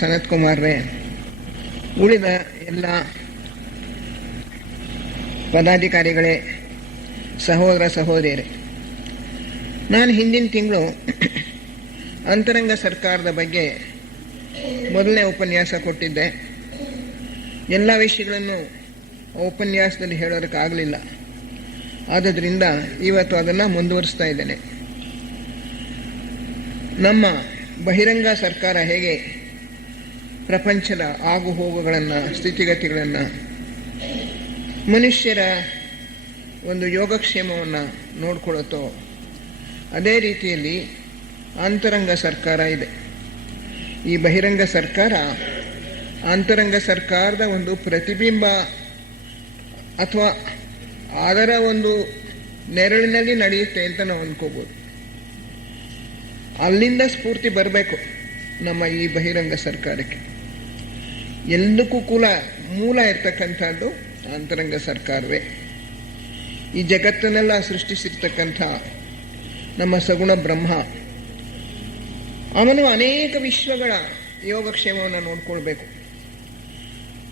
ಸನತ್ ಕುಮಾರ್ರೆ, ಉಳಿದ ಎಲ್ಲ ಪದಾಧಿಕಾರಿಗಳೇ, ಸಹೋದರ ಸಹೋದರಿಯರೇ, ನಾನು ಹಿಂದಿನ ತಿಂಗಳು ಅಂತರಂಗ ಸರ್ಕಾರದ ಬಗ್ಗೆ ಮೊದಲನೇ ಉಪನ್ಯಾಸ ಕೊಟ್ಟಿದ್ದೆ. ಎಲ್ಲ ವಿಷಯಗಳನ್ನು ಉಪನ್ಯಾಸದಲ್ಲಿ ಹೇಳೋದಕ್ಕಾಗಲಿಲ್ಲ. ಆದ್ದರಿಂದ ಇವತ್ತು ಅದನ್ನು ಮುಂದುವರಿಸ್ತಾ ಇದ್ದೇನೆ. ನಮ್ಮ ಬಹಿರಂಗ ಸರ್ಕಾರ ಹೇಗೆ ಪ್ರಪಂಚದ ಆಗುಹೋಗುಗಳನ್ನು, ಸ್ಥಿತಿಗತಿಗಳನ್ನು, ಮನುಷ್ಯರ ಒಂದು ಯೋಗಕ್ಷೇಮವನ್ನು ನೋಡ್ಕೊಳ್ಳುತ್ತೋ ಅದೇ ರೀತಿಯಲ್ಲಿ ಅಂತರಂಗ ಸರ್ಕಾರ ಇದೆ. ಈ ಬಹಿರಂಗ ಸರ್ಕಾರ ಅಂತರಂಗ ಸರ್ಕಾರದ ಒಂದು ಪ್ರತಿಬಿಂಬ ಅಥವಾ ಅದರ ಒಂದು ನೆರಳಿನಲ್ಲಿ ನಡೆಯುತ್ತೆ ಅಂತ ನಾವು ಅಂದ್ಕೋಬೋದು. ಅಲ್ಲಿಂದ ಸ್ಫೂರ್ತಿ ಬರಬೇಕು ನಮ್ಮ ಈ ಬಹಿರಂಗ ಸರ್ಕಾರಕ್ಕೆ. ಎಲ್ಲಕ್ಕೂ ಮೂಲ ಇರ್ತಕ್ಕಂಥದ್ದು ಅಂತರಂಗ ಸರ್ಕಾರವೇ. ಈ ಜಗತ್ತನ್ನೆಲ್ಲ ಸೃಷ್ಟಿಸಿರ್ತಕ್ಕಂಥ ನಮ್ಮ ಸಗುಣ ಬ್ರಹ್ಮ, ಅವನು ಅನೇಕ ವಿಶ್ವಗಳ ಯೋಗಕ್ಷೇಮವನ್ನು ನೋಡ್ಕೊಳ್ಬೇಕು.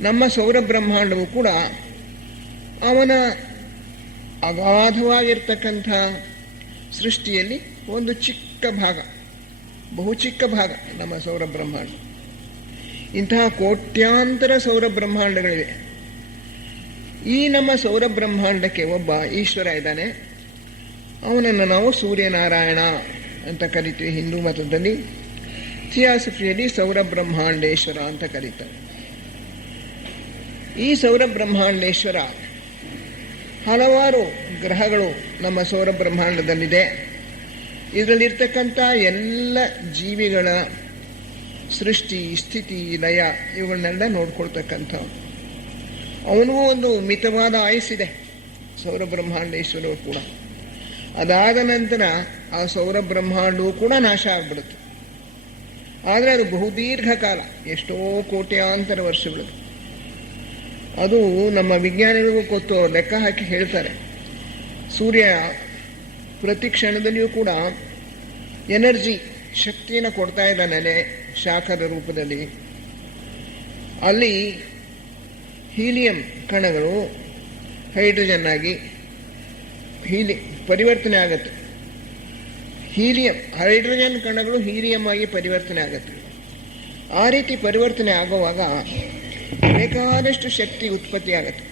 ನಮ್ಮ ಸೌರ ಬ್ರಹ್ಮಾಂಡವು ಕೂಡ ಅವನ ಅಗಾಧವಾಗಿರ್ತಕ್ಕಂಥ ಸೃಷ್ಟಿಯಲ್ಲಿ ಒಂದು ಚಿಕ್ಕ ಭಾಗ, ಬಹು ಚಿಕ್ಕ ಭಾಗ ನಮ್ಮ ಸೌರ ಬ್ರಹ್ಮಾಂಡ. ಇಂತಹ ಕೋಟ್ಯಾಂತರ ಸೌರ ಬ್ರಹ್ಮಾಂಡಗಳಿವೆ. ಈ ನಮ್ಮ ಸೌರ ಬ್ರಹ್ಮಾಂಡಕ್ಕೆ ಒಬ್ಬ ಈಶ್ವರ ಇದ್ದಾನೆ. ಅವನನ್ನು ನಾವು ಸೂರ್ಯನಾರಾಯಣ ಅಂತ ಕರಿತೀವಿ ಹಿಂದೂ ಮತದಲ್ಲಿ. ಥಿಯಾಸಫಿಯಲ್ಲಿ ಸೌರ ಬ್ರಹ್ಮಾಂಡೇಶ್ವರ ಅಂತ ಕರೀತಾರೆ. ಈ ಸೌರ ಬ್ರಹ್ಮಾಂಡೇಶ್ವರ ಹಲವಾರು ಗ್ರಹಗಳು ನಮ್ಮ ಸೌರ ಬ್ರಹ್ಮಾಂಡದಲ್ಲಿದೆ. ಇದರಲ್ಲಿರ್ತಕ್ಕಂಥ ಎಲ್ಲ ಜೀವಿಗಳ ಸೃಷ್ಟಿ, ಸ್ಥಿತಿ, ಲಯ ಇವುಗಳನ್ನೆಲ್ಲ ನೋಡ್ಕೊಳ್ತಕ್ಕಂಥ ಅವನಿಗೂ ಒಂದು ಮಿತವಾದ ಆಯುಸ್ಸಿದೆ ಸೌರ ಬ್ರಹ್ಮಾಂಡೇಶ್ವರವು ಕೂಡ. ಅದಾದ ನಂತರ ಆ ಸೌರ ಬ್ರಹ್ಮಾಂಡವು ಕೂಡ ನಾಶ ಆಗ್ಬಿಡುತ್ತೆ. ಆದರೆ ಅದು ಬಹುದೀರ್ಘ ಕಾಲ, ಎಷ್ಟೋ ಕೋಟ್ಯಾಂತರ ವರ್ಷಗಳು. ಅದು ನಮ್ಮ ವಿಜ್ಞಾನಿಗಳಿಗೂ ಗೊತ್ತು. ಲೆಕ್ಕ ಹಾಕಿ ಹೇಳ್ತಾರೆ, ಸೂರ್ಯ ಪ್ರತಿ ಕ್ಷಣದಲ್ಲಿಯೂ ಕೂಡ ಎನರ್ಜಿ, ಶಕ್ತಿಯನ್ನು ಕೊಡ್ತಾ ಇದ್ದಾನೆ ಶಾಖದ ರೂಪದಲ್ಲಿ. ಅಲ್ಲಿ ಹೀಲಿಯಂ ಕಣಗಳು ಹೈಡ್ರೋಜನ್ ಆಗಿ ಪರಿವರ್ತನೆ ಆಗುತ್ತೆ. ಹೈಡ್ರೋಜನ್ ಕಣಗಳು ಹೀಲಿಯಂ ಆಗಿ ಪರಿವರ್ತನೆ ಆಗುತ್ತೆ. ಆ ರೀತಿ ಪರಿವರ್ತನೆ ಆಗುವಾಗ ಬೇಕಾದಷ್ಟು ಶಕ್ತಿ ಉತ್ಪತ್ತಿ ಆಗುತ್ತೆ.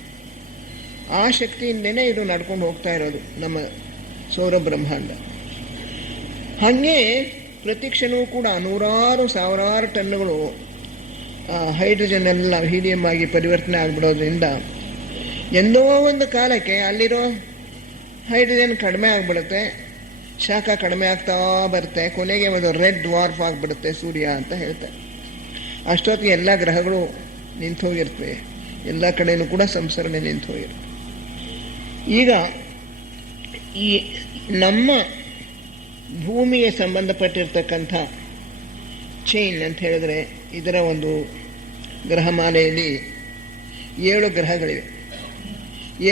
ಆ ಶಕ್ತಿಯಿಂದನೇ ಇದು ನಡ್ಕೊಂಡು ಹೋಗ್ತಾ ಇರೋದು ನಮ್ಮ ಸೌರ ಬ್ರಹ್ಮಾಂಡ. ಹಾಗೆ ಪ್ರತಿ ಕ್ಷಣವೂ ಕೂಡ ನೂರಾರು ಸಾವಿರಾರು ಟನ್ನುಗಳು ಹೈಡ್ರೋಜನ್ ಎಲ್ಲ ಹೀಲಿಯಂ ಆಗಿ ಪರಿವರ್ತನೆ ಆಗಿಬಿಡೋದ್ರಿಂದ ಎಂದೋ ಒಂದು ಕಾಲಕ್ಕೆ ಅಲ್ಲಿರೋ ಹೈಡ್ರೋಜನ್ ಕಡಿಮೆ ಆಗಿಬಿಡುತ್ತೆ, ಶಾಖ ಕಡಿಮೆ ಆಗ್ತಾ ಬರುತ್ತೆ. ಕೊನೆಗೆ ಒಂದು ರೆಡ್ ಡ್ವಾರ್ಫ್ ಆಗಿಬಿಡುತ್ತೆ ಸೂರ್ಯ ಅಂತ ಹೇಳ್ತಾರೆ. ಅಷ್ಟೊತ್ತಿಗೆ ಎಲ್ಲ ಗ್ರಹಗಳು ನಿಂತು ಹೋಗಿರ್ತವೆ, ಎಲ್ಲ ಕಡೆಯೂ ಕೂಡ ಸಂಸರಣೆ ನಿಂತು ಹೋಗಿರುತ್ತೆ. ಈಗ ಈ ನಮ್ಮ ಭೂಮಿಗೆ ಸಂಬಂಧಪಟ್ಟಿರ್ತಕ್ಕಂಥ ಚೈನ್ ಅಂತ ಹೇಳಿದ್ರೆ, ಇದರ ಒಂದು ಗ್ರಹಮಾಲೆಯಲ್ಲಿ 7 ಗ್ರಹಗಳಿವೆ.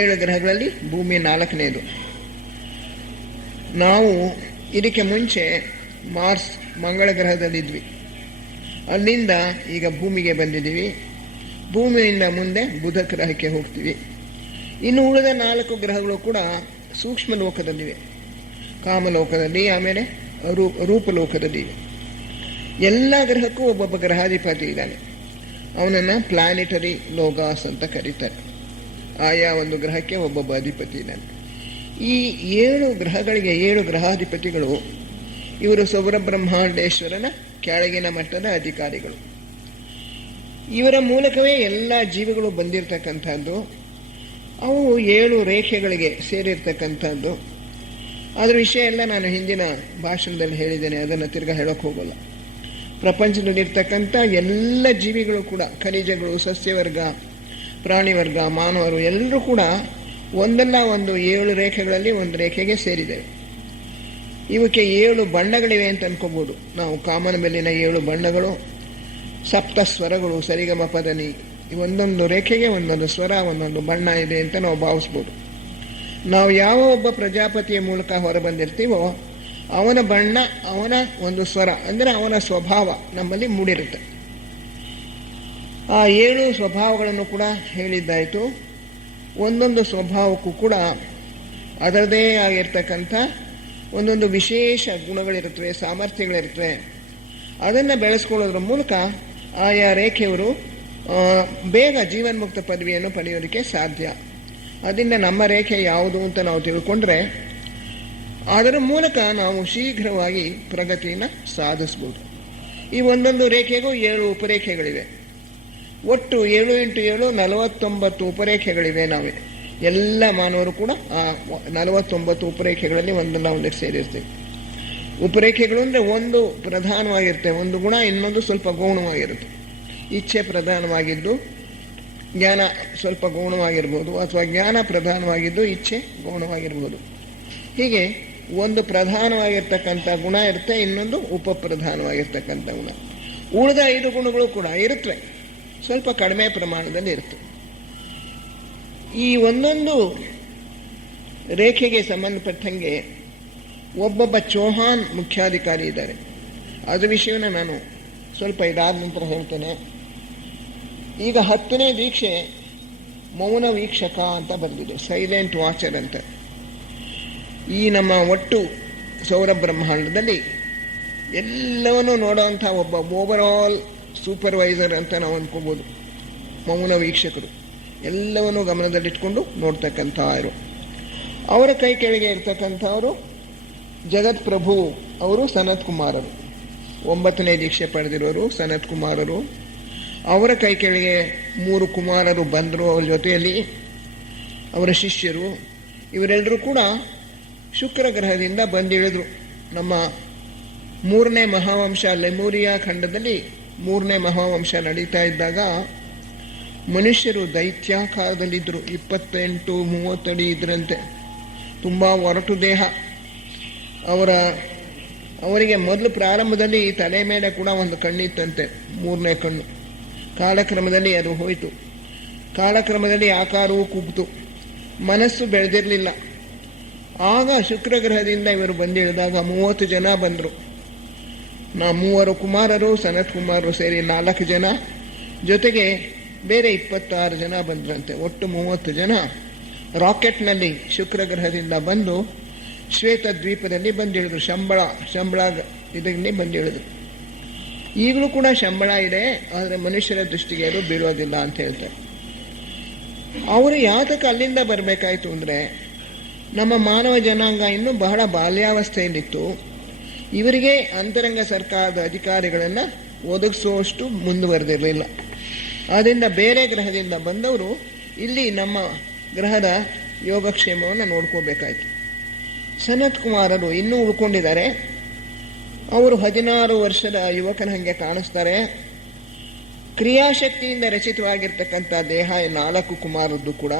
7 ಗ್ರಹಗಳಲ್ಲಿ ಭೂಮಿ 4ನೇದು. ನಾವು ಇದಕ್ಕೆ ಮುಂಚೆ ಮಾರ್ಸ್, ಮಂಗಳ ಗ್ರಹದಲ್ಲಿದ್ವಿ. ಅಲ್ಲಿಂದ ಈಗ ಭೂಮಿಗೆ ಬಂದಿದ್ದೀವಿ. ಭೂಮಿಯಿಂದ ಮುಂದೆ ಬುಧ ಗ್ರಹಕ್ಕೆ ಹೋಗ್ತೀವಿ. ಇನ್ನು ಉಳಿದ 4 ಗ್ರಹಗಳು ಕೂಡ ಸೂಕ್ಷ್ಮ ಲೋಕದಲ್ಲಿವೆ, ಕಾಮಲೋಕದಲ್ಲಿ, ಆಮೇಲೆ ರೂಪಲೋಕದಲ್ಲಿ. ಎಲ್ಲ ಗ್ರಹಕ್ಕೂ ಒಬ್ಬೊಬ್ಬ ಗ್ರಹಾಧಿಪತಿ ಇದ್ದಾನೆ. ಅವನನ್ನು ಪ್ಲಾನೆಟರಿ ಲೋಗಾಸ್ ಅಂತ ಕರೀತಾರೆ. ಆಯಾ ಒಂದು ಗ್ರಹಕ್ಕೆ ಒಬ್ಬೊಬ್ಬ ಅಧಿಪತಿ ಇದ್ದಾನೆ. ಈ 7 ಗ್ರಹಗಳಿಗೆ 7 ಗ್ರಹಾಧಿಪತಿಗಳು ಇವರು ಸೌರ ಬ್ರಹ್ಮಾಂಡೇಶ್ವರನ ಕೆಳಗಿನ ಮಟ್ಟದ ಅಧಿಕಾರಿಗಳು. ಇವರ ಮೂಲಕವೇ ಎಲ್ಲ ಜೀವಿಗಳು ಬಂದಿರತಕ್ಕಂಥದ್ದು. ಅವು 7 ರೇಖೆಗಳಿಗೆ ಸೇರಿರ್ತಕ್ಕಂಥದ್ದು. ಅದರ ವಿಷಯ ಎಲ್ಲ ನಾನು ಹಿಂದಿನ ಭಾಷಣದಲ್ಲಿ ಹೇಳಿದ್ದೇನೆ, ಅದನ್ನು ತಿರ್ಗಾ ಹೇಳೋಕೆ ಹೋಗೋಲ್ಲ. ಪ್ರಪಂಚದಲ್ಲಿರ್ತಕ್ಕಂಥ ಎಲ್ಲ ಜೀವಿಗಳು ಕೂಡ, ಖನಿಜಗಳು, ಸಸ್ಯವರ್ಗ, ಪ್ರಾಣಿವರ್ಗ, ಮಾನವರು ಎಲ್ಲರೂ ಕೂಡ ಒಂದಲ್ಲ ಒಂದು 7 ರೇಖೆಗಳಲ್ಲಿ ಒಂದು ರೇಖೆಗೆ ಸೇರಿದೆ. ಇವಕ್ಕೆ 7 ಬಣ್ಣಗಳಿವೆ ಅಂತ ಅನ್ಕೋಬೋದು ನಾವು. ಕಾಮನ ಬೆಲ್ಲಿನ 7 ಬಣ್ಣಗಳು, ಸಪ್ತ ಸ್ವರಗಳು, ಸರಿಗಮ ಪದನಿ, ಒಂದೊಂದು ರೇಖೆಗೆ ಒಂದೊಂದು ಸ್ವರ, ಒಂದೊಂದು ಬಣ್ಣ ಇದೆ ಅಂತ ನಾವು ಭಾವಿಸ್ಬೋದು. ನಾವು ಯಾವ ಒಬ್ಬ ಪ್ರಜಾಪತಿಯ ಮೂಲಕ ಹೊರಬಂದಿರ್ತೀವೋ ಅವನ ಬಣ್ಣ, ಅವನ ಒಂದು ಸ್ವರ ಅಂದರೆ ಅವನ ಸ್ವಭಾವ ನಮ್ಮಲ್ಲಿ ಮೂಡಿರುತ್ತೆ. ಆ 7 ಸ್ವಭಾವಗಳನ್ನು ಕೂಡ ಹೇಳಿದ್ದಾಯಿತು. ಒಂದೊಂದು ಸ್ವಭಾವಕ್ಕೂ ಕೂಡ ಅದರದೇ ಆಗಿರ್ತಕ್ಕಂಥ ಒಂದೊಂದು ವಿಶೇಷ ಗುಣಗಳಿರುತ್ತವೆ, ಸಾಮರ್ಥ್ಯಗಳಿರುತ್ತವೆ. ಅದನ್ನು ಬೆಳೆಸ್ಕೊಳ್ಳೋದ್ರ ಮೂಲಕ ಆಯಾ ರೇಖೆಯವರು ಬೇಗ ಜೀವನ್ಮುಕ್ತ ಪದವಿಯನ್ನು ಪಡೆಯೋದಕ್ಕೆ ಸಾಧ್ಯ. ಅದರಿಂದ ನಮ್ಮ ರೇಖೆ ಯಾವುದು ಅಂತ ನಾವು ತಿಳ್ಕೊಂಡ್ರೆ ಅದರ ಮೂಲಕ ನಾವು ಶೀಘ್ರವಾಗಿ ಪ್ರಗತಿಯನ್ನು ಸಾಧಿಸ್ಬೋದು. ಈ ಒಂದೊಂದು ರೇಖೆಗೂ 7 ಉಪರೇಖೆಗಳಿವೆ. ಒಟ್ಟು 7 × 7 49 ಉಪರೇಖೆಗಳಿವೆ. ನಾವು ಎಲ್ಲ ಮಾನವರು ಕೂಡ ಆ 49 ಉಪರೇಖೆಗಳಲ್ಲಿ ಒಂದಲ್ಲ ಒಂದಕ್ಕೆ ಸೇರಿರ್ತೀವಿ. ಉಪರೇಖೆಗಳು ಅಂದರೆ ಒಂದು ಪ್ರಧಾನವಾಗಿರುತ್ತೆ, ಒಂದು ಗುಣ, ಇನ್ನೊಂದು ಸ್ವಲ್ಪ ಗೌಣವಾಗಿರುತ್ತೆ. ಇಚ್ಛೆ ಪ್ರಧಾನವಾಗಿದ್ದು ಜ್ಞಾನ ಸ್ವಲ್ಪ ಗೌಣವಾಗಿರ್ಬೋದು, ಅಥವಾ ಜ್ಞಾನ ಪ್ರಧಾನವಾಗಿದ್ದು ಇಚ್ಛೆ ಗೌಣವಾಗಿರ್ಬೋದು. ಹೀಗೆ ಒಂದು ಪ್ರಧಾನವಾಗಿರ್ತಕ್ಕಂಥ ಗುಣ ಇರುತ್ತೆ, ಇನ್ನೊಂದು ಉಪಪ್ರಧಾನವಾಗಿರ್ತಕ್ಕಂಥ ಗುಣ. ಉಳಿದ 5 ಗುಣಗಳು ಕೂಡ ಇರುತ್ತವೆ, ಸ್ವಲ್ಪ ಕಡಿಮೆ ಪ್ರಮಾಣದಲ್ಲಿ ಇರುತ್ತೆ. ಈ ಒಂದೊಂದು ರೇಖೆಗೆ ಸಂಬಂಧಪಟ್ಟಂಗೆ ಒಬ್ಬೊಬ್ಬ ಚೌಹಾನ್ ಮುಖ್ಯಾಧಿಕಾರಿ ಇದ್ದಾರೆ. ಅದು ವಿಷಯನ ನಾನು ಸ್ವಲ್ಪ ಇದಾದ ನಂತರ ಹೇಳ್ತೇನೆ. ಈಗ 10ನೇ ದೀಕ್ಷೆ ಮೌನ ವೀಕ್ಷಕ ಅಂತ ಬರೆದಿದೆ, ಸೈಲೆಂಟ್ ವಾಚರ್ ಅಂತ. ಈ ನಮ್ಮ ಒಟ್ಟು ಸೌರ ಬ್ರಹ್ಮಾಂಡದಲ್ಲಿ ಎಲ್ಲವನ್ನೂ ನೋಡೋವಂಥ ಒಬ್ಬ ಓವರಾಲ್ ಸೂಪರ್ವೈಸರ್ ಅಂತ ನಾವು ಅಂದ್ಕೋಬೋದು. ಮೌನ ವೀಕ್ಷಕರು ಎಲ್ಲವನ್ನೂ ಗಮನದಲ್ಲಿಟ್ಕೊಂಡು ನೋಡ್ತಕ್ಕಂಥವರು. ಅವರ ಕೈ ಕೆಳಗೆ ಇರ್ತಕ್ಕಂಥವರು ಜಗತ್ ಪ್ರಭು, ಅವರು ಸನತ್ ಕುಮಾರರು. 9ನೇ ದೀಕ್ಷೆ ಪಡೆದಿರೋರು ಸನತ್ ಕುಮಾರರು. ಅವರ ಕೈ ಕೆಳಗೆ 3 ಕುಮಾರರು ಬಂದರು, ಅವರ ಜೊತೆಯಲ್ಲಿ ಅವರ ಶಿಷ್ಯರು. ಇವರೆಲ್ಲರೂ ಕೂಡ ಶುಕ್ರ ಗ್ರಹದಿಂದ ಬಂದಿಳಿದ್ರು. ನಮ್ಮ 3ನೇ ಮಹಾವಂಶ ಲೆಮೂರಿಯಾ ಖಂಡದಲ್ಲಿ 3ನೇ ಮಹಾವಂಶ ನಡೀತಾ ಇದ್ದಾಗ ಮನುಷ್ಯರು ದೈತ್ಯಾಕಾರದಲ್ಲಿದ್ದರು. 28-30 ಅಡಿ ಇದ್ರಂತೆ, ತುಂಬ ಒರಟು ದೇಹ. ಅವರಿಗೆ ಮೊದಲು ಪ್ರಾರಂಭದಲ್ಲಿ ತಲೆ ಮೇಲೆ ಕೂಡ ಒಂದು ಕಣ್ಣಿತ್ತಂತೆ, 3ನೇ ಕಣ್ಣು. ಕಾಲಕ್ರಮದಲ್ಲಿ ಅದು ಹೋಯಿತು. ಕಾಲಕ್ರಮದಲ್ಲಿ ಆಕಾರವೂ ಕುಗ್ತು, ಮನಸ್ಸು ಬೆಳೆದಿರಲಿಲ್ಲ. ಆಗ ಶುಕ್ರ ಗ್ರಹದಿಂದ ಇವರು ಬಂದಿಳಿದಾಗ 30 ಜನ ಬಂದರು. 3 ಕುಮಾರರು, ಸನತ್ ಕುಮಾರರು ಸೇರಿ 4 ಜನ, ಜೊತೆಗೆ ಬೇರೆ 26 ಜನ ಬಂದ್ರಂತೆ. ಒಟ್ಟು 30 ಜನ ರಾಕೆಟ್ನಲ್ಲಿ ಶುಕ್ರ ಗ್ರಹದಿಂದ ಬಂದು ಶ್ವೇತ ದ್ವೀಪದಲ್ಲಿ ಬಂದಿಳಿದ್ರು. ಶಂಬಳ ಇದರಲ್ಲಿ ಬಂದಿಳಿದ್ರು. ಈಗಲೂ ಕೂಡ ಶಂಬಳ ಇದೆ, ಆದರೆ ಮನುಷ್ಯರ ದೃಷ್ಟಿಗೆ ಅದು ಬೀಳೋದಿಲ್ಲ ಅಂತ ಹೇಳ್ತಾರೆ. ಅವರು ಯಾತಕ್ಕೆ ಅಲ್ಲಿಂದ ಬರಬೇಕಾಯ್ತು ಅಂದರೆ, ನಮ್ಮ ಮಾನವ ಜನಾಂಗ ಇನ್ನೂ ಬಹಳ ಬಾಲ್ಯಾವಸ್ಥೆಯಲ್ಲಿತ್ತು. ಇವರಿಗೆ ಅಂತರಂಗ ಸರ್ಕಾರದ ಅಧಿಕಾರಿಗಳನ್ನು ಒದಗಿಸುವಷ್ಟು ಮುಂದುವರೆದಿರಲಿಲ್ಲ. ಆದ್ದರಿಂದ ಬೇರೆ ಗ್ರಹದಿಂದ ಬಂದವರು ಇಲ್ಲಿ ನಮ್ಮ ಗ್ರಹದ ಯೋಗಕ್ಷೇಮವನ್ನು ನೋಡ್ಕೋಬೇಕಾಯ್ತು. ಸನತ್ ಕುಮಾರರು ಇನ್ನೂ ಉಳ್ಕೊಂಡಿದ್ದಾರೆ. ಅವರು 16 ವರ್ಷದ ಯುವಕನ ಹಾಗೆ ಕಾಣಿಸ್ತಾರೆ. ಕ್ರಿಯಾಶಕ್ತಿಯಿಂದ ರಚಿತವಾಗಿರ್ತಕ್ಕಂಥ ದೇಹ 4 ಕುಮಾರದ್ದು ಕೂಡ.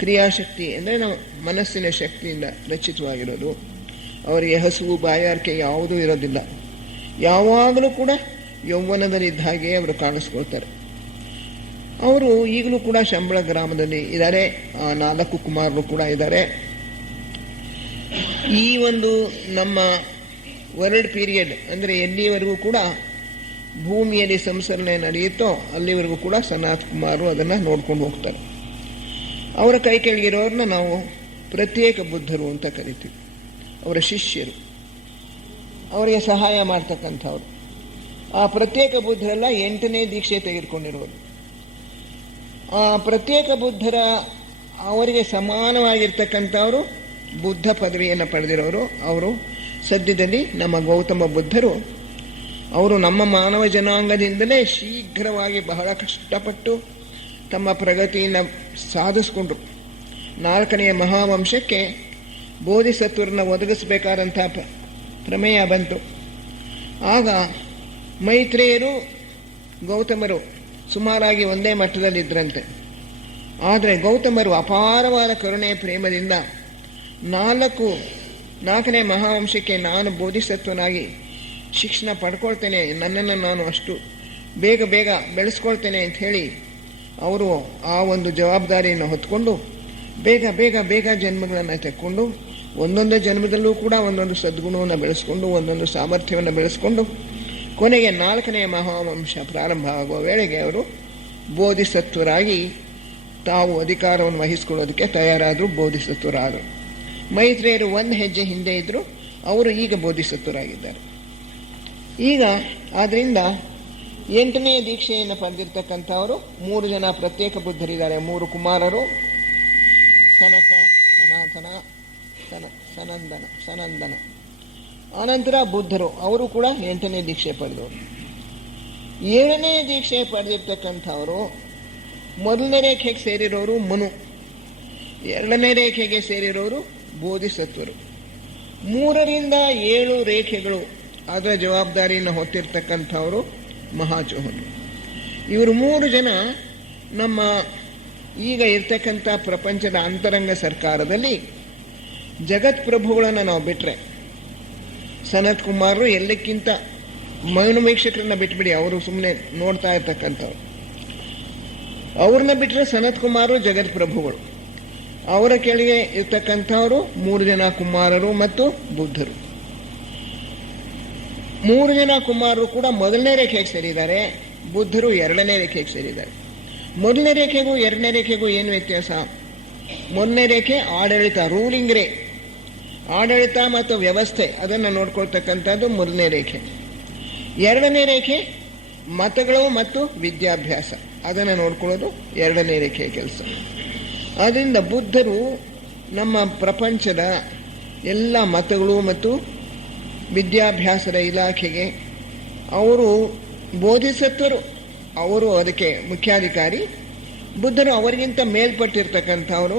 ಕ್ರಿಯಾಶಕ್ತಿ ಅಂದರೆ ನಮ್ಮ ಮನಸ್ಸಿನ ಶಕ್ತಿಯಿಂದ ರಚಿತವಾಗಿರೋದು. ಅವರಿಗೆ ಹಸುವು ಬಾಯಾರಿಕೆ ಯಾವುದೂ ಇರೋದಿಲ್ಲ. ಯಾವಾಗಲೂ ಕೂಡ ಯೌವನದಲ್ಲಿದ್ದ ಹಾಗೆ ಅವರು ಕಾಣಿಸ್ಕೊಳ್ತಾರೆ. ಅವರು ಈಗಲೂ ಕೂಡ ಶಂಬಳ ಗ್ರಾಮದಲ್ಲಿ ಇದ್ದಾರೆ. 4 ಕುಮಾರರು ಕೂಡ ಇದ್ದಾರೆ. ಈ ಒಂದು ನಮ್ಮ ವರ್ಲ್ಡ್ ಪೀರಿಯಡ್ ಅಂದರೆ ಎಲ್ಲಿವರೆಗೂ ಕೂಡ ಭೂಮಿಯಲ್ಲಿ ಸಂಸರಣೆ ನಡೆಯುತ್ತೋ ಅಲ್ಲಿವರೆಗೂ ಕೂಡ ಸನತ್ ಕುಮಾರರು ಅದನ್ನು ನೋಡ್ಕೊಂಡು ಹೋಗ್ತಾರೆ. ಅವರ ಕೈ ಕೆಳಗಿರೋರನ್ನ ನಾವು ಪ್ರತ್ಯೇಕ ಬುದ್ಧರು ಅಂತ ಕರಿತೀವಿ. ಅವರ ಶಿಷ್ಯರು, ಅವರಿಗೆ ಸಹಾಯ ಮಾಡ್ತಕ್ಕಂಥವ್ರು. ಆ ಪ್ರತ್ಯೇಕ ಬುದ್ಧರೆಲ್ಲ 8ನೇ ದೀಕ್ಷೆ ತೆಗೆದುಕೊಂಡಿರೋರು. ಆ ಪ್ರತ್ಯೇಕ ಬುದ್ಧರ ಅವರಿಗೆ ಸಮಾನವಾಗಿರ್ತಕ್ಕಂಥವರು ಬುದ್ಧ ಪದವಿಯನ್ನು ಪಡೆದಿರೋರು. ಅವರು ಸದ್ಯದಲ್ಲಿ ನಮ್ಮ ಗೌತಮ ಬುದ್ಧರು. ಅವರು ನಮ್ಮ ಮಾನವ ಜನಾಂಗದಿಂದಲೇ ಶೀಘ್ರವಾಗಿ ಬಹಳ ಕಷ್ಟಪಟ್ಟು ತಮ್ಮ ಪ್ರಗತಿಯನ್ನು ಸಾಧಿಸ್ಕೊಂಡ್ರು. 4ನೇ ಮಹಾವಂಶಕ್ಕೆ ಬೋಧಿಸತ್ವರನ್ನ ಒದಗಿಸಬೇಕಾದಂಥ ಪ್ರಮೇಯ ಬಂತು. ಆಗ ಮೈತ್ರೇಯರು ಗೌತಮರು ಸುಮಾರಾಗಿ ಒಂದೇ ಮಟ್ಟದಲ್ಲಿದ್ದರಂತೆ. ಆದರೆ ಗೌತಮರು ಅಪಾರವಾದ ಕರುಣೆಯ ಪ್ರೇಮದಿಂದ 4ನೇ ಮಹಾವಂಶಕ್ಕೆ ನಾನು ಬೋಧಿಸತ್ವನಾಗಿ ಶಿಕ್ಷಣ ಪಡ್ಕೊಳ್ತೇನೆ, ನನ್ನನ್ನು ನಾನು ಅಷ್ಟು ಬೇಗ ಬೆಳೆಸ್ಕೊಳ್ತೇನೆ ಅಂತ ಹೇಳಿ ಅವರು ಆ ಒಂದು ಜವಾಬ್ದಾರಿಯನ್ನು ಹೊತ್ಕೊಂಡು ಬೇಗ ಜನ್ಮಗಳನ್ನು ತೆಕ್ಕೊಂಡು ಒಂದೊಂದೇ ಜನ್ಮದಲ್ಲೂ ಕೂಡ ಒಂದೊಂದು ಸದ್ಗುಣವನ್ನು ಬೆಳೆಸ್ಕೊಂಡು ಒಂದೊಂದು ಸಾಮರ್ಥ್ಯವನ್ನು ಬೆಳೆಸ್ಕೊಂಡು ಕೊನೆಗೆ 4ನೇ ಮಹಾವಂಶ ಪ್ರಾರಂಭ ಆಗುವ ವೇಳೆಗೆ ಅವರು ಬೋಧಿಸತ್ವರಾಗಿ ತಾವು ಅಧಿಕಾರವನ್ನು ವಹಿಸಿಕೊಳ್ಳೋದಕ್ಕೆ ತಯಾರಾದರು, ಬೋಧಿಸತ್ವರಾದರು. ಮೈತ್ರೇಯರು ಒಂದು ಹೆಜ್ಜೆ ಹಿಂದೆ ಇದ್ದರು, ಅವರು ಈಗ ಬೋಧಿಸತ್ವರಾಗಿದ್ದಾರೆ. ಈಗ ಆದ್ದರಿಂದ 8ನೇ ದೀಕ್ಷೆಯನ್ನು ಪಡೆದಿರ್ತಕ್ಕಂಥವರು 3 ಜನ ಪ್ರತ್ಯೇಕ ಬುದ್ಧರಿದ್ದಾರೆ. 3 ಕುಮಾರರು, ಸನಕ, ಸನಾತನ, ಸನಂದನ. ಆನಂತರ ಬುದ್ಧರು, ಅವರು ಕೂಡ 8ನೇ ದೀಕ್ಷೆ ಪಡೆದವರು. 7ನೇ ದೀಕ್ಷೆ ಪಡೆದಿರ್ತಕ್ಕಂಥವರು ಮೊದಲನೇ ರೇಖೆಗೆ ಸೇರಿರೋರು ಮನು, 2ನೇ ರೇಖೆಗೆ ಸೇರಿರೋರು ಬೋಧಿಸತ್ವರು. 3ರಿಂದ 7 ರೇಖೆಗಳು ಅದರ ಜವಾಬ್ದಾರಿಯನ್ನು ಹೊತ್ತಿರ್ತಕ್ಕಂಥವರು ಮಹಾಚೋಹರು. ಇವರು 3 ಜನ ನಮ್ಮ ಈಗ ಇರ್ತಕ್ಕಂಥ ಪ್ರಪಂಚದ ಅಂತರಂಗ ಸರ್ಕಾರದಲ್ಲಿ ಜಗತ್ಪ್ರಭುಗಳನ್ನು ನಾವು ಬಿಟ್ಟರೆ, ಸನತ್ ಕುಮಾರರು ಎಲ್ಲಕ್ಕಿಂತ ಮೌನವೀಕ್ಷಕರನ್ನ ಬಿಟ್ಬಿಡಿ, ಅವರು ಸುಮ್ಮನೆ ನೋಡ್ತಾ ಇರ್ತಕ್ಕಂಥವ್ರು. ಅವ್ರನ್ನ ಬಿಟ್ಟರೆ ಸನತ್ ಕುಮಾರರು ಜಗತ್ಪ್ರಭುಗಳು. ಅವರ ಕೆಳಗೆ ಇರ್ತಕ್ಕಂಥವರು 3 ಜನ ಕುಮಾರರು ಮತ್ತು ಬುದ್ಧರು. 3 ಜನ ಕುಮಾರರು ಕೂಡ ಮೊದಲನೇ ರೇಖೆಗೆ ಸೇರಿದ್ದಾರೆ, ಬುದ್ಧರು 2ನೇ ರೇಖೆಗೆ ಸೇರಿದ್ದಾರೆ. ಮೊದಲನೇ ರೇಖೆಗೂ 2ನೇ ರೇಖೆಗೂ ಏನು ವ್ಯತ್ಯಾಸ? ಮೊದಲನೇ ರೇಖೆ ಆಡಳಿತ, ರೂಲಿಂಗ್ ರೇ, ಆಡಳಿತ ಮತ್ತು ವ್ಯವಸ್ಥೆ ಅದನ್ನು ನೋಡ್ಕೊಳ್ತಕ್ಕಂಥದ್ದು ಮೊದಲನೇ ರೇಖೆ. 2ನೇ ರೇಖೆ ಮತಗಳು ಮತ್ತು ವಿದ್ಯಾಭ್ಯಾಸ, ಅದನ್ನು ನೋಡ್ಕೊಳ್ಳೋದು 2ನೇ ರೇಖೆಯ ಕೆಲಸ. ಆದ್ದರಿಂದ ಬುದ್ಧರು ನಮ್ಮ ಪ್ರಪಂಚದ ಎಲ್ಲ ಮತಗಳು ಮತ್ತು ವಿದ್ಯಾಭ್ಯಾಸದ ಇಲಾಖೆಗೆ ಅವರು ಬೋಧಿಸತ್ವರು, ಅವರು ಅದಕ್ಕೆ ಮುಖ್ಯಾಧಿಕಾರಿ. ಬುದ್ಧರು ಅವರಿಗಿಂತ ಮೇಲ್ಪಟ್ಟಿರ್ತಕ್ಕಂಥವರು.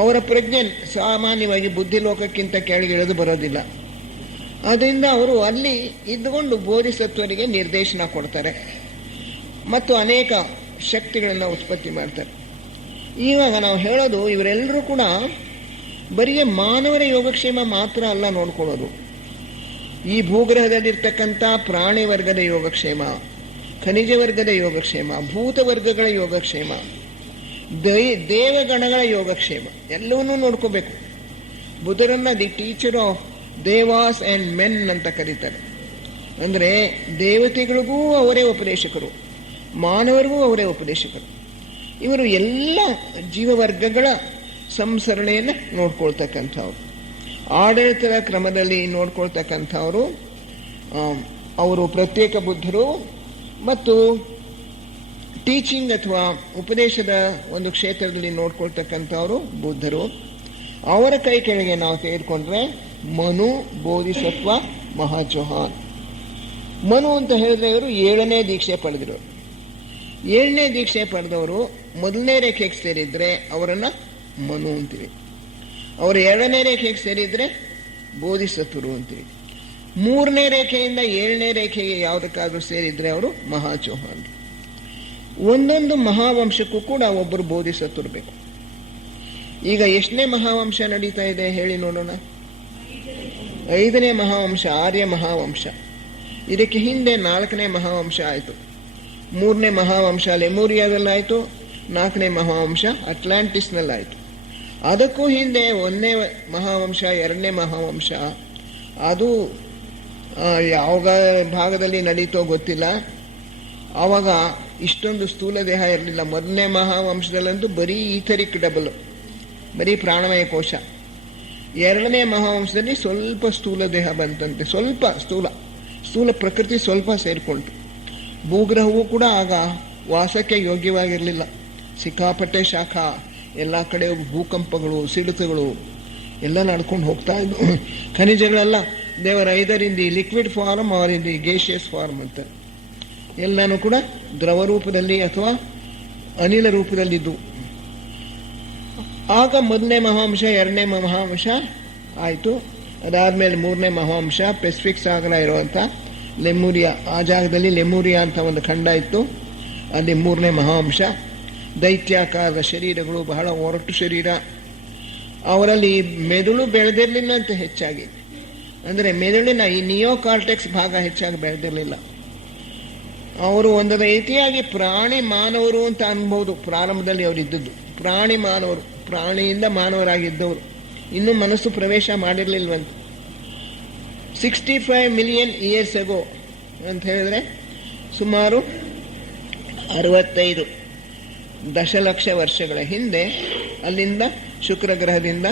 ಅವರ ಪ್ರಜ್ಞೆ ಸಾಮಾನ್ಯವಾಗಿ ಬುದ್ಧಿ ಲೋಕಕ್ಕಿಂತ ಕೆಳಗೆ ಇಳಿದು ಬರೋದಿಲ್ಲ. ಅದರಿಂದ ಅವರು ಅಲ್ಲಿ ಇದ್ದುಕೊಂಡು ಬೋಧಿಸತ್ವರಿಗೆ ನಿರ್ದೇಶನ ಕೊಡ್ತಾರೆ ಮತ್ತು ಅನೇಕ ಶಕ್ತಿಗಳನ್ನು ಉತ್ಪತ್ತಿ ಮಾಡ್ತಾರೆ. ಇವಾಗ ನಾವು ಹೇಳೋದು, ಇವರೆಲ್ಲರೂ ಕೂಡ ಬರೀ ಮಾನವರ ಯೋಗಕ್ಷೇಮ ಮಾತ್ರ ಅಲ್ಲ ನೋಡ್ಕೊಳ್ಳೋದು. ಈ ಭೂಗ್ರಹದಲ್ಲಿರ್ತಕ್ಕಂಥ ಪ್ರಾಣಿ ವರ್ಗದ ಯೋಗಕ್ಷೇಮ, ಖನಿಜ ವರ್ಗದ ಯೋಗಕ್ಷೇಮ, ಭೂತ ವರ್ಗಗಳ ಯೋಗಕ್ಷೇಮ, ದೇವಗಣಗಳ ಯೋಗಕ್ಷೇಮ ಎಲ್ಲವನ್ನೂ ನೋಡ್ಕೋಬೇಕು. ಬುದ್ಧರನ್ನ the teacher of devas and men ಅಂತ ಕರೀತಾರೆ. ಅಂದರೆ ದೇವತೆಗಳಿಗೂ ಅವರೇ ಉಪದೇಶಕರು, ಮಾನವರಿಗೂ ಅವರೇ ಉಪದೇಶಕರು. ಇವರು ಎಲ್ಲ ಜೀವವರ್ಗಗಳ ಸಂಸರಣೆಯನ್ನು ನೋಡ್ಕೊಳ್ತಕ್ಕಂಥವ್ರು, ಆಡಳಿತದ ಕ್ರಮದಲ್ಲಿ ನೋಡ್ಕೊಳ್ತಕ್ಕಂಥವರು ಅವರು ಪ್ರತ್ಯೇಕ ಬುದ್ಧರು. ಮತ್ತು ಟೀಚಿಂಗ್ ಅಥವಾ ಉಪದೇಶದ ಒಂದು ಕ್ಷೇತ್ರದಲ್ಲಿ ನೋಡ್ಕೊಳ್ತಕ್ಕಂಥವರು ಬುದ್ಧರು. ಅವರ ಕೈ ಕೆಳಗೆ ನಾವು ತೆಗೆದುಕೊಂಡ್ರೆ ಮನು, ಬೋಧಿಸತ್ವ, ಮಹಾಚೋಹಾನ್. ಮನು ಅಂತ ಹೇಳಿದ್ರೆ ಇವರು 7ನೇ ದೀಕ್ಷೆ ಪಡೆದರು. 7ನೇ ದೀಕ್ಷೆ ಪಡೆದವರು ಮೊದಲನೇ ರೇಖೆಗೆ ಸೇರಿದ್ರೆ ಅವರನ್ನು ಮನು ಅಂತೀವಿ. ಅವರು 2ನೇ ರೇಖೆಗೆ ಸೇರಿದ್ರೆ ಬೋಧಿಸತ್ವರು ಅಂತೀವಿ. 3ನೇ ರೇಖೆಯಿಂದ 7ನೇ ರೇಖೆಗೆ ಯಾವುದಕ್ಕಾದ್ರೂ ಸೇರಿದ್ರೆ ಅವರು ಮಹಾಚೋಹಾನ್. ಒಂದೊಂದು ಮಹಾವಂಶಕ್ಕೂ ಕೂಡ ಒಬ್ಬರು ಬೋಧಿಸತ್ವರು ಬೇಕು. ಈಗ ಎಷ್ಟನೇ ಮಹಾವಂಶ ನಡೀತಾ ಇದೆ ಹೇಳಿ ನೋಡೋಣ? 5ನೇ ಮಹಾವಂಶ, ಆರ್ಯ ಮಹಾವಂಶ. ಇದಕ್ಕೆ ಹಿಂದೆ 4ನೇ ಮಹಾವಂಶ ಆಯಿತು. 3ನೇ ಮಹಾವಂಶ ಲೆಮೂರಿಯಾದಲ್ಲಾಯಿತು, 4ನೇ ಮಹಾವಂಶ ಅಟ್ಲಾಂಟಿಸ್ನಲ್ಲಾಯಿತು. ಅದಕ್ಕೂ ಹಿಂದೆ 1ನೇ ಮಹಾವಂಶ, 2ನೇ ಮಹಾವಂಶ ಅದು ಯಾವ ಭಾಗದಲ್ಲಿ ನಡೀತೋ ಗೊತ್ತಿಲ್ಲ. ಆವಾಗ ಇಷ್ಟೊಂದು ಸ್ಥೂಲ ದೇಹ ಇರಲಿಲ್ಲ. 1ನೇ ಮಹಾವಂಶದಲ್ಲಂತೂ ಬರೀ ಈಥರಿಕ್ ಡಬಲ್, ಬರೀ ಪ್ರಾಣಮಯ ಕೋಶ. 2ನೇ ಮಹಾವಂಶದಲ್ಲಿ ಸ್ವಲ್ಪ ಸ್ಥೂಲ ದೇಹ ಬಂತಂತೆ, ಸ್ವಲ್ಪ ಸ್ಥೂಲ ಪ್ರಕೃತಿ ಸ್ವಲ್ಪ ಸೇರಿಕೊಂಡ್ರು. ಭೂಗ್ರಹವೂ ಕೂಡ ಆಗ ವಾಸಕ್ಕೆ ಯೋಗ್ಯವಾಗಿರಲಿಲ್ಲ. ಸಿಕ್ಕಾಪಟ್ಟೆ ಶಾಖ, ಎಲ್ಲ ಕಡೆ ಭೂಕಂಪಗಳು, ಸಿಡಿತಗಳು ಎಲ್ಲ ನಡ್ಕೊಂಡು ಹೋಗ್ತಾ ಇದ್ವು. ಖನಿಜಗಳೆಲ್ಲ ದೇವರ either in the liquid form or in the gaseous form ಅಂತ ಎಲ್ಲನೂ ಕೂಡ ದ್ರವ ರೂಪದಲ್ಲಿ ಅಥವಾ ಅನಿಲ ರೂಪದಲ್ಲಿದ್ದು. ಆಗ 1ನೇ ಮಹಾವಂಶ, 2ನೇ ಮಹಾವಂಶ ಆಯಿತು. ಅದಾದಮೇಲೆ 3ನೇ ಮಹಾವಂಶ ಪೆಸಿಫಿಕ್ ಸಾಗರ ಇರುವಂಥ ಲೆಮೂರಿಯಾ, ಆ ಜಾಗದಲ್ಲಿ ಲೆಮೂರಿಯಾ ಅಂತ ಒಂದು ಖಂಡ ಇತ್ತು, ಅಲ್ಲಿ 3ನೇ ಮಹಾವಂಶ. ದೈತ್ಯಾಕಾರದ ಶರೀರಗಳು, ಬಹಳ ಒರಟು ಶರೀರ. ಅವರಲ್ಲಿ ಮೆದುಳು ಬೆಳೆದಿರಲಿಲ್ಲ ಅಂತ ಹೆಚ್ಚಾಗಿ, ಅಂದರೆ ಮೆದುಳಿನ ಈ ನಿಯೋಕಾರ್ಟೆಕ್ಸ್ ಭಾಗ ಹೆಚ್ಚಾಗಿ ಬೆಳೆದಿರಲಿಲ್ಲ. ಅವರು ಒಂದು ರೀತಿಯಾಗಿ ಪ್ರಾಣಿ ಮಾನವರು ಅಂತ ಅನ್ಬೋದು. ಪ್ರಾರಂಭದಲ್ಲಿ ಅವರು ಇದ್ದದ್ದು ಪ್ರಾಣಿ ಮಾನವರು, ಪ್ರಾಣಿಯಿಂದ ಮಾನವರಾಗಿದ್ದವರು. ಇನ್ನೂ ಮನಸ್ಸು ಪ್ರವೇಶ ಮಾಡಿರಲಿಲ್ವಂತ. 65 ಮಿಲಿಯನ್ ಇಯರ್ಸ್ ಅಗೋ ಅಂತ ಹೇಳಿದ್ರೆ ಸುಮಾರು 65 ದಶಲಕ್ಷ ವರ್ಷಗಳ ಹಿಂದೆ ಅಲ್ಲಿಂದ ಶುಕ್ರ ಗ್ರಹದಿಂದ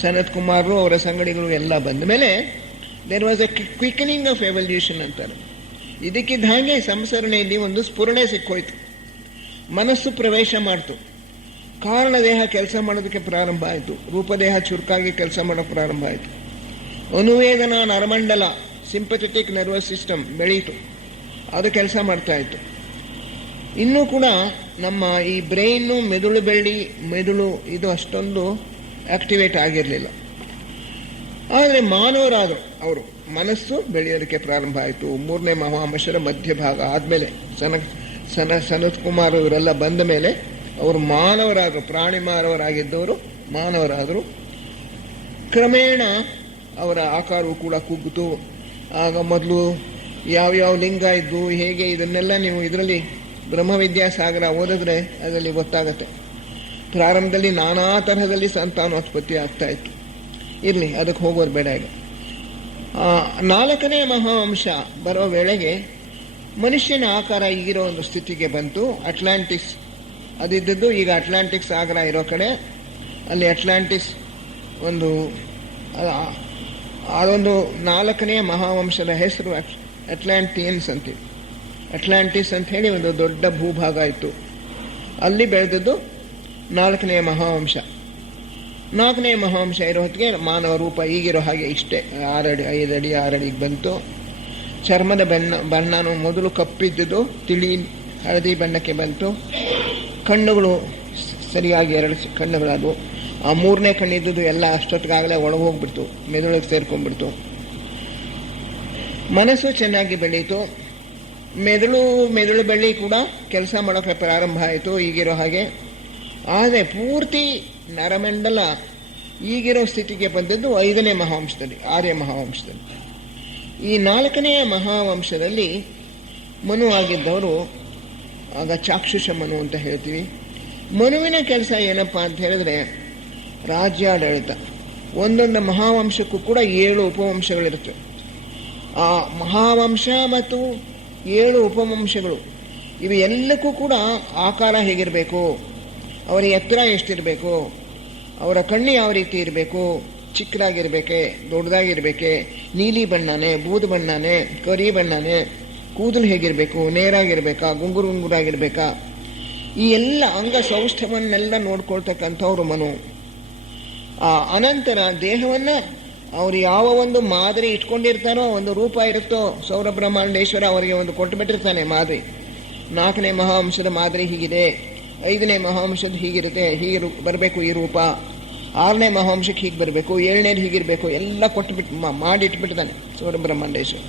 ಸನತ್ ಕುಮಾರರು ಅವರ ಸಂಗಡಿಗಳು ಎಲ್ಲ ಬಂದ ಮೇಲೆ there was a quickening of evolution ಅಂತಾರೆ. ಇದಕ್ಕಿದ್ದ ಹಾಗೆ ಸಂಸರಣೆಯಲ್ಲಿ ಒಂದು ಸ್ಫುರಣೆ ಸಿಕ್ಕೋಯ್ತು, ಮನಸ್ಸು ಪ್ರವೇಶ ಮಾಡ್ತು, ಕಾರಣ ದೇಹ ಕೆಲಸ ಮಾಡೋದಕ್ಕೆ ಪ್ರಾರಂಭ ಆಯಿತು, ರೂಪದೇಹ ಚುರುಕಾಗಿ ಕೆಲಸ ಮಾಡೋಕ್ಕೆ ಪ್ರಾರಂಭ ಆಯಿತು, ಅನುವೇದನಾ ನರಮಂಡಲ ಸಿಂಪಥೆಟಿಕ್ ನರ್ವಸ್ ಸಿಸ್ಟಮ್ ಬೆಳೀತು, ಅದು ಕೆಲಸ ಮಾಡ್ತಾ ಇತ್ತು. ಇನ್ನೂ ಕೂಡ ನಮ್ಮ ಈ ಬ್ರೈನು ಮೆದುಳು ಇದು ಅಷ್ಟೊಂದು ಆಕ್ಟಿವೇಟ್ ಆಗಿರಲಿಲ್ಲ. ಆದರೆ ಮಾನವರಾದರು ಅವರು ಮನಸ್ಸು ಬೆಳೆಯೋದಕ್ಕೆ ಪ್ರಾರಂಭ ಆಯಿತು. 3ನೇ ಮಹಾವಂಶರ ಮಧ್ಯಭಾಗ ಆದಮೇಲೆ ಸನತ್ ಕುಮಾರ್ ಇವರೆಲ್ಲ ಬಂದ ಮೇಲೆ ಅವರು ಮಾನವರಾದರು, ಪ್ರಾಣಿ ಮಾನವರಾಗಿದ್ದವರು ಮಾನವರಾದರು. ಕ್ರಮೇಣ ಅವರ ಆಕಾರವು ಕೂಡ ಕುಗ್ಗಿತು. ಆಗ ಮೊದಲು ಯಾವ್ಯಾವ ಲಿಂಗ ಇದ್ದು ಹೇಗೆ ಇದನ್ನೆಲ್ಲ ನೀವು ಇದರಲ್ಲಿ ಬ್ರಹ್ಮವಿದ್ಯಾಸಾಗರ ಓದಿದ್ರೆ ಅದರಲ್ಲಿ ಗೊತ್ತಾಗತ್ತೆ. ಪ್ರಾರಂಭದಲ್ಲಿ ನಾನಾ ತರಹದಲ್ಲಿ ಸಂತಾನೋತ್ಪತ್ತಿ ಆಗ್ತಾ ಇತ್ತು. ಇರಲಿ, ಅದಕ್ಕೆ ಹೋಗೋದು ಬೇಡ. ಈಗ 4ನೇ ಮಹಾವಂಶ ಬರೋ ವೇಳೆಗೆ ಮನುಷ್ಯನ ಆಕಾರ ಈಗಿರೋ ಒಂದು ಸ್ಥಿತಿಗೆ ಬಂತು. ಅಟ್ಲಾಂಟಿಕ್ಸ್ ಅದಿದ್ದದ್ದು ಈಗ ಅಟ್ಲಾಂಟಿಕ್ ಸಾಗರ ಇರೋ ಕಡೆ, ಅಲ್ಲಿ ಅಟ್ಲಾಂಟಿಸ್ ಅದೊಂದು 4ನೇ ಮಹಾವಂಶದ ಹೆಸರು ಅಟ್ಲಾಂಟಿಯನ್ಸ್ ಅಂತೀವಿ. ಅಟ್ಲಾಂಟಿಸ್ ಅಂತ ಹೇಳಿ ಒಂದು ದೊಡ್ಡ ಭೂಭಾಗ ಇತ್ತು. ಅಲ್ಲಿ ಬೆಳೆದದ್ದು 4ನೇ ಮಹಾವಂಶ. 4ನೇ ಮಹಾವಂಶ ಇರೋ ಹೊತ್ತಿಗೆ ಮಾನವ ರೂಪ ಈಗಿರೋ ಹಾಗೆ ಇಷ್ಟೇ 6 ಅಡಿ 5 ಅಡಿ 6 ಅಡಿಗೆ ಬಂತು. ಚರ್ಮದ ಬಣ್ಣನು ಮೊದಲು ಕಪ್ಪಿದ್ದುದು ತಿಳಿ ಹಳದಿ ಬಣ್ಣಕ್ಕೆ ಬಂತು. ಕಣ್ಣುಗಳು ಸರಿಯಾಗಿ 2 ಕಣ್ಣುಗಳಾದವು. ಆ 3ನೇ ಕಣ್ಣಿದ್ದುದು ಎಲ್ಲ ಅಷ್ಟೊತ್ತಿಗಾಗಲೇ ಒಳಗೋಗ್ಬಿಡ್ತು, ಮೆದುಳಿಗೆ ಸೇರ್ಕೊಂಡ್ಬಿಡ್ತು. ಮನಸ್ಸು ಚೆನ್ನಾಗಿ ಬೆಳೀತು. ಮೆದುಳು ಬೆಳ್ಳಿ ಕೂಡ ಕೆಲಸ ಮಾಡೋಕ್ಕೆ ಪ್ರಾರಂಭ ಆಯಿತು ಈಗಿರೋ ಹಾಗೆ. ಆದರೆ ಪೂರ್ತಿ ನರಮಂಡಲ ಈಗಿರೋ ಸ್ಥಿತಿಗೆ ಬಂದದ್ದು 5ನೇ ಮಹಾವಂಶದಲ್ಲಿ, ಆರ್ಯ ಮಹಾವಂಶದಲ್ಲಿ. ಈ 4ನೇ ಮಹಾವಂಶದಲ್ಲಿ ಮನು ಆಗಿದ್ದವರು ಆಗ ಚಾಕ್ಷುಷ ಮನು ಅಂತ ಹೇಳ್ತೀವಿ. ಮನುವಿನ ಕೆಲಸ ಏನಪ್ಪ ಅಂತ ಹೇಳಿದ್ರೆ ರಾಜ್ಯಾಡಳಿತ. ಒಂದೊಂದು ಮಹಾವಂಶಕ್ಕೂ ಕೂಡ 7 ಉಪವಂಶಗಳಿರುತ್ತೆ. ಆ ಮಹಾವಂಶ ಮತ್ತು 7 ಉಪವಂಶಗಳು ಇವು ಎಲ್ಲಕ್ಕೂ ಕೂಡ ಆಕಾರ ಹೇಗಿರಬೇಕು, ಅವರ ಎತ್ತರ ಎಷ್ಟಿರಬೇಕು, ಅವರ ಕಣ್ಣು ಯಾವ ರೀತಿ ಇರಬೇಕು, ಚಿಕ್ಕದಾಗಿರ್ಬೇಕೆ ದೊಡ್ಡದಾಗಿರ್ಬೇಕೆ, ನೀಲಿ ಬಣ್ಣನೇ ಬೂದು ಬಣ್ಣನೇ ಕರಿ ಬಣ್ಣನೇ, ಕೂದಲು ಹೇಗಿರಬೇಕು, ನೇರಾಗಿರ್ಬೇಕಾ ಗುಂಗುರಾಗಿರ್ಬೇಕಾ, ಈ ಎಲ್ಲ ಅಂಗ ಸೌಷ್ಠವನ್ನೆಲ್ಲ ನೋಡ್ಕೊಳ್ತಕ್ಕಂಥವ್ರು ಮನು. ಅನಂತರ ದೇಹವನ್ನು ಅವ್ರು ಯಾವ ಒಂದು ಮಾದರಿ ಇಟ್ಕೊಂಡಿರ್ತಾರೋ, ಒಂದು ರೂಪ ಇರುತ್ತೋ, ಸೌರಬ್ರಹ್ಮಾಂಡೇಶ್ವರ ಅವರಿಗೆ ಒಂದು ಕೊಟ್ಟು ಬಿಟ್ಟಿರ್ತಾನೆ ಮಾದರಿ. 4ನೇ ಮಹಾವಂಶದ ಮಾದರಿ ಹೀಗಿದೆ, 5ನೇ ಮಹಾವಂಶದ ಹೀಗಿರುತ್ತೆ, ಹೀಗೆ ಬರಬೇಕು ಈ ರೂಪ, 6ನೇ ಮಹಾವಂಶಕ್ಕೆ ಹೀಗೆ ಬರಬೇಕು, 7ನೇದು ಹೀಗಿರಬೇಕು, ಎಲ್ಲ ಕೊಟ್ಟುಬಿಟ್ಟು ಮಾಡಿಟ್ಬಿಟ್ಟಿದ್ದಾನೆ ಸೌರಬ್ರಹ್ಮಾಂಡೇಶ್ವರ.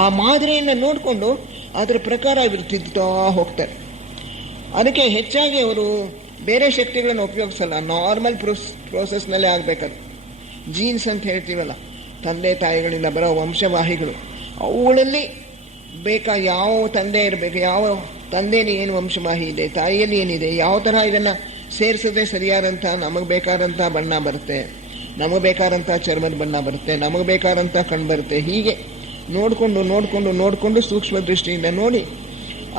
ಆ ಮಾದರಿಯನ್ನು ನೋಡಿಕೊಂಡು ಅದರ ಪ್ರಕಾರ ಇವರು ತಿದ್ದುತ್ತಾ ಹೋಗ್ತಾರೆ. ಅದಕ್ಕೆ ಹೆಚ್ಚಾಗಿ ಅವರು ಬೇರೆ ಶಕ್ತಿಗಳನ್ನು ಉಪಯೋಗಿಸಲ್ಲ, ನಾರ್ಮಲ್ ಪ್ರೋಸೆಸ್ನಲ್ಲೇ ಆಗಬೇಕದು. ಜೀನ್ಸ್ ಅಂತ ಹೇಳ್ತೀವಲ್ಲ, ತಂದೆ ತಾಯಿಗಳಿಂದ ಬರೋ ವಂಶವಾಹಿಗಳು, ಅವುಗಳಲ್ಲಿ ಬೇಕಾ ಯಾವ ತಂದೆ ಇರಬೇಕು, ಯಾವ ತಂದೆಯಲ್ಲಿ ಏನು ವಂಶವಾಹಿ ಇದೆ, ತಾಯಿಯಲ್ಲಿ ಏನಿದೆ, ಯಾವ ಥರ ಇದನ್ನು ಸೇರಿಸದೆ ಸರಿಯಾದಂಥ ನಮಗೆ ಬೇಕಾದಂಥ ಬಣ್ಣ ಬರುತ್ತೆ, ನಮಗೆ ಬೇಕಾದಂಥ ಚರ್ಮದ ಬಣ್ಣ ಬರುತ್ತೆ, ನಮಗೆ ಬೇಕಾದಂಥ ಕಣ್ಣು ಬರುತ್ತೆ. ಹೀಗೆ ನೋಡಿಕೊಂಡು ಸೂಕ್ಷ್ಮ ದೃಷ್ಟಿಯಿಂದ ನೋಡಿ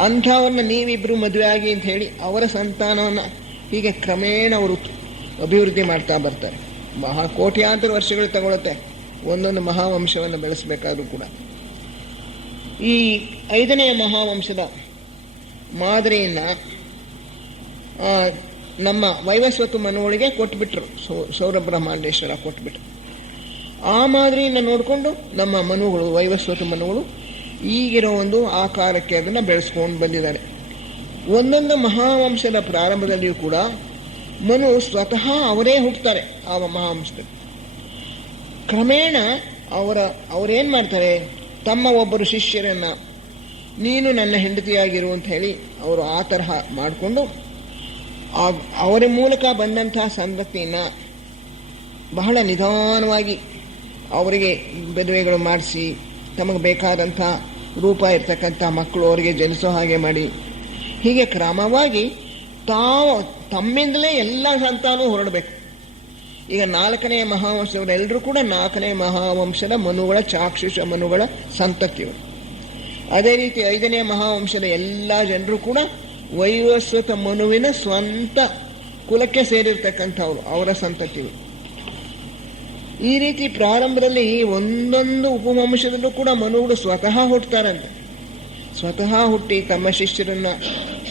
ಅಂಥವ್ರನ್ನ ನೀವಿಬ್ಬರು ಮದುವೆ ಆಗಿ ಅಂತ ಹೇಳಿ ಅವರ ಸಂತಾನವನ್ನು ಹೀಗೆ ಕ್ರಮೇಣ ಅವರು ಅಭಿವೃದ್ಧಿ ಮಾಡ್ತಾ ಬರ್ತಾರೆ. ಕೋಟ್ಯಾಂತರ ವರ್ಷಗಳು ತಗೊಳುತ್ತೆ ಒಂದೊಂದು ಮಹಾವಂಶವನ್ನು ಬೆಳೆಸಬೇಕಾದ್ರೂ ಕೂಡ. ಈ 5ನೇ ಮಹಾವಂಶದ ಮಾದರಿಯನ್ನು ನಮ್ಮ ವೈವಸ್ವತ ಮನುಗಳಿಗೆ ಕೊಟ್ಬಿಟ್ರು, ಸೌರಬ್ರಹ್ಮಾಂಡೇಶ್ವರ ಕೊಟ್ಬಿಟ್ರು. ಆ ಮಾದರಿಯನ್ನು ನೋಡಿಕೊಂಡು ನಮ್ಮ ಮನುಗಳು, ವೈವಸ್ವತ ಮನುಗಳು ಈಗಿರೋ ಒಂದು ಆಕಾರಕ್ಕೆ ಅದನ್ನು ಬೆಳೆಸ್ಕೊಂಡು ಬಂದಿದ್ದಾರೆ. ಒಂದೊಂದು ಮಹಾವಂಶದ ಪ್ರಾರಂಭದಲ್ಲಿಯೂ ಕೂಡ ಮನು ಸ್ವತಃ ಅವರೇ ಹುಟ್ಟುತ್ತಾರೆ. ಆ ಮಹಾವಂಶದಲ್ಲಿ ಕ್ರಮೇಣ ಅವರೇನು ಮಾಡ್ತಾರೆ, ತಮ್ಮ ಒಬ್ಬರು ಶಿಷ್ಯರನ್ನು ನೀನು ನನ್ನ ಹೆಂಡತಿಯಾಗಿರು ಅಂತ ಹೇಳಿ ಅವರು ಆ ತರಹ ಮಾಡಿಕೊಂಡು ಅವರ ಮೂಲಕ ಬಂದಂಥ ಸಂತತಿಯನ್ನು ಬಹಳ ನಿಧಾನವಾಗಿ ಅವರಿಗೆ ಮದುವೆಗಳು ಮಾಡಿಸಿ ತಮಗೆ ಬೇಕಾದಂಥ ರೂಪ ಇರ್ತಕ್ಕಂಥ ಮಕ್ಕಳು ಅವರಿಗೆ ಜನಿಸೋ ಹಾಗೆ ಮಾಡಿ, ಹೀಗೆ ಕ್ರಮವಾಗಿ ತಮ್ಮಿಂದಲೇ ಎಲ್ಲ ಸಂತಾನವೂ ಹೊರಡಬೇಕು. ಈಗ 4ನೇ ಮಹಾವಂಶದವರೆಲ್ಲರೂ ಕೂಡ 4ನೇ ಮಹಾವಂಶದ ಮನುಗಳ ಚಾಕ್ಷುಷ ಮನುಗಳ ಸಂತತಿಯವರು. ಅದೇ ರೀತಿ 5ನೇ ಮಹಾವಂಶದ ಎಲ್ಲ ಜನರು ಕೂಡ ವೈವಸ್ವತ ಮನುವಿನ ಸ್ವಂತ ಕುಲಕ್ಕೆ ಸೇರಿರ್ತಕ್ಕಂಥವ್ರು, ಅವರ ಸಂತತಿಗಳು. ಈ ರೀತಿ ಪ್ರಾರಂಭದಲ್ಲಿ ಒಂದೊಂದು ಉಪವಂಶದಲ್ಲೂ ಕೂಡ ಮನುಗಳು ಸ್ವತಃ ಹುಟ್ಟುತ್ತಾರಂತೆ. ಸ್ವತಃ ಹುಟ್ಟಿ ತಮ್ಮ ಶಿಷ್ಯರನ್ನ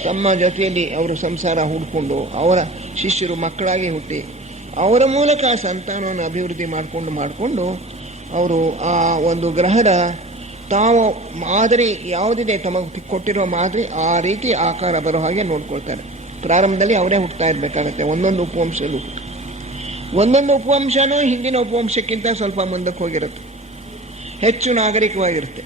ತಮ್ಮ ಜೊತೆಯಲ್ಲಿ ಅವರು ಸಂಸಾರ ಹುಡ್ಕೊಂಡು ಅವರ ಶಿಷ್ಯರು ಮಕ್ಕಳಾಗಿ ಹುಟ್ಟಿ ಅವರ ಮೂಲಕ ಸಂತಾನವನ್ನು ಅಭಿವೃದ್ಧಿ ಮಾಡಿಕೊಂಡು ಅವರು ಆ ಒಂದು ಗ್ರಹದ ತಾವು ಮಾದರಿ ಯಾವುದಿದೆ ತಮಗೆ ಕೊಟ್ಟಿರೋ ಮಾದರಿ ಆ ರೀತಿ ಆಕಾರ ಬರೋ ಹಾಗೆ ನೋಡ್ಕೊಳ್ತಾರೆ. ಪ್ರಾರಂಭದಲ್ಲಿ ಅವರೇ ಹುಟ್ಟುತ್ತಾ ಇರಬೇಕಾಗತ್ತೆ. ಒಂದೊಂದು ಉಪವಂಶದಲ್ಲೂ ಒಂದೊಂದು ಉಪವಂಶನೂ ಹಿಂದಿನ ಉಪವಂಶಕ್ಕಿಂತ ಸ್ವಲ್ಪ ಮುಂದಕ್ಕೆ ಹೋಗಿರುತ್ತೆ, ಹೆಚ್ಚು ನಾಗರಿಕವಾಗಿರುತ್ತೆ.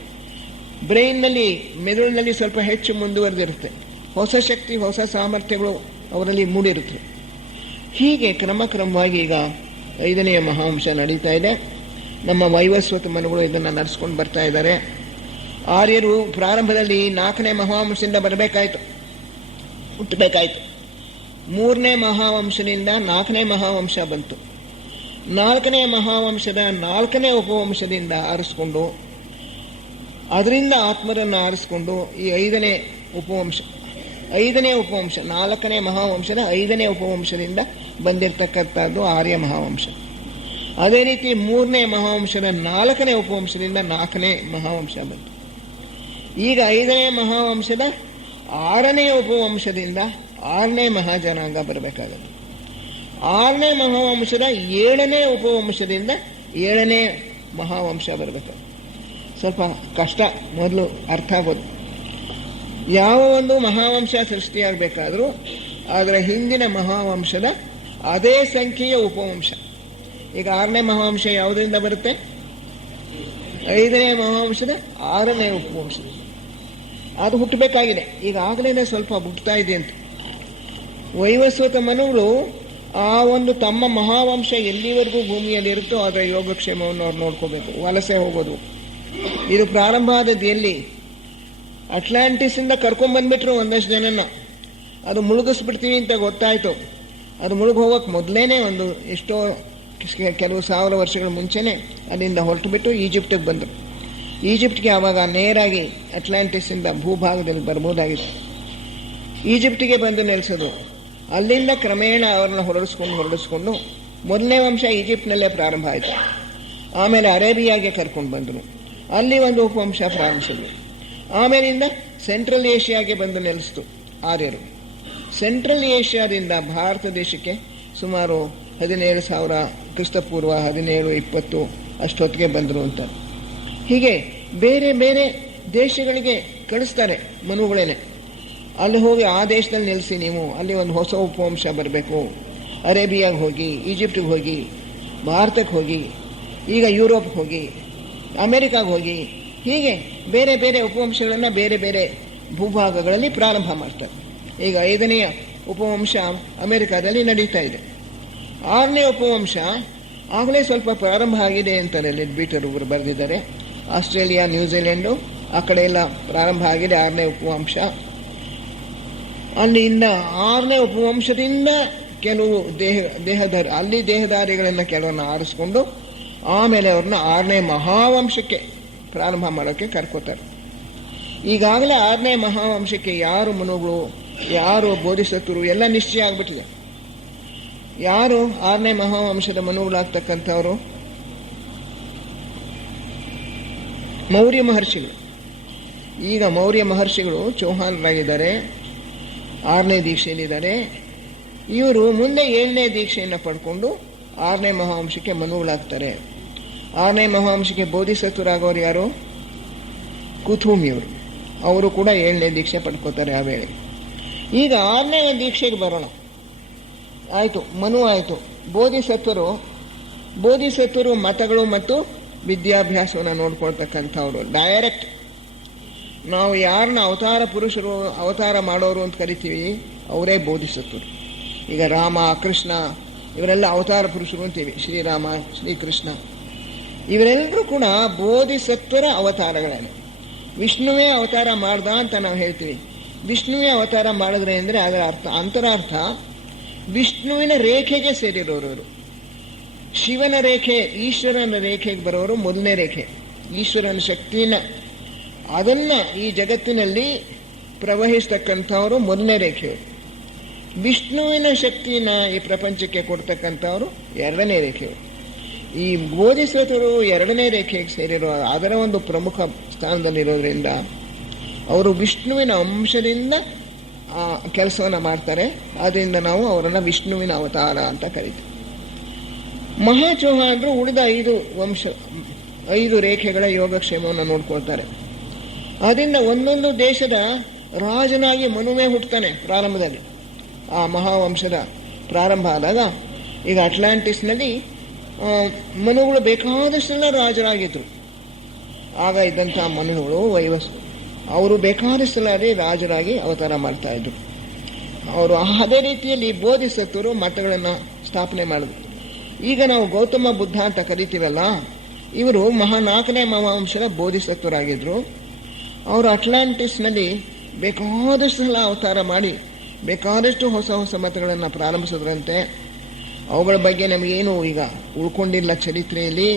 ಬ್ರೈನ್ನಲ್ಲಿ, ಮೆದುಳಿನಲ್ಲಿ ಸ್ವಲ್ಪ ಹೆಚ್ಚು ಮುಂದುವರೆದಿರುತ್ತೆ. ಹೊಸ ಶಕ್ತಿ, ಹೊಸ ಸಾಮರ್ಥ್ಯಗಳು ಅವರಲ್ಲಿ ಮೂಡಿರುತ್ತೆ. ಹೀಗೆ ಕ್ರಮವಾಗಿ ಈಗ 5ನೇ ಮಹಾವಂಶ ನಡೀತಾ ಇದೆ. ನಮ್ಮ ವೈವಸ್ವತ ಮನುಗಳು ಇದನ್ನು ನಡೆಸ್ಕೊಂಡು ಬರ್ತಾ ಇದ್ದಾರೆ. ಆರ್ಯರು ಪ್ರಾರಂಭದಲ್ಲಿ 4ನೇ ಮಹಾವಂಶದಿಂದ ಬರಬೇಕಾಯ್ತು, ಹುಟ್ಟಬೇಕಾಯ್ತು. 3ನೇ ಮಹಾವಂಶದಿಂದ 4ನೇ ಮಹಾವಂಶ ಬಂತು. 4ನೇ ಮಹಾವಂಶದ 4ನೇ ಉಪವಂಶದಿಂದ ಆರಿಸ್ಕೊಂಡು ಅದರಿಂದ ಆತ್ಮರನ್ನು ಆರಿಸ್ಕೊಂಡು ಈ 5ನೇ ಉಪವಂಶ 4ನೇ ಮಹಾವಂಶದ 5ನೇ ಉಪವಂಶದಿಂದ ಬಂದಿರತಕ್ಕಂಥದ್ದು ಆರ್ಯ ಮಹಾವಂಶ. ಅದೇ ರೀತಿ 3ನೇ ಮಹಾವಂಶದ 4ನೇ ಉಪವಂಶದಿಂದ 4ನೇ ಮಹಾವಂಶ ಬಂತು. ಈಗ 5ನೇ ಮಹಾವಂಶದ 6ನೇ ಉಪವಂಶದಿಂದ 6ನೇ ಮಹಾಜನಾಂಗ ಬರಬೇಕಾಗುತ್ತೆ. 6ನೇ ಮಹಾವಂಶದ 7ನೇ ಉಪವಂಶದಿಂದ 7ನೇ ಮಹಾವಂಶ ಬರಬೇಕಾಗುತ್ತೆ. ಸ್ವಲ್ಪ ಕಷ್ಟ, ಮೊದಲು ಅರ್ಥ ಆಗೋದು. ಯಾವ ಒಂದು ಮಹಾವಂಶ ಸೃಷ್ಟಿಯಾಗಬೇಕಾದ್ರೂ ಅದರ ಹಿಂದಿನ ಮಹಾವಂಶದ ಅದೇ ಸಂಖ್ಯೆಯ ಉಪವಂಶ. ಈಗ 6ನೇ ಮಹಾವಂಶ ಯಾವುದರಿಂದ ಬರುತ್ತೆ? 5ನೇ ಮಹಾವಂಶದ 6ನೇ ಉಪವಂಶ. ಅದು ಹುಟ್ಟಬೇಕಾಗಿದೆ. ಈಗಾಗಲೇ ಸ್ವಲ್ಪ ಹುಟ್ಟುತ್ತಾ ಇದೆ ಅಂತ. ವೈವಸ್ವತ ಮನುಗಳು ಆ ಒಂದು ತಮ್ಮ ಮಹಾವಂಶ ಎಲ್ಲಿವರೆಗೂ ಭೂಮಿಯಲ್ಲಿರುತ್ತೋ ಅದರ ಯೋಗಕ್ಷೇಮವನ್ನು ಅವ್ರು ನೋಡ್ಕೋಬೇಕು. ವಲಸೆ ಹೋಗೋದು ಇದು ಪ್ರಾರಂಭ ಆದದ್ದು ಎಲ್ಲಿ? ಅಟ್ಲಾಂಟಿಸಿಂದ ಕರ್ಕೊಂಡ್ಬಂದ್ಬಿಟ್ರು ಒಂದಷ್ಟು ಜನನ. ಅದು ಮುಳುಗಿಸ್ಬಿಡ್ತೀವಿ ಅಂತ ಗೊತ್ತಾಯ್ತು. ಅದು ಮುಳುಗಿ ಹೋಗೋಕೆ ಮೊದಲೇನೆ ಒಂದು ಎಷ್ಟೋ ಕೆಲವು ಸಾವಿರ ವರ್ಷಗಳ ಮುಂಚೆನೆ ಅಲ್ಲಿಂದ ಹೊರಟುಬಿಟ್ಟು ಈಜಿಪ್ಟಿಗೆ ಬಂದರು. ಈಜಿಪ್ಟ್ಗೆ ಆವಾಗ ನೇರಾಗಿ ಅಟ್ಲಾಂಟಿಸಿಂದ ಭೂಭಾಗದಲ್ಲಿ ಬರ್ಬೋದಾಗಿತ್ತು. ಈಜಿಪ್ಟಿಗೆ ಬಂದು ನೆಲೆಸೋದು. ಅಲ್ಲಿಂದ ಕ್ರಮೇಣ ಅವ್ರನ್ನ ಹೊರಡಿಸ್ಕೊಂಡು ಮೊದಲನೇ ವಂಶ ಈಜಿಪ್ಟ್ನಲ್ಲೇ ಪ್ರಾರಂಭ ಆಯಿತು. ಆಮೇಲೆ ಅರೇಬಿಯಾಗೆ ಕರ್ಕೊಂಡು ಬಂದರು. ಅಲ್ಲಿ ಒಂದು ಉಪವಂಶ ಪ್ರಾರಂಭಿಸಿದ್ರು. ಆಮೇಲಿಂದ ಸೆಂಟ್ರಲ್ ಏಷ್ಯಾಗೆ ಬಂದು ನೆಲೆಸಿತು ಆರ್ಯರು. ಸೆಂಟ್ರಲ್ ಏಷ್ಯಾದಿಂದ ಭಾರತ ದೇಶಕ್ಕೆ ಸುಮಾರು 17,000 ಕ್ರಿಸ್ತಪೂರ್ವ 1720 ಅಷ್ಟೊತ್ತಿಗೆ ಬಂದರು ಅಂತ. ಹೀಗೆ ಬೇರೆ ಬೇರೆ ದೇಶಗಳಿಗೆ ಕಳಿಸ್ತಾರೆ ಮನುಗಳೇನೆ. ಅಲ್ಲಿ ಹೋಗಿ ಆ ದೇಶದಲ್ಲಿ ನೆಲೆಸಿ ನೀವು, ಅಲ್ಲಿ ಒಂದು ಹೊಸ ಉಪವಂಶ ಬರಬೇಕು. ಅರೇಬಿಯಾಗೆ ಹೋಗಿ, ಈಜಿಪ್ಟಿಗೆ ಹೋಗಿ, ಭಾರತಕ್ಕೆ ಹೋಗಿ, ಈಗ ಯುರೋಪ್ಗೆ ಹೋಗಿ, ಅಮೆರಿಕಾಗೆ ಹೋಗಿ, ಹೀಗೆ ಬೇರೆ ಬೇರೆ ಉಪವಂಶಗಳನ್ನು ಬೇರೆ ಬೇರೆ ಭೂಭಾಗಗಳಲ್ಲಿ ಪ್ರಾರಂಭ ಮಾಡ್ತಾರೆ. ಈಗ 5ನೆಯ ಉಪವಂಶ ಅಮೆರಿಕಾದಲ್ಲಿ ನಡೀತಾ ಇದೆ. 6ನೇ ಉಪವಂಶ ಆಗಲೇ ಸ್ವಲ್ಪ ಪ್ರಾರಂಭ ಆಗಿದೆ ಅಂತಾರೆ ಲೆಡ್ಬೀಟರ್ ಅವರು ಬರೆದಿದ್ದಾರೆ. ಆಸ್ಟ್ರೇಲಿಯಾ, ನ್ಯೂಜಿಲೆಂಡು ಆ ಕಡೆ ಎಲ್ಲ ಪ್ರಾರಂಭ ಆಗಿದೆ 6ನೇ ಉಪವಂಶ. ಅಲ್ಲಿಂದ 6ನೇ ಉಪವಂಶದಿಂದ ಕೆಲವು ದೇಹಧಾರಿಗಳನ್ನು ಕೆಲವನ್ನ ಆರಿಸ್ಕೊಂಡು ಆಮೇಲೆ ಅವ್ರನ್ನ 6ನೇ ಮಹಾವಂಶಕ್ಕೆ ಪ್ರಾರಂಭ ಮಾಡೋಕ್ಕೆ ಕರ್ಕೋತಾರೆ. ಈಗಾಗಲೇ 6ನೇ ಮಹಾವಂಶಕ್ಕೆ ಯಾರು ಮನುಗಳು, ಯಾರು ಬೋಧಿಸತ್ವರು ಎಲ್ಲ ನಿಶ್ಚಯ ಆಗ್ಬಿಟ್ಟಿದೆ. ಯಾರು 6ನೇ ಮಹಾವಂಶದ ಮನುಗಳಾಗ್ತಕ್ಕಂಥವರು? ಮೌರ್ಯ ಮಹರ್ಷಿಗಳು. ಈಗ ಮೌರ್ಯ ಮಹರ್ಷಿಗಳು ಚೌಹಾನರಾಗಿದ್ದಾರೆ, 6ನೇ ದೀಕ್ಷೆಯಲ್ಲಿದ್ದಾರೆ. ಇವರು ಮುಂದೆ 7ನೇ ದೀಕ್ಷೆಯನ್ನು ಪಡ್ಕೊಂಡು 6ನೇ ಮಹಾವಂಶಕ್ಕೆ ಮನುಗಳಾಗ್ತಾರೆ. 6ನೇ ಮಹಾವಂಶಕ್ಕೆ ಬೋಧಿಸತ್ವರಾಗೋರು ಯಾರು? ಕುಥೂಮಿಯವರು. ಅವರು ಕೂಡ 7ನೇ ದೀಕ್ಷೆ ಪಡ್ಕೋತಾರೆ ಆ ವೇಳೆ. ಈಗ 6ನೇ ದೀಕ್ಷೆಗೆ ಬರೋಣ. ಆಯಿತು, ಮನು ಆಯಿತು. ಬೋಧಿಸತ್ವರು ಮತಗಳು ಮತ್ತು ವಿದ್ಯಾಭ್ಯಾಸವನ್ನು ನೋಡ್ಕೊಳ್ತಕ್ಕಂಥವ್ರು. ಡೈರೆಕ್ಟ್ ನಾವು ಯಾರನ್ನ ಅವತಾರ ಪುರುಷರು, ಅವತಾರ ಮಾಡೋರು ಅಂತ ಕರಿತೀವಿ, ಅವರೇ ಬೋಧಿಸತ್ವರು. ಈಗ ರಾಮ, ಕೃಷ್ಣ ಇವರೆಲ್ಲ ಅವತಾರ ಪುರುಷರು ಅಂತೀವಿ. ಶ್ರೀರಾಮ, ಶ್ರೀಕೃಷ್ಣ ಇವರೆಲ್ಲರೂ ಕೂಡ ಬೋಧಿಸತ್ವರ ಅವತಾರಗಳೇನು. ವಿಷ್ಣುವೇ ಅವತಾರ ಮಾಡ್ದ ಅಂತ ನಾವು ಹೇಳ್ತೀವಿ. ವಿಷ್ಣುವೇ ಅವತಾರ ಮಾಡಿದ್ರೆ ಅಂದರೆ ಅದರ ಅರ್ಥ, ಅಂತರಾರ್ಥ ವಿಷ್ಣುವಿನ ರೇಖೆಗೆ ಸೇರಿರೋರು. ಶಿವನ ರೇಖೆ, ಈಶ್ವರನ ರೇಖೆಗೆ ಬರೋರು ಮೊದಲನೇ ರೇಖೆ. ಈಶ್ವರನ ಶಕ್ತಿನ ಅದನ್ನು ಈ ಜಗತ್ತಿನಲ್ಲಿ ಪ್ರವಹಿಸ್ತಕ್ಕಂಥವರು ಮೊದಲನೇ ರೇಖೆಯವರು. ವಿಷ್ಣುವಿನ ಶಕ್ತಿನ ಈ ಪ್ರಪಂಚಕ್ಕೆ ಕೊಡ್ತಕ್ಕಂಥವರು ಎರಡನೇ ರೇಖೆಯವರು. ಈ ಬೋಧಿಸತ್ವರು ಎರಡನೇ ರೇಖೆಗೆ ಸೇರಿರುವ ಅದರ ಒಂದು ಪ್ರಮುಖ ಸ್ಥಾನದಲ್ಲಿರೋದ್ರಿಂದ ಅವರು ವಿಷ್ಣುವಿನ ಅಂಶದಿಂದ ಕೆಲಸವನ್ನು ಮಾಡ್ತಾರೆ. ಆದ್ದರಿಂದ ನಾವು ಅವರನ್ನು ವಿಷ್ಣುವಿನ ಅವತಾರ ಅಂತ ಕರಿತೀವಿ. ಮಹಾಚೌಹಾಣರು ಉಳಿದ 5 ರೇಖೆಗಳ ಯೋಗಕ್ಷೇಮವನ್ನು ನೋಡ್ಕೊಳ್ತಾರೆ. ಆದ್ದರಿಂದ ಒಂದೊಂದು ದೇಶದ ರಾಜನಾಗಿ ಮನುವೇ ಹುಟ್ಟುತ್ತಾನೆ ಪ್ರಾರಂಭದಲ್ಲಿ. ಆ ಮಹಾವಂಶದ ಪ್ರಾರಂಭ ಆದಾಗ ಈಗ ಅಟ್ಲಾಂಟಿಸ್ನಲ್ಲಿ ಮನುಗಳು ಬೇಕಾದಷ್ಟೆಲ್ಲ ರಾಜರಾಗಿದ್ರು. ಆಗ ಇದ್ದಂಥ ಮನುಗಳು ಅವರು ಬೇಕಾದಷ್ಟೆಲ್ಲ ರಾಜರಾಗಿ ಅವತಾರ ಮಾಡ್ತಾ ಇದ್ರು. ಅವರು ಅದೇ ರೀತಿಯಲ್ಲಿ ಬೋಧಿಸತ್ವರು ಮಠಗಳನ್ನು ಸ್ಥಾಪನೆ ಮಾಡಿದ್ರು. ಈಗ ನಾವು ಗೌತಮ ಬುದ್ಧ ಅಂತ ಕರಿತೀವಲ್ಲ, ಇವರು 4ನೇ ಮಹಾವಂಶದ ಬೋಧಿಸತ್ವರಾಗಿದ್ರು. ಅವರು ಅಟ್ಲಾಂಟಿಸ್ನಲ್ಲಿ ಬೇಕಾದಷ್ಟು ಸಲ ಅವತಾರ ಮಾಡಿ ಬೇಕಾದಷ್ಟು ಹೊಸ ಹೊಸ ಮತಗಳನ್ನು ಪ್ರಾರಂಭಿಸಿದ್ರಂತೆ. ಅವುಗಳ ಬಗ್ಗೆ ನಮಗೇನು ಈಗ ಉಳ್ಕೊಂಡಿಲ್ಲ ಚರಿತ್ರೆಯಲ್ಲಿ.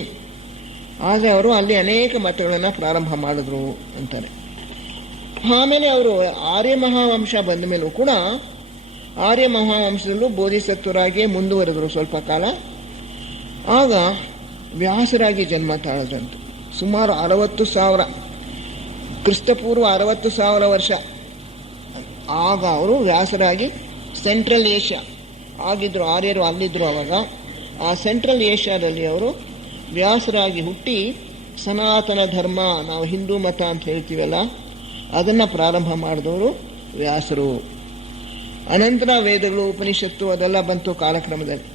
ಆದರೆ ಅವರು ಅಲ್ಲಿ ಅನೇಕ ಮತಗಳನ್ನು ಪ್ರಾರಂಭ ಮಾಡಿದ್ರು ಅಂತಾರೆ. ಆಮೇಲೆ ಅವರು ಆರ್ಯ ಮಹಾವಂಶ ಬಂದ ಮೇಲೂ ಕೂಡ ಆರ್ಯ ಮಹಾವಂಶದಲ್ಲೂ ಬೋಧಿಸತ್ವರಾಗಿಯೇ ಮುಂದುವರೆದರು ಸ್ವಲ್ಪ ಕಾಲ. ಆಗ ವ್ಯಾಸರಾಗಿ ಜನ್ಮ ತಾಳದ್ರಂತೆ. ಸುಮಾರು 60,000 ಕ್ರಿಸ್ತಪೂರ್ವ 60,000 ವರ್ಷ ಆಗ ಅವರು ವ್ಯಾಸರಾಗಿ ಸೆಂಟ್ರಲ್ ಏಷ್ಯಾ ಆಗಿದ್ರು. ಆರ್ಯರು ಅಲ್ಲಿದ್ದರು ಅವಾಗ. ಆ ಸೆಂಟ್ರಲ್ ಏಷ್ಯಾದಲ್ಲಿ ಅವರು ವ್ಯಾಸರಾಗಿ ಹುಟ್ಟಿ ಸನಾತನ ಧರ್ಮ, ನಾವು ಹಿಂದೂ ಮತ ಅಂತ ಹೇಳ್ತೀವಲ್ಲ, ಅದನ್ನು ಪ್ರಾರಂಭ ಮಾಡಿದವರು ವ್ಯಾಸರು. ಅನಂತರ ವೇದಗಳು, ಉಪನಿಷತ್ತು ಅದೆಲ್ಲ ಬಂತು ಕಾಲಕ್ರಮದಲ್ಲಿ.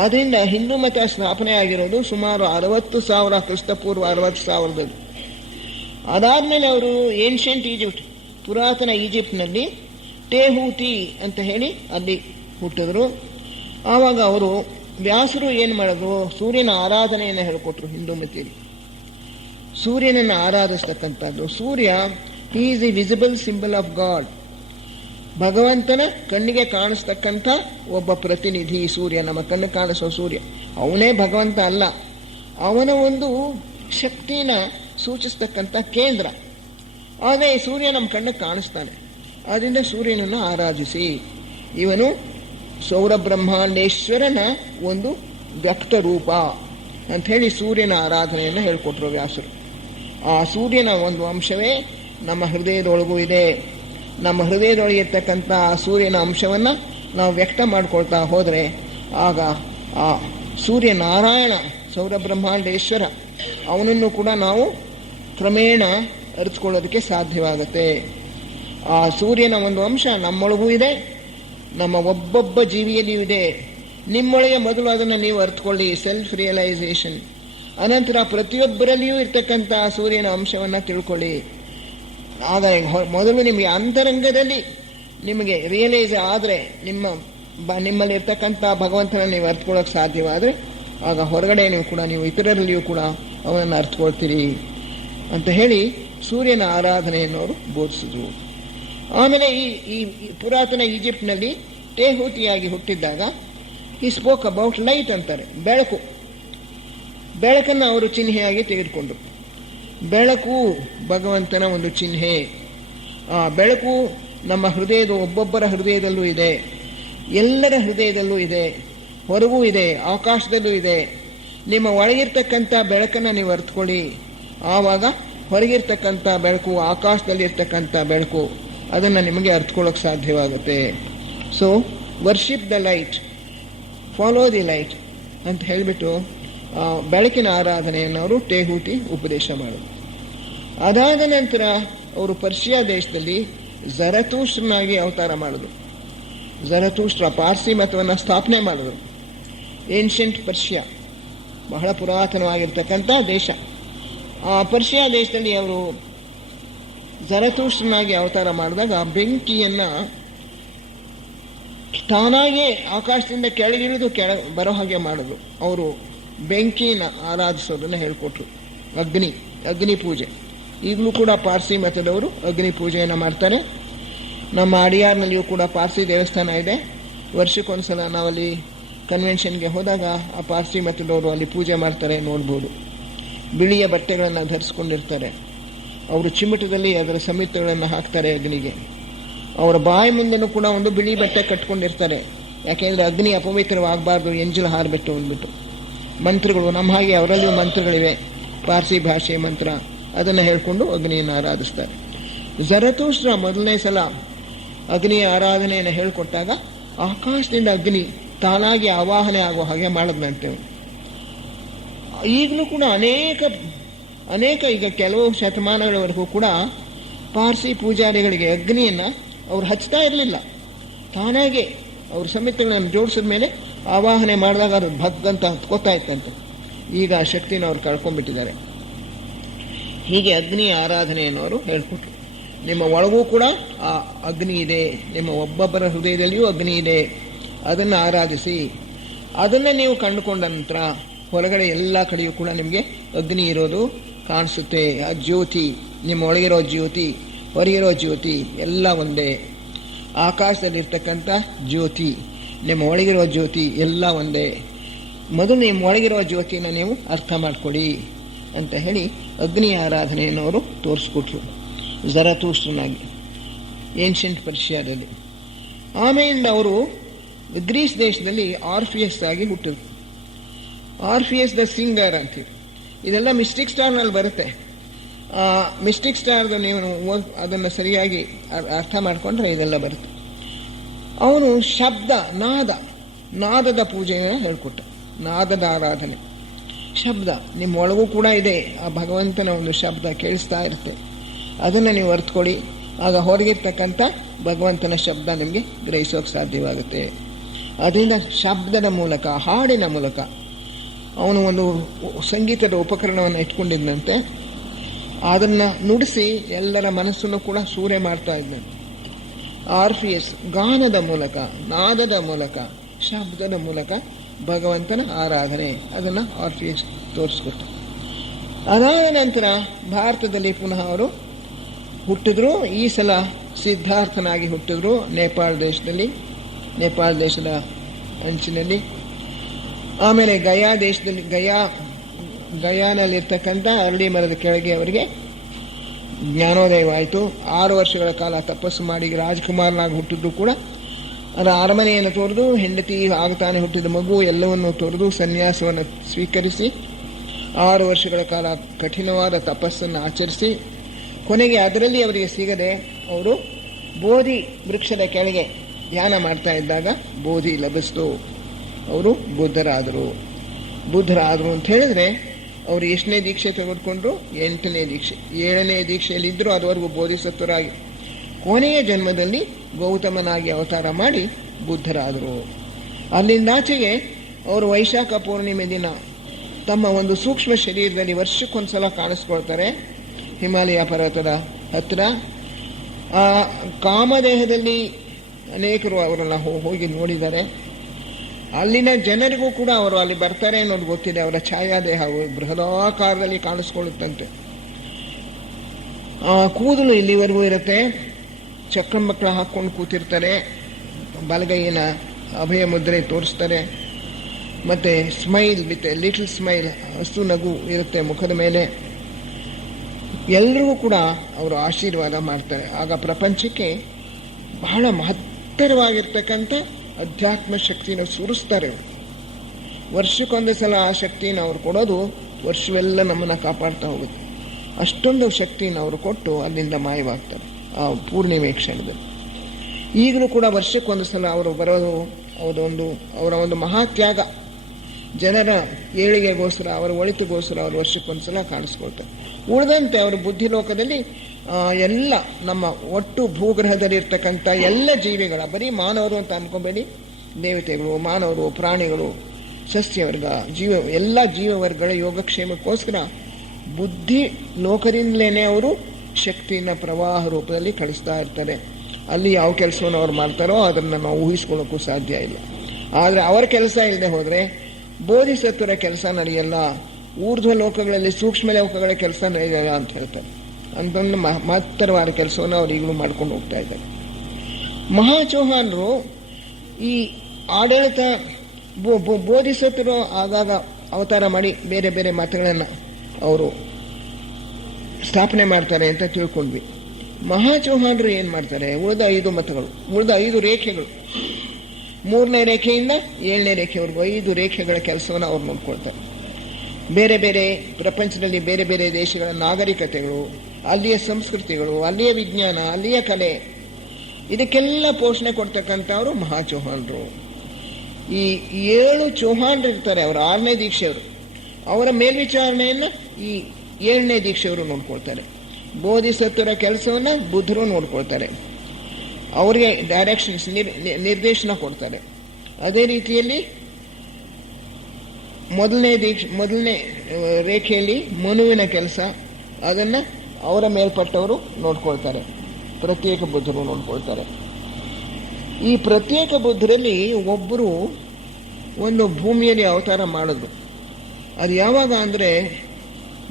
ಆದ್ದರಿಂದ ಹಿಂದೂ ಮತ ಸ್ಥಾಪನೆ ಆಗಿರೋದು ಸುಮಾರು 60,000 ಕ್ರಿಸ್ತಪೂರ್ವ 60,000ದಲ್ಲಿ. ಅದಾದಮೇಲೆ ಅವರು ಏನ್ಷಿಯಂಟ್ ಈಜಿಪ್ಟ್, ಪುರಾತನ ಈಜಿಪ್ಟ್ನಲ್ಲಿ ಟೇಹೂತಿ ಅಂತ ಹೇಳಿ ಅಲ್ಲಿ ಹುಟ್ಟಿದ್ರು. ಆವಾಗ ಅವರು ವ್ಯಾಸರು ಏನು ಮಾಡಿದ್ರು, ಸೂರ್ಯನ ಆರಾಧನೆಯನ್ನು ಹೇಳಿಕೊಟ್ರು ಹಿಂದೂ ಮತದಲ್ಲಿ. ಸೂರ್ಯನನ್ನು ಆರಾಧಿಸ್ತಕ್ಕಂಥದ್ದು. Surya is the visible symbol of God. ಭಗವಂತನ ಕಣ್ಣಿಗೆ ಕಾಣಿಸ್ತಕ್ಕಂಥ ಒಬ್ಬ ಪ್ರತಿನಿಧಿ ಸೂರ್ಯ. ನಮ್ಮ ಕಣ್ಣು ಕಾಣಿಸೋ ಸೂರ್ಯ ಅವನೇ ಭಗವಂತ ಅಲ್ಲ, ಅವನ ಒಂದು ಶಕ್ತಿನ ಸೂಚಿಸ್ತಕ್ಕಂಥ ಕೇಂದ್ರ. ಆದರೆ ಈ ಸೂರ್ಯ ನಮ್ಮ ಕಣ್ಣಿಗೆ ಕಾಣಿಸ್ತಾನೆ. ಆದ್ದರಿಂದ ಸೂರ್ಯನನ್ನು ಆರಾಧಿಸಿ. ಇವನು ಸೌರಬ್ರಹ್ಮಾಂಡೇಶ್ವರನ ಒಂದು ವ್ಯಕ್ತ ರೂಪ ಅಂಥೇಳಿ ಸೂರ್ಯನ ಆರಾಧನೆಯನ್ನು ಹೇಳಿಕೊಟ್ರು ವ್ಯಾಸರು. ಆ ಸೂರ್ಯನ ಒಂದು ಅಂಶವೇ ನಮ್ಮ ಹೃದಯದೊಳಗೂ ಇದೆ. ನಮ್ಮ ಹೃದಯದೊಳಗಿರ್ತಕ್ಕಂಥ ಆ ಸೂರ್ಯನ ಅಂಶವನ್ನು ನಾವು ವ್ಯಕ್ತ ಮಾಡ್ಕೊಳ್ತಾ ಹೋದರೆ ಆಗ ಆ ಸೂರ್ಯನಾರಾಯಣ ಸೌರಬ್ರಹ್ಮಾಂಡೇಶ್ವರ ಅವನನ್ನು ಕೂಡ ನಾವು ಕ್ರಮೇಣ ಅರಿತುಕೊಳ್ಳೋದಕ್ಕೆ ಸಾಧ್ಯವಾಗುತ್ತೆ. ಆ ಸೂರ್ಯನ ಒಂದು ಅಂಶ ನಮ್ಮೊಳಗೂ ಇದೆ, ನಮ್ಮ ಒಬ್ಬೊಬ್ಬ ಜೀವಿಯಲ್ಲಿಯೂ ಇದೆ. ನಿಮ್ಮೊಳಗೆ ಮೊದಲು ಅದನ್ನು ನೀವು ಅರ್ಥಕೊಳ್ಳಿ, ಸೆಲ್ಫ್ ರಿಯಲೈಸೇಷನ್. ಅನಂತರ ಪ್ರತಿಯೊಬ್ಬರಲ್ಲಿಯೂ ಇರ್ತಕ್ಕಂಥ ಸೂರ್ಯನ ಅಂಶವನ್ನು ತಿಳ್ಕೊಳ್ಳಿ. ಆಗ ಮೊದಲು ನಿಮಗೆ ಅಂತರಂಗದಲ್ಲಿ ನಿಮಗೆ ರಿಯಲೈಸ್ ಆದರೆ ನಿಮ್ಮಲ್ಲಿರ್ತಕ್ಕಂಥ ಭಗವಂತನ ನೀವು ಅರ್ಥಕೊಳ್ಳೋಕೆ ಸಾಧ್ಯವಾದರೆ ಆಗ ಹೊರಗಡೆ ನೀವು ಇತರರಲ್ಲಿಯೂ ಕೂಡ ಅವನನ್ನು ಅರ್ಥಕೊಳ್ತೀರಿ ಅಂತ ಹೇಳಿ ಸೂರ್ಯನ ಆರಾಧನೆಯನ್ನು ಅವರು ಬೋಧಿಸಿದ್ರು. ಆಮೇಲೆ ಈ ಪುರಾತನ ಈಜಿಪ್ಟ್ನಲ್ಲಿ ಟೇಹೂತಿಯಾಗಿ ಹುಟ್ಟಿದ್ದಾಗ ಈ ಸ್ಪೋಕ್ ಅಬೌಟ್ ಲೈಟ್ ಅಂತಾರೆ, ಬೆಳಕು. ಬೆಳಕನ್ನು ಅವರು ಚಿಹ್ನೆಯಾಗಿ ತೆಗೆದುಕೊಂಡರು. ಬೆಳಕು ಭಗವಂತನ ಒಂದು ಚಿಹ್ನೆ. ಆ ಬೆಳಕು ನಮ್ಮ ಒಬ್ಬೊಬ್ಬರ ಹೃದಯದಲ್ಲೂ ಇದೆ, ಎಲ್ಲರ ಹೃದಯದಲ್ಲೂ ಇದೆ, ಹೊರಗೂ ಇದೆ, ಆಕಾಶದಲ್ಲೂ ಇದೆ. ನಿಮ್ಮ ಒಳಗಿರ್ತಕ್ಕಂಥ ಬೆಳಕನ್ನು ನೀವು ಅರ್ಥಕೊಳ್ಳಿ. ಆವಾಗ ಹೊರಗಿರ್ತಕ್ಕಂಥ ಬೆಳಕು, ಆಕಾಶದಲ್ಲಿರ್ತಕ್ಕಂಥ ಬೆಳಕು, ಅದನ್ನು ನಿಮಗೆ ಅರ್ಥಕೊಳ್ಳೋಕೆ ಸಾಧ್ಯವಾಗುತ್ತೆ. So worship the light, follow the light ಅಂತ ಹೇಳಿಬಿಟ್ಟು ಬೆಳಕಿನ ಆರಾಧನೆಯನ್ನು ಅವರು ಟೇಹೂತಿ ಉಪದೇಶ ಮಾಡಿದರು. ಅದಾದ ನಂತರ ಅವರು ಪರ್ಷಿಯಾ ದೇಶದಲ್ಲಿ ಝರತೂಷ್ಟ್ರನಾಗಿ ಅವತಾರ ಮಾಡಿದ್ರು. ಝರತೂಷ್ಟ್ರ ಪಾರ್ಸಿ ಮತವನ್ನು ಸ್ಥಾಪನೆ ಮಾಡಿದ್ರು. ಏನ್ಷಿಯಂಟ್ ಪರ್ಷಿಯಾ ಬಹಳ ಪುರಾತನವಾಗಿರ್ತಕ್ಕಂಥ ದೇಶ. ಆ ಪರ್ಷಿಯಾ ದೇಶದಲ್ಲಿ ಅವರು ಝರತೂಷ್ಟ್ರನಾಗಿ ಅವತಾರ ಮಾಡಿದಾಗ ಬೆಂಕಿಯನ್ನು ತಾನಾಗೇ ಆಕಾಶದಿಂದ ಕೆಳಗಿಳಿದು ಬರೋ ಹಾಗೆ ಮಾಡಿದ್ರು. ಅವರು ಬೆಂಕಿನ ಆರಾಧಿಸೋದನ್ನು ಹೇಳಿಕೊಟ್ರು. ಅಗ್ನಿ ಪೂಜೆ ಈಗಲೂ ಕೂಡ ಪಾರ್ಸಿ ಮತದವರು ಅಗ್ನಿ ಪೂಜೆಯನ್ನು ಮಾಡ್ತಾರೆ. ನಮ್ಮ ಅಡಿಯಾರ್ನಲ್ಲಿಯೂ ಕೂಡ ಪಾರ್ಸಿ ದೇವಸ್ಥಾನ ಇದೆ. ವರ್ಷಕ್ಕೊಂದ್ಸಲ ನಾವಲ್ಲಿ ಕನ್ವೆನ್ಷನ್ಗೆ ಹೋದಾಗ ಆ ಪಾರ್ಸಿ ಮತದವರು ಅಲ್ಲಿ ಪೂಜೆ ಮಾಡ್ತಾರೆ, ನೋಡ್ಬೋದು. ಬಿಳಿಯ ಬಟ್ಟೆಗಳನ್ನು ಧರಿಸ್ಕೊಂಡಿರ್ತಾರೆ. ಅವರು ಚಿಮ್ಮಟದಲ್ಲಿ ಅದರ ಸಮಿತಿಗಳನ್ನು ಹಾಕ್ತಾರೆ ಅಗ್ನಿಗೆ. ಅವರ ಬಾಯಿ ಮುಂದೆನೂ ಕೂಡ ಒಂದು ಬಿಳಿ ಬಟ್ಟೆ ಕಟ್ಕೊಂಡಿರ್ತಾರೆ. ಯಾಕೆಂದರೆ ಅಗ್ನಿ ಅಪವಿತ್ರವಾಗಬಾರ್ದು, ಎಂಜಲು ಹಾರಬಿಟ್ಟು ಅಂದ್ಬಿಟ್ಟು. ಮಂತ್ರಗಳು ನಮ್ಮ ಹಾಗೆ ಅವರಲ್ಲಿಯೂ ಮಂತ್ರಗಳಿವೆ, ಪಾರ್ಸಿ ಭಾಷೆ ಮಂತ್ರ. ಅದನ್ನು ಹೇಳಿಕೊಂಡು ಅಗ್ನಿಯನ್ನು ಆರಾಧಿಸ್ತಾರೆ. ಝರತುಷ್ಟ್ರ ಮೊದಲನೇ ಸಲ ಅಗ್ನಿಯ ಆರಾಧನೆಯನ್ನು ಹೇಳಿಕೊಟ್ಟಾಗ ಆಕಾಶದಿಂದ ಅಗ್ನಿ ತಾನಾಗಿ ಆವಾಹನೆ ಆಗುವ ಹಾಗೆ ಮಾಡಿದ್ನಂತೆ. ಈಗಲೂ ಕೂಡ ಅನೇಕ ಈಗ ಕೆಲವು ಶತಮಾನಗಳವರೆಗೂ ಕೂಡ ಪಾರ್ಸಿ ಪೂಜಾರಿಗಳಿಗೆ ಅಗ್ನಿಯನ್ನು ಅವ್ರು ಹಚ್ತಾ ಇರಲಿಲ್ಲ. ತಾನಾಗೆ ಅವ್ರ ಸಮಿತಿಗಳನ್ನು ಜೋಡಿಸಿದ ಮೇಲೆ ಆವಾಹನೆ ಮಾಡಿದಾಗ ಅದು ಭಗ್ಗಂತ ಹತ್ಕೋತಾ ಇತ್ತಂತೆ. ಈಗ ಆ ಶಕ್ತಿನ ಅವ್ರು ಕಳ್ಕೊಂಡ್ಬಿಟ್ಟಿದ್ದಾರೆ. ಹೀಗೆ ಅಗ್ನಿಯ ಆರಾಧನೆಯನ್ನು ಅವರು ಹೇಳ್ಕೊಟ್ರು. ನಿಮ್ಮ ಒಳಗೂ ಕೂಡ ಆ ಅಗ್ನಿ ಇದೆ, ನಿಮ್ಮ ಒಬ್ಬೊಬ್ಬರ ಹೃದಯದಲ್ಲಿಯೂ ಅಗ್ನಿ ಇದೆ, ಅದನ್ನು ಆರಾಧಿಸಿ. ಅದನ್ನು ನೀವು ಕಂಡುಕೊಂಡ ನಂತರ ಹೊರಗಡೆ ಎಲ್ಲ ಕಡೆಯೂ ಕೂಡ ನಿಮಗೆ ಅಗ್ನಿ ಇರೋದು ಕಾಣಿಸುತ್ತೆ. ಆ ಜ್ಯೋತಿ, ನಿಮ್ಮ ಒಳಗಿರೋ ಜ್ಯೋತಿ, ಹೊರಗಿರೋ ಜ್ಯೋತಿ ಎಲ್ಲ ಒಂದೇ. ಆಕಾಶದಲ್ಲಿರ್ತಕ್ಕಂಥ ಜ್ಯೋತಿ, ನಿಮ್ಮ ಒಳಗಿರೋ ಜ್ಯೋತಿ ಎಲ್ಲ ಒಂದೇ. ಮೊದಲು ನಿಮ್ಮ ಒಳಗಿರೋ ಜ್ಯೋತಿನ ನೀವು ಅರ್ಥ ಮಾಡಿಕೊಡಿ ಅಂತ ಹೇಳಿ ಅಗ್ನಿ ಆರಾಧನೆಯನ್ನು ಅವರು ತೋರಿಸ್ಕೊಟ್ರು ಝರತುಷ್ಟ್ರನಾಗಿ, ಏನ್ಷಿಯಂಟ್ ಪರ್ಷಿಯಾದಲ್ಲಿ. ಆಮೇಲಿಂದ ಅವರು ಗ್ರೀಸ್ ದೇಶದಲ್ಲಿ ಆರ್ಫಿಯಸ್ ಆಗಿ ಹುಟ್ಟಿದ್ರು. ಆರ್ಫಿಯಸ್ ದ ಸಿಂಗರ್ ಅಂತೀವಿ. ಇದೆಲ್ಲ ಮಿಸ್ಟಿಕ್ ಸ್ಟಾರ್ನಲ್ಲಿ ಬರುತ್ತೆ. ಮಿಸ್ಟಿಕ್ ಸ್ಟಾರ್ದು ನೀವು ಅದನ್ನು ಸರಿಯಾಗಿ ಅರ್ಥ ಮಾಡಿಕೊಂಡ್ರೆ ಇದೆಲ್ಲ ಬರುತ್ತೆ. ಅವನು ಶಬ್ದ, ನಾದದ ಪೂಜೆಯನ್ನು ಹೇಳ್ಕೊಟ್ಟ. ನಾದದ ಆರಾಧನೆ, ಶಬ್ದ ನಿಮ್ಮ ಒಳಗೂ ಕೂಡ ಇದೆ. ಆ ಭಗವಂತನ ಒಂದು ಶಬ್ದ ಕೇಳಿಸ್ತಾ ಇರುತ್ತೆ, ಅದನ್ನು ನೀವು ಅರ್ಥಕೊಳ್ಳಿ. ಆಗ ಹೊರಗಿರ್ತಕ್ಕಂಥ ಭಗವಂತನ ಶಬ್ದ ನಿಮಗೆ ಗ್ರಹಿಸೋಕೆ ಸಾಧ್ಯವಾಗುತ್ತೆ. ಅದರಿಂದ ಶಬ್ದದ ಮೂಲಕ, ಹಾಡಿನ ಮೂಲಕ ಅವನು ಒಂದು ಸಂಗೀತದ ಉಪಕರಣವನ್ನು ಇಟ್ಕೊಂಡಿದ್ದಂತೆ. ಅದನ್ನು ನುಡಿಸಿ ಎಲ್ಲರ ಮನಸ್ಸನ್ನು ಕೂಡ ಸೂರೆ ಮಾಡ್ತಾ ಇದ್ದಂತೆ. ಆರ್ಫಿಯಸ್ ಗಾನದ ಮೂಲಕ, ನಾದದ ಮೂಲಕ, ಶಬ್ದದ ಮೂಲಕ ಭಗವಂತನ ಆರಾಧನೆ, ಅದನ್ನು ಆರ್ಫಿಯಸ್ ತೋರಿಸ್ಕೊಟ್ಟ. ಅದಾದ ನಂತರ ಭಾರತದಲ್ಲಿ ಪುನಃ ಅವರು ಹುಟ್ಟಿದ್ರು. ಈ ಸಲ ಸಿದ್ಧಾರ್ಥನಾಗಿ ಹುಟ್ಟಿದ್ರು ನೇಪಾಳ ದೇಶದ ಅಂಚಿನಲ್ಲಿ. ಆಮೇಲೆ ಗಯಾ ದೇಶದಲ್ಲಿ, ಗಯಾನಲ್ಲಿರ್ತಕ್ಕಂಥ ಅರಳಿ ಮರದ ಕೆಳಗೆ ಅವರಿಗೆ ಜ್ಞಾನೋದಯವಾಯಿತು. 6 ವರ್ಷಗಳ ಕಾಲ ತಪಸ್ಸು ಮಾಡಿ ರಾಜಕುಮಾರನಾಗಿ ಹುಟ್ಟಿದ್ರು ಕೂಡ ಅದರ ಅರಮನೆಯನ್ನು ತೊರೆದು, ಹೆಂಡತಿ ಆಗ್ತಾನೆ ಹುಟ್ಟಿದ ಮಗು ಎಲ್ಲವನ್ನು ತೊರೆದು ಸನ್ಯಾಸವನ್ನು ಸ್ವೀಕರಿಸಿ 6 ವರ್ಷಗಳ ಕಾಲ ಕಠಿಣವಾದ ತಪಸ್ಸನ್ನು ಆಚರಿಸಿ, ಕೊನೆಗೆ ಅದರಲ್ಲಿ ಅವರಿಗೆ ಸಿಗದೆ ಅವರು ಬೋಧಿ ವೃಕ್ಷದ ಕೆಳಗೆ ಧ್ಯಾನ ಮಾಡ್ತಾ ಇದ್ದಾಗ ಬೋಧಿ ಲಭಿಸ್ತು. ಅವರು ಬುದ್ಧರಾದರು ಅಂತ ಹೇಳಿದ್ರೆ ಅವರು ಎಷ್ಟನೇ ದೀಕ್ಷೆ ತೆಗೆದುಕೊಂಡ್ರು? 8ನೇ ದೀಕ್ಷೆ. 7ನೇ ದೀಕ್ಷೆಯಲ್ಲಿದ್ದರು ಅದುವರೆಗೂ ಬೋಧಿಸತ್ವರಾಗಿ. ಕೊನೆಯ ಜನ್ಮದಲ್ಲಿ ಗೌತಮನಾಗಿ ಅವತಾರ ಮಾಡಿ ಬುದ್ಧರಾದರು. ಅಲ್ಲಿಂದಾಚೆಗೆ ಅವರು ವೈಶಾಖ ಪೂರ್ಣಿಮೆ ದಿನ ತಮ್ಮ ಒಂದು ಸೂಕ್ಷ್ಮ ಶರೀರದಲ್ಲಿ ವರ್ಷಕ್ಕೊಂದ್ಸಲ ಕಾಣಿಸ್ಕೊಳ್ತಾರೆ ಹಿಮಾಲಯ ಪರ್ವತದ ಹತ್ತಿರ. ಆ ಕಾಮದೇಹದಲ್ಲಿ ಅನೇಕರು ಅವರನ್ನ ಹೋಗಿ ನೋಡಿದ್ದಾರೆ. ಅಲ್ಲಿನ ಜನರಿಗೂ ಕೂಡ ಅವರು ಅಲ್ಲಿ ಬರ್ತಾರೆ ಅನ್ನೋದು ಗೊತ್ತಿದೆ. ಅವರ ಛಾಯಾದೇಹ ಬೃಹದಾಕಾರದಲ್ಲಿ ಕಾಣಿಸ್ಕೊಳ್ಳುತ್ತಂತೆ. ಕೂದಲು ಇಲ್ಲಿವರೆಗೂ ಇರುತ್ತೆ, ಚಕ್ರ ಮಕ್ಕಳ ಹಾಕ್ಕೊಂಡು ಕೂತಿರ್ತಾರೆ, ಬಲಗೈಯಿನ ಅಭಯ ಮುದ್ರೆ ತೋರಿಸ್ತಾರೆ, ಮತ್ತೆ ಸ್ಮೈಲ್ ವಿತ್ ಲಿಟಲ್ ಸ್ಮೈಲ್, ಹಸು ನಗು ಇರುತ್ತೆ ಮುಖದ ಮೇಲೆ. ಎಲ್ಲರಿಗೂ ಕೂಡ ಅವರು ಆಶೀರ್ವಾದ ಮಾಡ್ತಾರೆ. ಆಗ ಪ್ರಪಂಚಕ್ಕೆ ಬಹಳ ಮಹತ್ತರವಾಗಿರ್ತಕ್ಕಂಥ ಅಧ್ಯಾತ್ಮ ಶಕ್ತಿನ ಸುರಿಸ್ತಾರೆ. ವರ್ಷಕ್ಕೊಂದು ಸಲ ಆ ಶಕ್ತಿನ ಅವರು ಕೊಡೋದು ವರ್ಷವೆಲ್ಲ ನಮ್ಮನ್ನು ಕಾಪಾಡ್ತಾ ಹೋಗುತ್ತೆ. ಅಷ್ಟೊಂದು ಶಕ್ತಿನ ಅವರು ಕೊಟ್ಟು ಅಲ್ಲಿಂದ ಮಾಯವಾಗ್ತಾರೆ ಆ ಪೂರ್ಣಿಮೆ ಕ್ಷಣದಲ್ಲಿ. ಈಗಲೂ ಕೂಡ ವರ್ಷಕ್ಕೊಂದು ಸಲ ಅವರು ಬರೋದು ಅವರ ಒಂದು ಮಹಾತ್ಯಾಗ, ಜನರ ಏಳಿಗೆಗೋಸ್ಕರ, ಅವರ ಒಳಿತಿಗೋಸ್ಕರ ಅವರು ವರ್ಷಕ್ಕೊಂದು ಸಲ ಕಾಣಿಸ್ಕೊಳ್ತಾರೆ. ಉಳಿದಂತೆ ಅವರು ಬುದ್ಧಿಲೋಕದಲ್ಲಿ ಎಲ್ಲ ನಮ್ಮ ಒಟ್ಟು ಭೂಗ್ರಹದಲ್ಲಿ ಇರ್ತಕ್ಕಂಥ ಎಲ್ಲ ಜೀವಿಗಳ, ಬರೀ ಮಾನವರು ಅಂತ ಅನ್ಕೋಬೇಡಿ, ದೇವತೆಗಳು, ಮಾನವರು, ಪ್ರಾಣಿಗಳು, ಸಸ್ಯವರ್ಗ, ಎಲ್ಲ ಜೀವವರ್ಗಗಳ ಯೋಗಕ್ಷೇಮಕ್ಕೋಸ್ಕರ ಬುದ್ಧಿ ಲೋಕದಿಂದಲೇ ಅವರು ಶಕ್ತಿನ ಪ್ರವಾಹ ರೂಪದಲ್ಲಿ ಕಳಿಸ್ತಾ ಇರ್ತಾರೆ. ಅಲ್ಲಿ ಯಾವ ಕೆಲಸವನ್ನು ಅವ್ರು ಮಾಡ್ತಾರೋ ಅದನ್ನು ನಾವು ಊಹಿಸ್ಕೊಳ್ಳೋಕ್ಕೂ ಸಾಧ್ಯ ಇಲ್ಲ. ಆದರೆ ಅವರ ಕೆಲಸ ಇಲ್ಲದೆ ಹೋದರೆ ಬೋಧಿಸತ್ವರ ಕೆಲಸ ನಡೆಯಲ್ಲ, ಊರ್ಧ್ವ ಲೋಕಗಳಲ್ಲಿ ಸೂಕ್ಷ್ಮ ಲೋಕಗಳ ಕೆಲಸ ನಡೆಯಲ್ಲ ಅಂತ ಹೇಳ್ತಾರೆ. ಅಂತೊಂದು ಮಹತ್ತರವಾದ ಕೆಲಸವನ್ನು ಅವ್ರು ಈಗಲೂ ಮಾಡ್ಕೊಂಡು ಹೋಗ್ತಾ ಇದ್ದಾರೆ. ಮಹಾಚೌಹಾನರು ಈ ಆಡಳಿತ ಬೋಧಿಸತ್ವರು ಆಗಾಗ ಅವತಾರ ಮಾಡಿ ಬೇರೆ ಬೇರೆ ಮಾತುಗಳನ್ನು ಅವರು ಸ್ಥಾಪನೆ ಮಾಡ್ತಾರೆ ಅಂತ ತಿಳ್ಕೊಂಡ್ವಿ. ಮಹಾಚೌಹಾಣರು ಏನು ಮಾಡ್ತಾರೆ, ಉಳಿದ 5 ಮತಗಳು, ಉಳಿದ 5 ರೇಖೆಗಳು, 3ನೇ ರೇಖೆಯಿಂದ 7ನೇ ರೇಖೆವರೆಗೂ 5 ರೇಖೆಗಳ ಕೆಲಸವನ್ನು ಅವ್ರು ನೋಡ್ಕೊಳ್ತಾರೆ. ಬೇರೆ ಬೇರೆ ಪ್ರಪಂಚದಲ್ಲಿ ಬೇರೆ ಬೇರೆ ದೇಶಗಳ ನಾಗರಿಕತೆಗಳು, ಅಲ್ಲಿಯ ಸಂಸ್ಕೃತಿಗಳು, ಅಲ್ಲಿಯ ವಿಜ್ಞಾನ, ಅಲ್ಲಿಯ ಕಲೆ, ಇದಕ್ಕೆಲ್ಲ ಪೋಷಣೆ ಕೊಡ್ತಕ್ಕಂಥವ್ರು ಮಹಾಚೌಹಾಣರು. ಈ 7 ಚೌಹಾಣರು ಇರ್ತಾರೆ, ಅವರು 6ನೇ ದೀಕ್ಷೆಯವರು. ಅವರ ಮೇಲ್ವಿಚಾರಣೆಯನ್ನು ಈ 7ನೇ ದೀಕ್ಷೆಯವರು ನೋಡ್ಕೊಳ್ತಾರೆ. ಬೋಧಿಸತ್ವರ ಕೆಲಸವನ್ನು ಬುದ್ಧರು ನೋಡ್ಕೊಳ್ತಾರೆ, ಅವರಿಗೆ ಡೈರೆಕ್ಷನ್ಸ್, ನಿರ್ದೇಶನ ಕೊಡ್ತಾರೆ. ಅದೇ ರೀತಿಯಲ್ಲಿ ಮೊದಲನೇ ರೇಖೆಯಲ್ಲಿ ಮನುವಿನ ಕೆಲಸ, ಅದನ್ನು ಅವರ ಮೇಲ್ಪಟ್ಟವರು ನೋಡ್ಕೊಳ್ತಾರೆ, ಪ್ರತ್ಯೇಕ ಬುದ್ಧರು ನೋಡ್ಕೊಳ್ತಾರೆ. ಈ ಪ್ರತ್ಯೇಕ ಬುದ್ಧರಲ್ಲಿ ಒಬ್ಬರು ಒಂದು ಭೂಮಿಯಲ್ಲಿ ಅವತಾರ ಮಾಡಿದ್ರು. ಅದು ಯಾವಾಗ ಅಂದರೆ,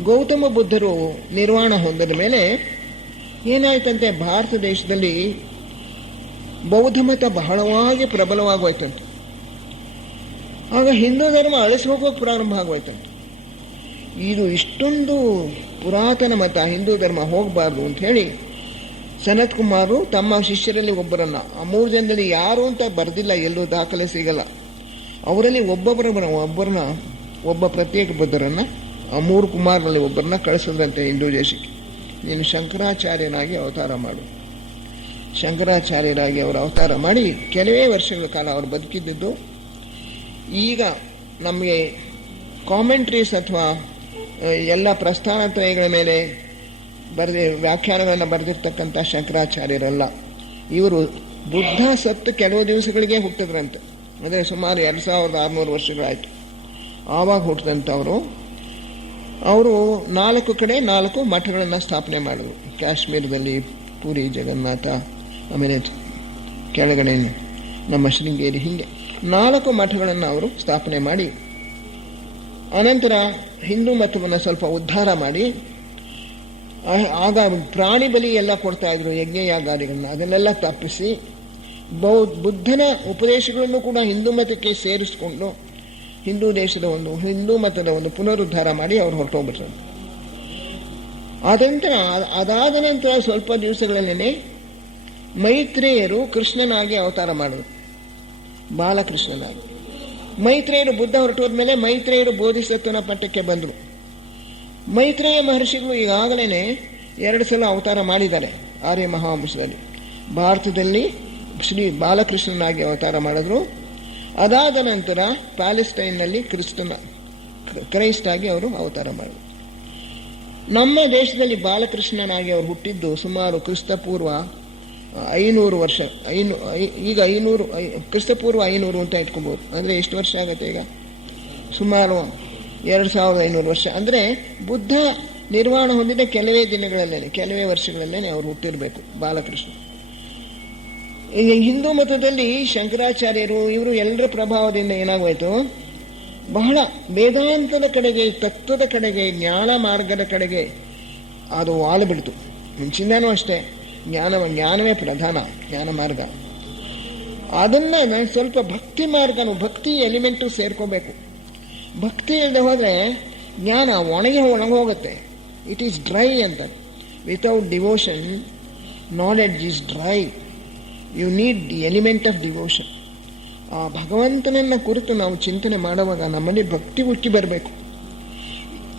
ಗೌತಮ ಬುದ್ಧರು ನಿರ್ವಾಣ ಹೊಂದಿದ ಮೇಲೆ ಏನಾಯ್ತಂತೆ, ಭಾರತ ದೇಶದಲ್ಲಿ ಬೌದ್ಧ ಮತ ಬಹಳವಾಗಿ ಪ್ರಬಲವಾಗೋಯ್ತಂತೆ. ಆಗ ಹಿಂದೂ ಧರ್ಮ ಅಳಿಸಿ ಹೋಗೋಕೆ ಪ್ರಾರಂಭ ಆಗೋಯ್ತಂತೆ. ಇದು ಇಷ್ಟೊಂದು ಪುರಾತನ ಮತ, ಹಿಂದೂ ಧರ್ಮ ಹೋಗಬಾರ್ದು ಅಂತ ಹೇಳಿ ಸನತ್ ಕುಮಾರು ತಮ್ಮ ಶಿಷ್ಯರಲ್ಲಿ ಒಬ್ಬರನ್ನ, ಆ 3 ಜನದಲ್ಲಿ ಯಾರು ಅಂತ ಬರೆದಿಲ್ಲ, ಎಲ್ಲೂ ದಾಖಲೆ ಸಿಗಲ್ಲ, ಅವರಲ್ಲಿ ಒಬ್ಬ ಪ್ರತ್ಯೇಕ ಬುದ್ಧರನ್ನ, ಆ 3 ಕುಮಾರರಲ್ಲಿ ಒಬ್ಬರನ್ನ ಕಳಿಸಿದ್ರಂತೆ ಹಿಂದೂ ದೇಶಕ್ಕೆ. ನೀನು ಶಂಕರಾಚಾರ್ಯನಾಗಿ ಅವತಾರ ಮಾಡು. ಶಂಕರಾಚಾರ್ಯರಾಗಿ ಅವರು ಅವತಾರ ಮಾಡಿ ಕೆಲವೇ ವರ್ಷಗಳ ಕಾಲ ಅವರು ಬದುಕಿದ್ದು. ಈಗ ನಮಗೆ ಕಾಮೆಂಟ್ರೀಸ್ ಅಥವಾ ಎಲ್ಲ ಪ್ರಸ್ಥಾನತ್ರಯಗಳ ಮೇಲೆ ವ್ಯಾಖ್ಯಾನಗಳನ್ನು ಬರೆದಿರ್ತಕ್ಕಂಥ ಶಂಕರಾಚಾರ್ಯರಲ್ಲ. ಇವರು ಬುದ್ಧ ಸತ್ತು ಕೆಲವು ದಿವಸಗಳಿಗೆ ಹುಟ್ಟಿದ್ರಂತೆ, ಅಂದರೆ ಸುಮಾರು 2600 ವರ್ಷಗಳಾಯಿತು. ಆವಾಗ ಹುಟ್ಟಿದಂಥವರು. ಅವರು 4 ಕಡೆ 4 ಮಠಗಳನ್ನು ಸ್ಥಾಪನೆ ಮಾಡಿದ್ರು. ಕಾಶ್ಮೀರದಲ್ಲಿ ಪುರಿ ಜಗನ್ನಾಥ, ಆಮೇಲೆ ಕೆಳಗಡೆ ನಮ್ಮ ಶೃಂಗೇರಿ, ಹೀಗೆ 4 ಮಠಗಳನ್ನು ಅವರು ಸ್ಥಾಪನೆ ಮಾಡಿ, ಅನಂತರ ಹಿಂದೂ ಮತವನ್ನು ಸ್ವಲ್ಪ ಉದ್ಧಾರ ಮಾಡಿ, ಆಗ ಪ್ರಾಣಿ ಬಲಿ ಎಲ್ಲ ಕೊಡ್ತಾ ಇದ್ರು, ಯಜ್ಞ ಯಾಗಾದಿಗಳನ್ನ, ಅದನ್ನೆಲ್ಲ ತಪ್ಪಿಸಿ ಬುದ್ಧನ ಉಪದೇಶಗಳನ್ನು ಕೂಡ ಹಿಂದೂ ಮತಕ್ಕೆ ಸೇರಿಸ್ಕೊಂಡು ಹಿಂದೂ ದೇಶದ ಹಿಂದೂ ಮತದ ಒಂದು ಪುನರುದ್ಧಾರ ಮಾಡಿ ಅವರು ಹೊರಟೋಗ್ಬಿಟ್ರು. ಅದಾದ ನಂತರ ಸ್ವಲ್ಪ ದಿವಸಗಳಲ್ಲೇನೆ ಮೈತ್ರೇಯರು ಕೃಷ್ಣನಾಗಿ ಅವತಾರ ಮಾಡಿದ್ರು, ಬಾಲಕೃಷ್ಣನಾಗಿ. ಮೈತ್ರೇಯರು ಬುದ್ಧ ಹೊರಟೋದ್ಮೇಲೆ ಮೈತ್ರೇಯರು ಬೋಧಿಸತ್ವನ ಪಟ್ಟಕ್ಕೆ ಬಂದರು. ಮೈತ್ರೇಯ ಮಹರ್ಷಿಗಳು ಈಗಾಗಲೇ 2 ಸಲ ಅವತಾರ ಮಾಡಿದ್ದಾರೆ ಆರ್ಯ ಮಹಾವಂಶದಲ್ಲಿ. ಭಾರತದಲ್ಲಿ ಶ್ರೀ ಬಾಲಕೃಷ್ಣನಾಗಿ ಅವತಾರ ಮಾಡಿದ್ರು. ಅದಾದ ನಂತರ ಪ್ಯಾಲೆಸ್ಟೈನ್ನಲ್ಲಿ ಕ್ರೈಸ್ಟ್ ಆಗಿ ಅವರು ಅವತಾರ ಮಾಡಿದ್ರು. ನಮ್ಮ ದೇಶದಲ್ಲಿ ಬಾಲಕೃಷ್ಣನಾಗಿ ಅವರು ಹುಟ್ಟಿದ್ದು ಸುಮಾರು ಕ್ರಿಸ್ತಪೂರ್ವ 500 ವರ್ಷ. ಈಗ 500 ಕ್ರಿಸ್ತಪೂರ್ವ 500 ಅಂತ ಇಟ್ಕೊಬೋದು. ಅಂದರೆ ಎಷ್ಟು ವರ್ಷ ಆಗುತ್ತೆ ಈಗ? ಸುಮಾರು 2500 ವರ್ಷ. ಅಂದರೆ ಬುದ್ಧ ನಿರ್ವಾಣ ಹೊಂದಿದ ಕೆಲವೇ ದಿನಗಳಲ್ಲೇನೆ, ಕೆಲವೇ ವರ್ಷಗಳಲ್ಲೇನೆ ಅವರು ಹುಟ್ಟಿರಬೇಕು ಬಾಲಕೃಷ್ಣ. ಈಗ ಹಿಂದೂ ಮತದಲ್ಲಿ ಶಂಕರಾಚಾರ್ಯರು ಇವರು ಎಲ್ಲರ ಪ್ರಭಾವದಿಂದ ಏನಾಗೋಯ್ತು, ಬಹಳ ವೇದಾಂತದ ಕಡೆಗೆ, ತತ್ವದ ಕಡೆಗೆ, ಜ್ಞಾನ ಮಾರ್ಗದ ಕಡೆಗೆ ಅದು ವಾಲುಬಿಡ್ತು. ಮುಂಚಿಂದನೂ ಅಷ್ಟೇ ಜ್ಞಾನವೇ ಪ್ರಧಾನ, ಜ್ಞಾನ ಮಾರ್ಗ. ಅದನ್ನ ಸ್ವಲ್ಪ ಭಕ್ತಿ ಮಾರ್ಗನು, ಭಕ್ತಿ ಎಲಿಮೆಂಟು ಸೇರ್ಕೋಬೇಕು. ಭಕ್ತಿ ಇಲ್ಲದೆ ಹೋದರೆ ಜ್ಞಾನ ಒಣಗೋಗುತ್ತೆ. ಇಟ್ ಈಸ್ ಡ್ರೈ ಅಂತ. Without devotion knowledge is dry. You need the element of devotion. ಆ ಭಗವಂತನನ್ನು ಕುರಿತು ನಾವು ಚಿಂತನೆ ಮಾಡುವಾಗ ನಮ್ಮಲ್ಲಿ ಭಕ್ತಿ ಹುಟ್ಟಿ ಬರಬೇಕು.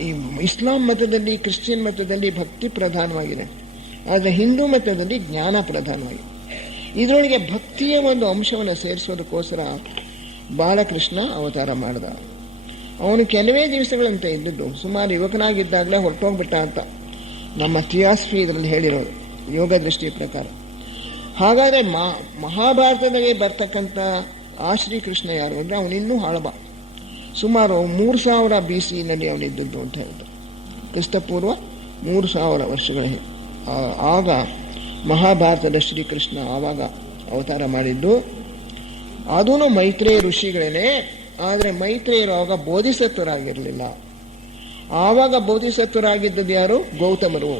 ಈ ಇಸ್ಲಾಂ ಮತದಲ್ಲಿ, ಕ್ರಿಶ್ಚಿಯನ್ ಮತದಲ್ಲಿ ಭಕ್ತಿ ಪ್ರಧಾನವಾಗಿದೆ, ಆದರೆ ಹಿಂದೂ ಮತದಲ್ಲಿ ಜ್ಞಾನ ಪ್ರಧಾನವಾಗಿದೆ. ಇದರೊಳಗೆ ಭಕ್ತಿಯ ಒಂದು ಅಂಶವನ್ನು ಸೇರಿಸೋದಕ್ಕೋಸ್ಕರ ಬಾಲಕೃಷ್ಣ ಅವತಾರ ಮಾಡಿದ. ಅವನು ಕೆಲವೇ ದಿವಸಗಳಂತೆ ಇದ್ದದ್ದು, ಸುಮಾರು ಯುವಕನಾಗಿದ್ದಾಗಲೇ ಹೊರಟೋಗ್ಬಿಟ್ಟ ಅಂತ ನಮ್ಮ ಥಿಯಾಸಫಿ ಇದರಲ್ಲಿ ಹೇಳಿರೋದು, ಯೋಗ ದೃಷ್ಟಿಯ ಪ್ರಕಾರ. ಹಾಗಾದರೆ ಮಹಾಭಾರತದಲ್ಲಿ ಬರ್ತಕ್ಕಂಥ ಆ ಶ್ರೀಕೃಷ್ಣ ಯಾರು ಅಂದರೆ ಅವನಿನ್ನೂ ಹಳಬ. ಸುಮಾರು 3000 BC ಅವನಿದ್ದದ್ದು ಅಂತ ಹೇಳ್ತಾರೆ. ಕ್ರಿಸ್ತಪೂರ್ವ 3000 ವರ್ಷಗಳ ಆಗ ಮಹಾಭಾರತದ ಶ್ರೀಕೃಷ್ಣ ಆವಾಗ ಅವತಾರ ಮಾಡಿದ್ದು. ಅದೂ ಮೈತ್ರೇಯ ಋಷಿಗಳೇನೆ. ಆದರೆ ಮೈತ್ರೇಯರು ಆವಾಗ ಬೋಧಿಸತ್ವರಾಗಿರಲಿಲ್ಲ. ಆವಾಗ ಬೋಧಿಸತ್ವರಾಗಿದ್ದದ್ದು ಯಾರು? ಗೌತಮರು.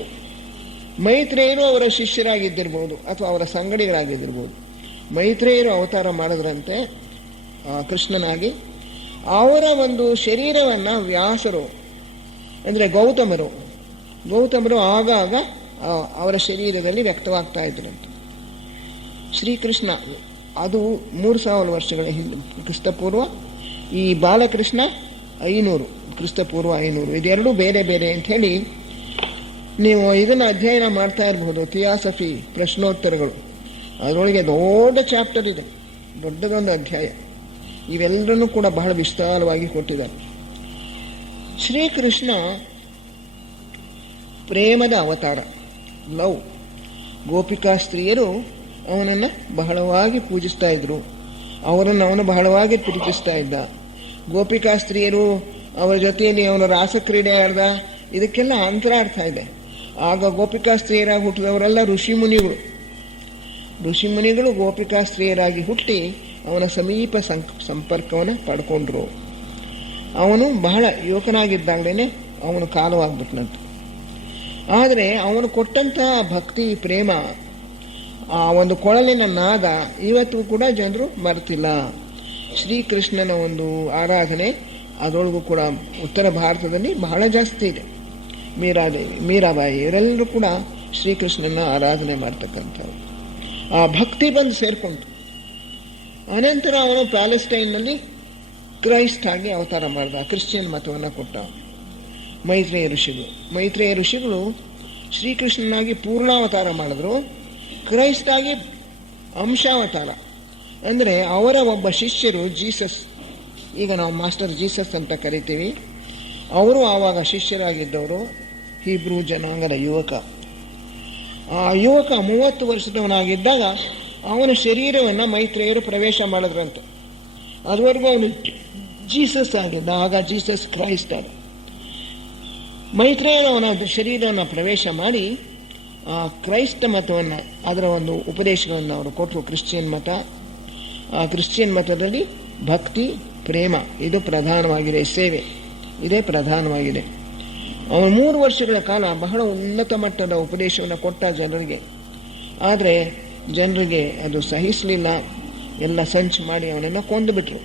ಮೈತ್ರೇಯರು ಅವರ ಶಿಷ್ಯರಾಗಿದ್ದಿರ್ಬೋದು ಅಥವಾ ಅವರ ಸಂಗಡಿಗರಾಗಿದ್ದಿರ್ಬೋದು. ಮೈತ್ರೇಯರು ಅವತಾರ ಮಾಡಿದ್ರಂತೆ ಕೃಷ್ಣನಾಗಿ. ಅವರ ಒಂದು ಶರೀರವನ್ನು ವ್ಯಾಸರು ಅಂದರೆ ಗೌತಮರು ಗೌತಮರು ಆಗಾಗ ಅವರ ಶರೀರದಲ್ಲಿ ವ್ಯಕ್ತವಾಗ್ತಾ ಇದ್ರಂತೆ. ಶ್ರೀಕೃಷ್ಣ ಅದು 3000 ವರ್ಷಗಳ ಹಿಂದೆ ಕ್ರಿಸ್ತಪೂರ್ವ, ಈ ಬಾಲಕೃಷ್ಣ 500 ಕ್ರಿಸ್ತಪೂರ್ವ 500, ಇದೆರಡೂ ಬೇರೆ ಬೇರೆ ಅಂಥೇಳಿ ನೀವು ಇದನ್ನು ಅಧ್ಯಯನ ಮಾಡ್ತಾ ಇರಬಹುದು. ಥಿಯಾಸಫಿ ಪ್ರಶ್ನೋತ್ತರಗಳು, ಅದರೊಳಗೆ ದೊಡ್ಡ ಚಾಪ್ಟರ್ ಇದೆ, ದೊಡ್ಡದೊಂದು ಅಧ್ಯಾಯ. ಇವೆಲ್ಲರನ್ನೂ ಕೂಡ ಬಹಳ ವಿಸ್ತಾರವಾಗಿ ಕೊಟ್ಟಿದ್ದಾರೆ. ಶ್ರೀಕೃಷ್ಣ ಪ್ರೇಮದ ಅವತಾರ, ಲವ್. ಗೋಪಿಕಾ ಸ್ತ್ರೀಯರು ಅವನನ್ನು ಬಹಳವಾಗಿ ಪೂಜಿಸ್ತಾ ಇದ್ರು, ಅವನು ಬಹಳವಾಗಿ ಪ್ರೀತಿಸ್ತಾ ಇದ್ದ. ಗೋಪಿಕಾ ಸ್ತ್ರೀಯರು ಅವರ ಜೊತೆಯಲ್ಲಿ ಅವನ ರಾಸಕ್ರೀಡೆ ಆಡ್ದ, ಇದಕ್ಕೆಲ್ಲ ಅಂತರಾರ್ಥ ಇದೆ. ಆಗ ಗೋಪಿಕಾ ಸ್ತ್ರೀಯರಾಗಿ ಹುಟ್ಟಿದವರೆಲ್ಲ ಋಷಿಮುನಿಗಳು ಗೋಪಿಕಾ ಸ್ತ್ರೀಯರಾಗಿ ಹುಟ್ಟಿ ಅವನ ಸಮೀಪ ಸಂಪರ್ಕವನ್ನು ಪಡ್ಕೊಂಡ್ರು. ಅವನು ಬಹಳ ಯುವಕನಾಗಿದ್ದಾಗಲೇ ಅವನು ಕಾಲವಾಗ್ಬಿಟ್ನಂತೆ. ಆದರೆ ಅವನು ಕೊಟ್ಟಂತಹ ಭಕ್ತಿ ಪ್ರೇಮ, ಆ ಒಂದು ಕೊಳಲಿನ ನಾದ ಇವತ್ತು ಕೂಡ ಜನರು ಮರೆತಿಲ್ಲ. ಶ್ರೀಕೃಷ್ಣನ ಒಂದು ಆರಾಧನೆ ಅದರೊಳಗೂ ಕೂಡ ಉತ್ತರ ಭಾರತದಲ್ಲಿ ಬಹಳ ಜಾಸ್ತಿ ಇದೆ. ಮೀರಾಬಾಯಿ ಇವರೆಲ್ಲರೂ ಕೂಡ ಶ್ರೀಕೃಷ್ಣನ ಆರಾಧನೆ ಮಾಡ್ತಕ್ಕಂಥವ್ರು. ಆ ಭಕ್ತಿ ಬಂದು ಸೇರ್ಕೊಂಡು ಅನಂತರ ಅವನು ಪ್ಯಾಲೆಸ್ಟೈನ್ನಲ್ಲಿ ಕ್ರೈಸ್ಟ್ ಆಗಿ ಅವತಾರ ಮಾಡಿದ, ಕ್ರಿಶ್ಚಿಯನ್ ಮತವನ್ನು ಕೊಟ್ಟ. ಮೈತ್ರೇಯ ಋಷಿಗಳು ಶ್ರೀಕೃಷ್ಣನಾಗಿ ಪೂರ್ಣಾವತಾರ ಮಾಡಿದ್ರು, ಕ್ರೈಸ್ಟ್ ಆಗಿ ಅಂಶಾವತಾರ. ಅಂದರೆ ಅವರ ಒಬ್ಬ ಶಿಷ್ಯರು ಜೀಸಸ್, ಈಗ ನಾವು ಮಾಸ್ಟರ್ ಜೀಸಸ್ ಅಂತ ಕರಿತೀವಿ, ಅವರು ಆವಾಗ ಶಿಷ್ಯರಾಗಿದ್ದವರು ಹೀಬ್ರೂ ಜನಾಂಗದ ಯುವಕ. ಆ ಯುವಕ 30 ವರ್ಷದವನಾಗಿದ್ದಾಗ ಅವನ ಶರೀರವನ್ನು ಮೈತ್ರೇಯರು ಪ್ರವೇಶ ಮಾಡಿದ್ರಂತೆ. ಅದುವರೆಗೂ ಅವನು ಜೀಸಸ್ ಆಗಿದ್ದ, ಆಗ ಜೀಸಸ್ ಕ್ರೈಸ್ಟ್ ಆದ. ಮೈತ್ರೇಯರು ಅವನ ಶರೀರವನ್ನು ಪ್ರವೇಶ ಮಾಡಿ ಆ ಕ್ರೈಸ್ತ ಮತವನ್ನು, ಅದರ ಒಂದು ಉಪದೇಶಗಳನ್ನು ಅವರು ಕೊಟ್ಟರು. ಕ್ರಿಶ್ಚಿಯನ್ ಮತ, ಆ ಕ್ರಿಶ್ಚಿಯನ್ ಮತದಲ್ಲಿ ಭಕ್ತಿ ಪ್ರೇಮ ಇದು ಪ್ರಧಾನವಾಗಿದೆ, ಸೇವೆ ಇದೇ ಪ್ರಧಾನವಾಗಿದೆ. ಅವನು 3 ವರ್ಷಗಳ ಕಾಲ ಬಹಳ ಉನ್ನತ ಮಟ್ಟದ ಉಪದೇಶವನ್ನು ಕೊಟ್ಟ ಜನರಿಗೆ. ಆದರೆ ಜನರಿಗೆ ಅದು ಸಹಿಸಲಿಲ್ಲ, ಎಲ್ಲ ಸಂಚು ಮಾಡಿ ಅವನನ್ನು ಕೊಂದುಬಿಟ್ರು.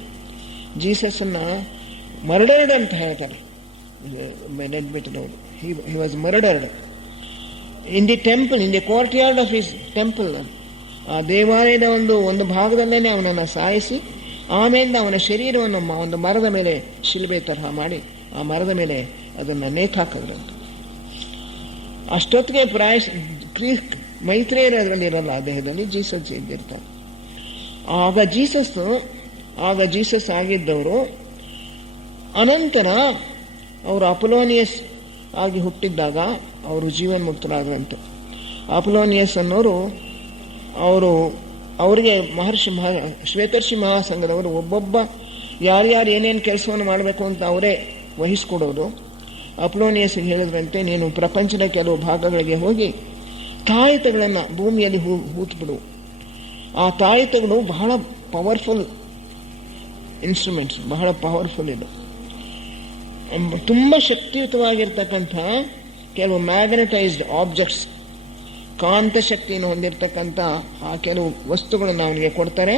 ಜೀಸಸ್ಸನ್ನು ಮರ್ಡರ್ಡ್ ಅಂತ ಹೇಳ್ತಾರೆ ನೆನ್ಬಿಟ್ಟನವರು. He was murdered in the temple, in the courtyard of his temple. ಆ ದೇವಾಲಯದ ಒಂದು ಭಾಗದಲ್ಲೇ ಅವನನ್ನು ಸಾಯಿಸಿ, ಆಮೇಲೆ ಅವನ ಶರೀರವನ್ನು ಒಂದು ಮರದ ಮೇಲೆ ಶಿಲ್ಬೆ ತರಹ ಮಾಡಿ ಆ ಮರದ ಮೇಲೆ ಅದನ್ನು ನೇತಾಕಿದ್ರಂತ. ಅಷ್ಟೊತ್ತಿಗೆ ಮೈತ್ರೇಯರು ಅದರಲ್ಲಿ ಇರಲ್ಲ, ಆ ದೇಹದಲ್ಲಿ ಜೀಸಸ್ ಇದ್ದಿರ್ತಾರೆ. ಆಗ ಜೀಸಸ್ ಆಗಿದ್ದವರು ಅನಂತರ ಅವರು ಅಪೊಲೋನಿಯಸ್ ಆಗಿ ಹುಟ್ಟಿದ್ದಾಗ ಅವರು ಜೀವನ್ಮುಕ್ತರಾದ್ರಂತೆ. ಅಪೊಲೋನಿಯಸ್ ಅನ್ನೋರು ಅವರಿಗೆ ಶ್ವೇತರ್ಷಿ ಮಹಾಸಂಘದವರು ಒಬ್ಬೊಬ್ಬ ಯಾರ್ಯಾರು ಏನೇನು ಕೆಲಸವನ್ನು ಮಾಡಬೇಕು ಅಂತ ಅವರೇ ವಹಿಸ್ಕೊಡೋದು. ಅಪೊಲೋನಿಯಸ್ಗೆ ಹೇಳಿದ್ರಂತೆ, ನೀನು ಪ್ರಪಂಚದ ಕೆಲವು ಭಾಗಗಳಿಗೆ ಹೋಗಿ ತಾಯಿತಗಳನ್ನು ಭೂಮಿಯಲ್ಲಿ ಹೂತ್ಬಿಡು. ಆ ತಾಯಿತಗಳು ಬಹಳ ಪವರ್ಫುಲ್ ಇನ್ಸ್ಟ್ರೂಮೆಂಟ್ಸ್, ಬಹಳ ಪವರ್ಫುಲ್ ಇದು. ತುಂಬ ಶಕ್ತಿಯುತವಾಗಿರ್ತಕ್ಕಂಥ ಕೆಲವು ಮ್ಯಾಗ್ನೆಟೈಸ್ಡ್ ಆಬ್ಜೆಕ್ಟ್ಸ್, ಕಾಂತ ಶಕ್ತಿಯನ್ನು ಹೊಂದಿರತಕ್ಕಂಥ ಆ ಕೆಲವು ವಸ್ತುಗಳನ್ನು ಅವನಿಗೆ ಕೊಡ್ತಾರೆ.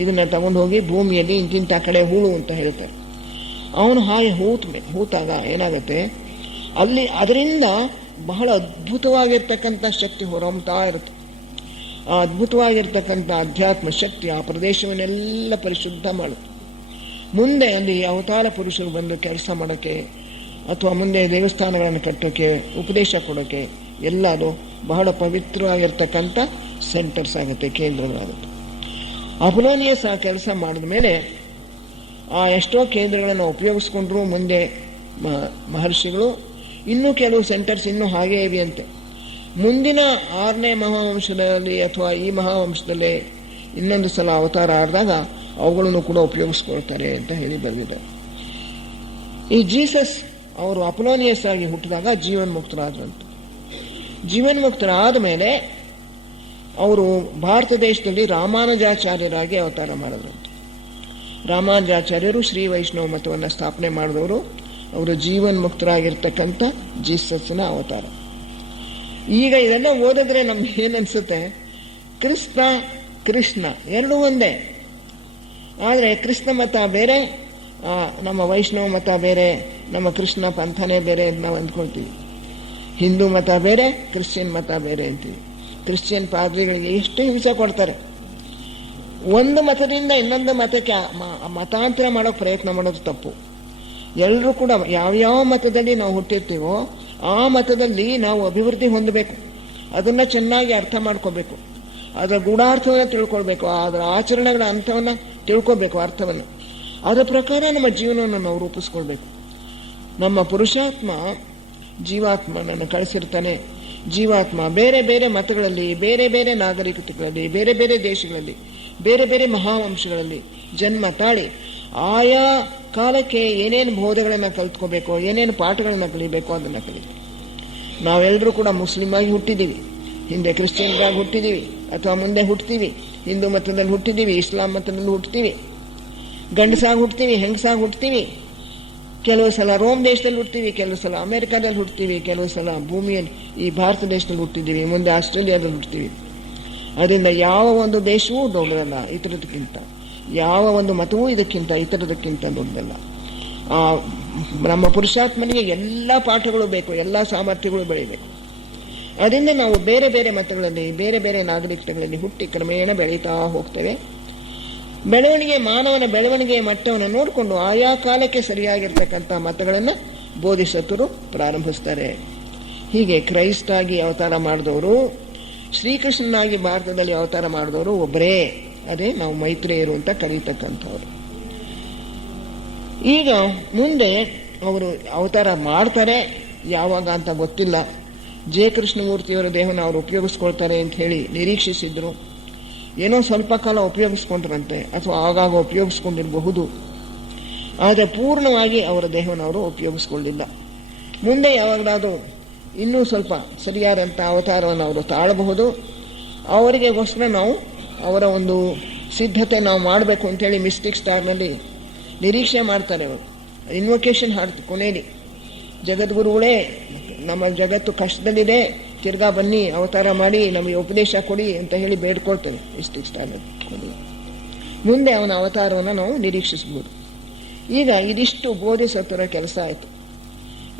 ಇದನ್ನು ತಗೊಂಡು ಹೋಗಿ ಭೂಮಿಯಲ್ಲಿ ಇಂತಿಂಥ ಕಡೆ ಹೂಳು ಅಂತ ಹೇಳ್ತಾರೆ. ಅವನು ಹಾಗೆ ಹೂತಾಗ ಏನಾಗುತ್ತೆ, ಅಲ್ಲಿ ಅದರಿಂದ ಬಹಳ ಅದ್ಭುತವಾಗಿರ್ತಕ್ಕಂಥ ಶಕ್ತಿ ಹೊರಹೊಮ್ತಾ ಇರುತ್ತೆ. ಆ ಅದ್ಭುತವಾಗಿರ್ತಕ್ಕಂಥ ಅಧ್ಯಾತ್ಮ ಶಕ್ತಿ ಆ ಪ್ರದೇಶವನ್ನೆಲ್ಲ ಪರಿಶುದ್ಧ ಮಾಡುತ್ತೆ. ಮುಂದೆ ಅಲ್ಲಿ ಅವತಾರ ಪುರುಷರು ಬಂದು ಕೆಲಸ ಮಾಡೋಕ್ಕೆ ಅಥವಾ ಮುಂದೆ ದೇವಸ್ಥಾನಗಳನ್ನು ಕಟ್ಟೋಕ್ಕೆ, ಉಪದೇಶ ಕೊಡೋಕ್ಕೆ ಎಲ್ಲ ಅದು ಬಹಳ ಪವಿತ್ರವಾಗಿರ್ತಕ್ಕಂಥ ಸೆಂಟರ್ಸ್ ಆಗುತ್ತೆ, ಕೇಂದ್ರಗಳಾಗುತ್ತೆ. ಅಪೊಲೋನಿಯಸ್ ಆ ಕೆಲಸ ಮಾಡಿದ ಮೇಲೆ ಆ ಎಷ್ಟೋ ಕೇಂದ್ರಗಳನ್ನು ಉಪಯೋಗಿಸ್ಕೊಂಡ್ರು. ಮುಂದೆ ಮಹರ್ಷಿಗಳು ಇನ್ನೂ ಕೆಲವು ಸೆಂಟರ್ಸ್ ಇನ್ನೂ ಹಾಗೇ ಇವೆಯಂತೆ. ಮುಂದಿನ 6ನೇ ಮಹಾವಂಶದಲ್ಲಿ ಅಥವಾ ಈ ಮಹಾವಂಶದಲ್ಲೇ ಇನ್ನೊಂದು ಸಲ ಅವತಾರ ಆಡಿದಾಗ ಅವುಗಳನ್ನು ಕೂಡ ಉಪಯೋಗಿಸ್ಕೊಳ್ತಾರೆ ಅಂತ ಹೇಳಿ ಬರೆದಿದ್ದಾರೆ. ಈ ಜೀಸಸ್ ಅವರು ಅಪೊಲೋನಿಯಸ್ ಆಗಿ ಹುಟ್ಟಿದಾಗ ಜೀವನ್ಮುಕ್ತರಾದ್ರಂತೆ. ಜೀವನ್ಮುಕ್ತರಾದ ಮೇಲೆ ಅವರು ಭಾರತ ದೇಶದಲ್ಲಿ ರಾಮಾನುಜಾಚಾರ್ಯರಾಗಿ ಅವತಾರ ಮಾಡಿದ್ರಂತೆ. ರಾಮಾನುಜಾಚಾರ್ಯರು ಶ್ರೀ ವೈಷ್ಣವ ಮತವನ್ನು ಸ್ಥಾಪನೆ ಮಾಡಿದವರು. ಅವರು ಜೀವನ್ಮುಕ್ತರಾಗಿರ್ತಕ್ಕಂಥ ಜೀಸಸ್ನ ಅವತಾರ. ಈಗ ಇದೆಲ್ಲ ಓದಿದ್ರೆ ನಮ್ಗೆ ಏನನ್ಸುತ್ತೆ, ಕೃಷ್ಣ ಎರಡೂ ಒಂದೇ. ಆದರೆ ಕೃಷ್ಣ ಮತ ಬೇರೆ, ನಮ್ಮ ವೈಷ್ಣವ ಮತ ಬೇರೆ, ನಮ್ಮ ಕೃಷ್ಣ ಪಂಥನೇ ಬೇರೆ ಅಂತ ನಾವು ಅಂದ್ಕೊಳ್ತೀವಿ. ಹಿಂದೂ ಮತ ಬೇರೆ, ಕ್ರಿಶ್ಚಿಯನ್ ಮತ ಬೇರೆ ಅಂತೀವಿ. ಕ್ರಿಶ್ಚಿಯನ್ ಪಾದ್ರಿಗಳಿಗೆ ಎಷ್ಟು ಹಿಂಸೆ ಕೊಡ್ತಾರೆ. ಒಂದು ಮತದಿಂದ ಇನ್ನೊಂದು ಮತಕ್ಕೆ ಮತಾಂತರ ಮಾಡೋಕೆ ಪ್ರಯತ್ನ ಮಾಡೋದು ತಪ್ಪು. ಎಲ್ಲರೂ ಕೂಡ ಯಾವ್ಯಾವ ಮತದಲ್ಲಿ ನಾವು ಹುಟ್ಟಿರ್ತೀವೋ ಆ ಮತದಲ್ಲಿ ನಾವು ಅಭಿವೃದ್ಧಿ ಹೊಂದಬೇಕು. ಅದನ್ನು ಚೆನ್ನಾಗಿ ಅರ್ಥ ಮಾಡ್ಕೋಬೇಕು, ಅದರ ಗೂಢಾರ್ಥವನ್ನು ತಿಳ್ಕೊಳ್ಬೇಕು, ಅದರ ಆಚರಣೆಗಳ ಅರ್ಥವನ್ನು ತಿಳ್ಕೊಬೇಕು, ಅರ್ಥವನ್ನು. ಅದರ ಪ್ರಕಾರ ನಮ್ಮ ಜೀವನವನ್ನು ನಾವು ರೂಪಿಸ್ಕೊಳ್ಬೇಕು. ನಮ್ಮ ಪುರುಷಾತ್ಮ ಜೀವಾತ್ಮನನ್ನು ಕಳಿಸಿರ್ತಾನೆ. ಜೀವಾತ್ಮ ಬೇರೆ ಬೇರೆ ಮತಗಳಲ್ಲಿ, ಬೇರೆ ಬೇರೆ ನಾಗರಿಕತೆಗಳಲ್ಲಿ, ಬೇರೆ ಬೇರೆ ದೇಶಗಳಲ್ಲಿ, ಬೇರೆ ಬೇರೆ ಮಹಾವಂಶಗಳಲ್ಲಿ ಜನ್ಮ ತಾಳಿ ಆಯಾ ಕಾಲಕ್ಕೆ ಏನೇನು ಬೋಧೆಗಳನ್ನು ಕಲ್ತ್ಕೋಬೇಕು, ಏನೇನು ಪಾಠಗಳನ್ನು ಕಲಿಬೇಕು ಅದನ್ನು ಕಲಿಬೇಕು. ನಾವೆಲ್ಲರೂ ಕೂಡ ಮುಸ್ಲಿಮ್ ಆಗಿ ಹುಟ್ಟಿದ್ದೀವಿ, ಹಿಂದೆ ಕ್ರಿಶ್ಚಿಯನ್ರಾಗಿ ಹುಟ್ಟಿದ್ದೀವಿ, ಅಥವಾ ಮುಂದೆ ಹುಟ್ತೀವಿ, ಹಿಂದೂ ಮತದಲ್ಲಿ ಹುಟ್ಟಿದ್ದೀವಿ, ಇಸ್ಲಾಂ ಮತದಲ್ಲಿ ಹುಟ್ತೀವಿ, ಗಂಡಸಾಗಿ ಹುಟ್ತೀವಿ, ಹೆಂಗಸಾಗಿ ಹುಟ್ತೀವಿ, ಕೆಲವು ಸಲ ರೋಮ್ ದೇಶದಲ್ಲಿ ಹುಟ್ತೀವಿ, ಕೆಲವು ಸಲ ಅಮೆರಿಕಾದಲ್ಲಿ ಹುಟ್ತೀವಿ, ಕೆಲವು ಸಲ ಭೂಮಿಯಲ್ಲಿ ಈ ಭಾರತ ದೇಶದಲ್ಲಿ ಹುಟ್ಟಿದ್ದೀವಿ, ಮುಂದೆ ಆಸ್ಟ್ರೇಲಿಯಾದಲ್ಲಿ ಹುಟ್ತೀವಿ. ಅದರಿಂದ ಯಾವ ಒಂದು ದೇಶವೂ ದೊಡ್ಡದಲ್ಲ ಇತರದಕ್ಕಿಂತ, ಯಾವ ಒಂದು ಮತವೂ ಇದಕ್ಕಿಂತ ಇತರದಕ್ಕಿಂತ ದೊಡ್ಡದಲ್ಲ. ನಮ್ಮ ಪುರುಷಾತ್ಮನಿಗೆ ಎಲ್ಲ ಪಾಠಗಳು ಬೇಕು, ಎಲ್ಲ ಸಾಮರ್ಥ್ಯಗಳು ಬೆಳಿಬೇಕು. ಅದರಿಂದ ನಾವು ಬೇರೆ ಬೇರೆ ಮತಗಳಲ್ಲಿ, ಬೇರೆ ಬೇರೆ ನಾಗರಿಕತೆಗಳಲ್ಲಿ ಹುಟ್ಟಿ ಕ್ರಮೇಣ ಬೆಳೀತಾ ಹೋಗ್ತೇವೆ. ಬೆಳವಣಿಗೆ, ಮಾನವನ ಬೆಳವಣಿಗೆಯ ಮಟ್ಟವನ್ನು ನೋಡಿಕೊಂಡು ಆಯಾ ಕಾಲಕ್ಕೆ ಸರಿಯಾಗಿರ್ತಕ್ಕಂಥ ಮತಗಳನ್ನು ಬೋಧಿಸತರು ಪ್ರಾರಂಭಿಸ್ತಾರೆ. ಹೀಗೆ ಕ್ರೈಸ್ತಾಗಿ ಅವತಾರ ಮಾಡಿದವರು, ಶ್ರೀಕೃಷ್ಣನಾಗಿ ಭಾರತದಲ್ಲಿ ಅವತಾರ ಮಾಡಿದವರು ಒಬ್ಬರೇ, ಅದೇ ನಾವು ಮೈತ್ರೇಯರು ಅಂತ ಕರೀತಕ್ಕಂಥವ್ರು. ಈಗ ಮುಂದೆ ಅವರು ಅವತಾರ ಮಾಡ್ತಾರೆ, ಯಾವಾಗ ಅಂತ ಗೊತ್ತಿಲ್ಲ. ಜೆ ಕೃಷ್ಣಮೂರ್ತಿಯವರ ದೇಹವನ್ನು ಅವರು ಉಪಯೋಗಿಸ್ಕೊಳ್ತಾರೆ ಅಂತ ಹೇಳಿ ನಿರೀಕ್ಷಿಸಿದ್ರು. ಏನೋ ಸ್ವಲ್ಪ ಕಾಲ ಉಪಯೋಗಿಸ್ಕೊಂಡ್ರಂತೆ, ಅಥವಾ ಆಗಾಗ ಉಪಯೋಗಿಸ್ಕೊಂಡಿರಬಹುದು. ಆದರೆ ಪೂರ್ಣವಾಗಿ ಅವರ ದೇಹವನ್ನು ಅವರು ಉಪಯೋಗಿಸ್ಕೊಳ್ಳಿಲ್ಲ. ಮುಂದೆ ಯಾವಾಗಲಾದರೂ ಇನ್ನೂ ಸ್ವಲ್ಪ ಸರಿಯಾದಂಥ ಅವತಾರವನ್ನು ಅವರು ತಾಳಬಹುದು. ಅವರಿಗೆಗೋಸ್ಕರ ನಾವು ಅವರ ಒಂದು ಸಿದ್ಧತೆ ನಾವು ಮಾಡಬೇಕು ಅಂತೇಳಿ ಮಿಸ್ಟಿಕ್ ಸ್ಟಾರ್ನಲ್ಲಿ ನಿರೀಕ್ಷೆ ಮಾಡ್ತಾರೆ. ಅವರು ಇನ್ವೊಕೇಶನ್ ಹಾಡ್ತು ಕೊನೆಯಲ್ಲಿ, ಜಗದ್ಗುರುಗಳೇ ನಮ್ಮ ಜಗತ್ತು ಕಷ್ಟದಲ್ಲಿದೆ, ತಿರ್ಗಾ ಬನ್ನಿ ಅವತಾರ ಮಾಡಿ ನಮಗೆ ಉಪದೇಶ ಕೊಡಿ ಅಂತ ಹೇಳಿ ಬೇಡ್ಕೊಳ್ತೇವೆ ಮಿಸ್ಟಿಕ್ ಸ್ಟಾರ್ನಲ್ಲಿ. ಮುಂದೆ ಅವನ ಅವತಾರವನ್ನು ನಾವು ನಿರೀಕ್ಷಿಸ್ಬೋದು. ಈಗ ಇದಿಷ್ಟು ಬೋಧಿಸತ್ತರ ಕೆಲಸ ಆಯಿತು.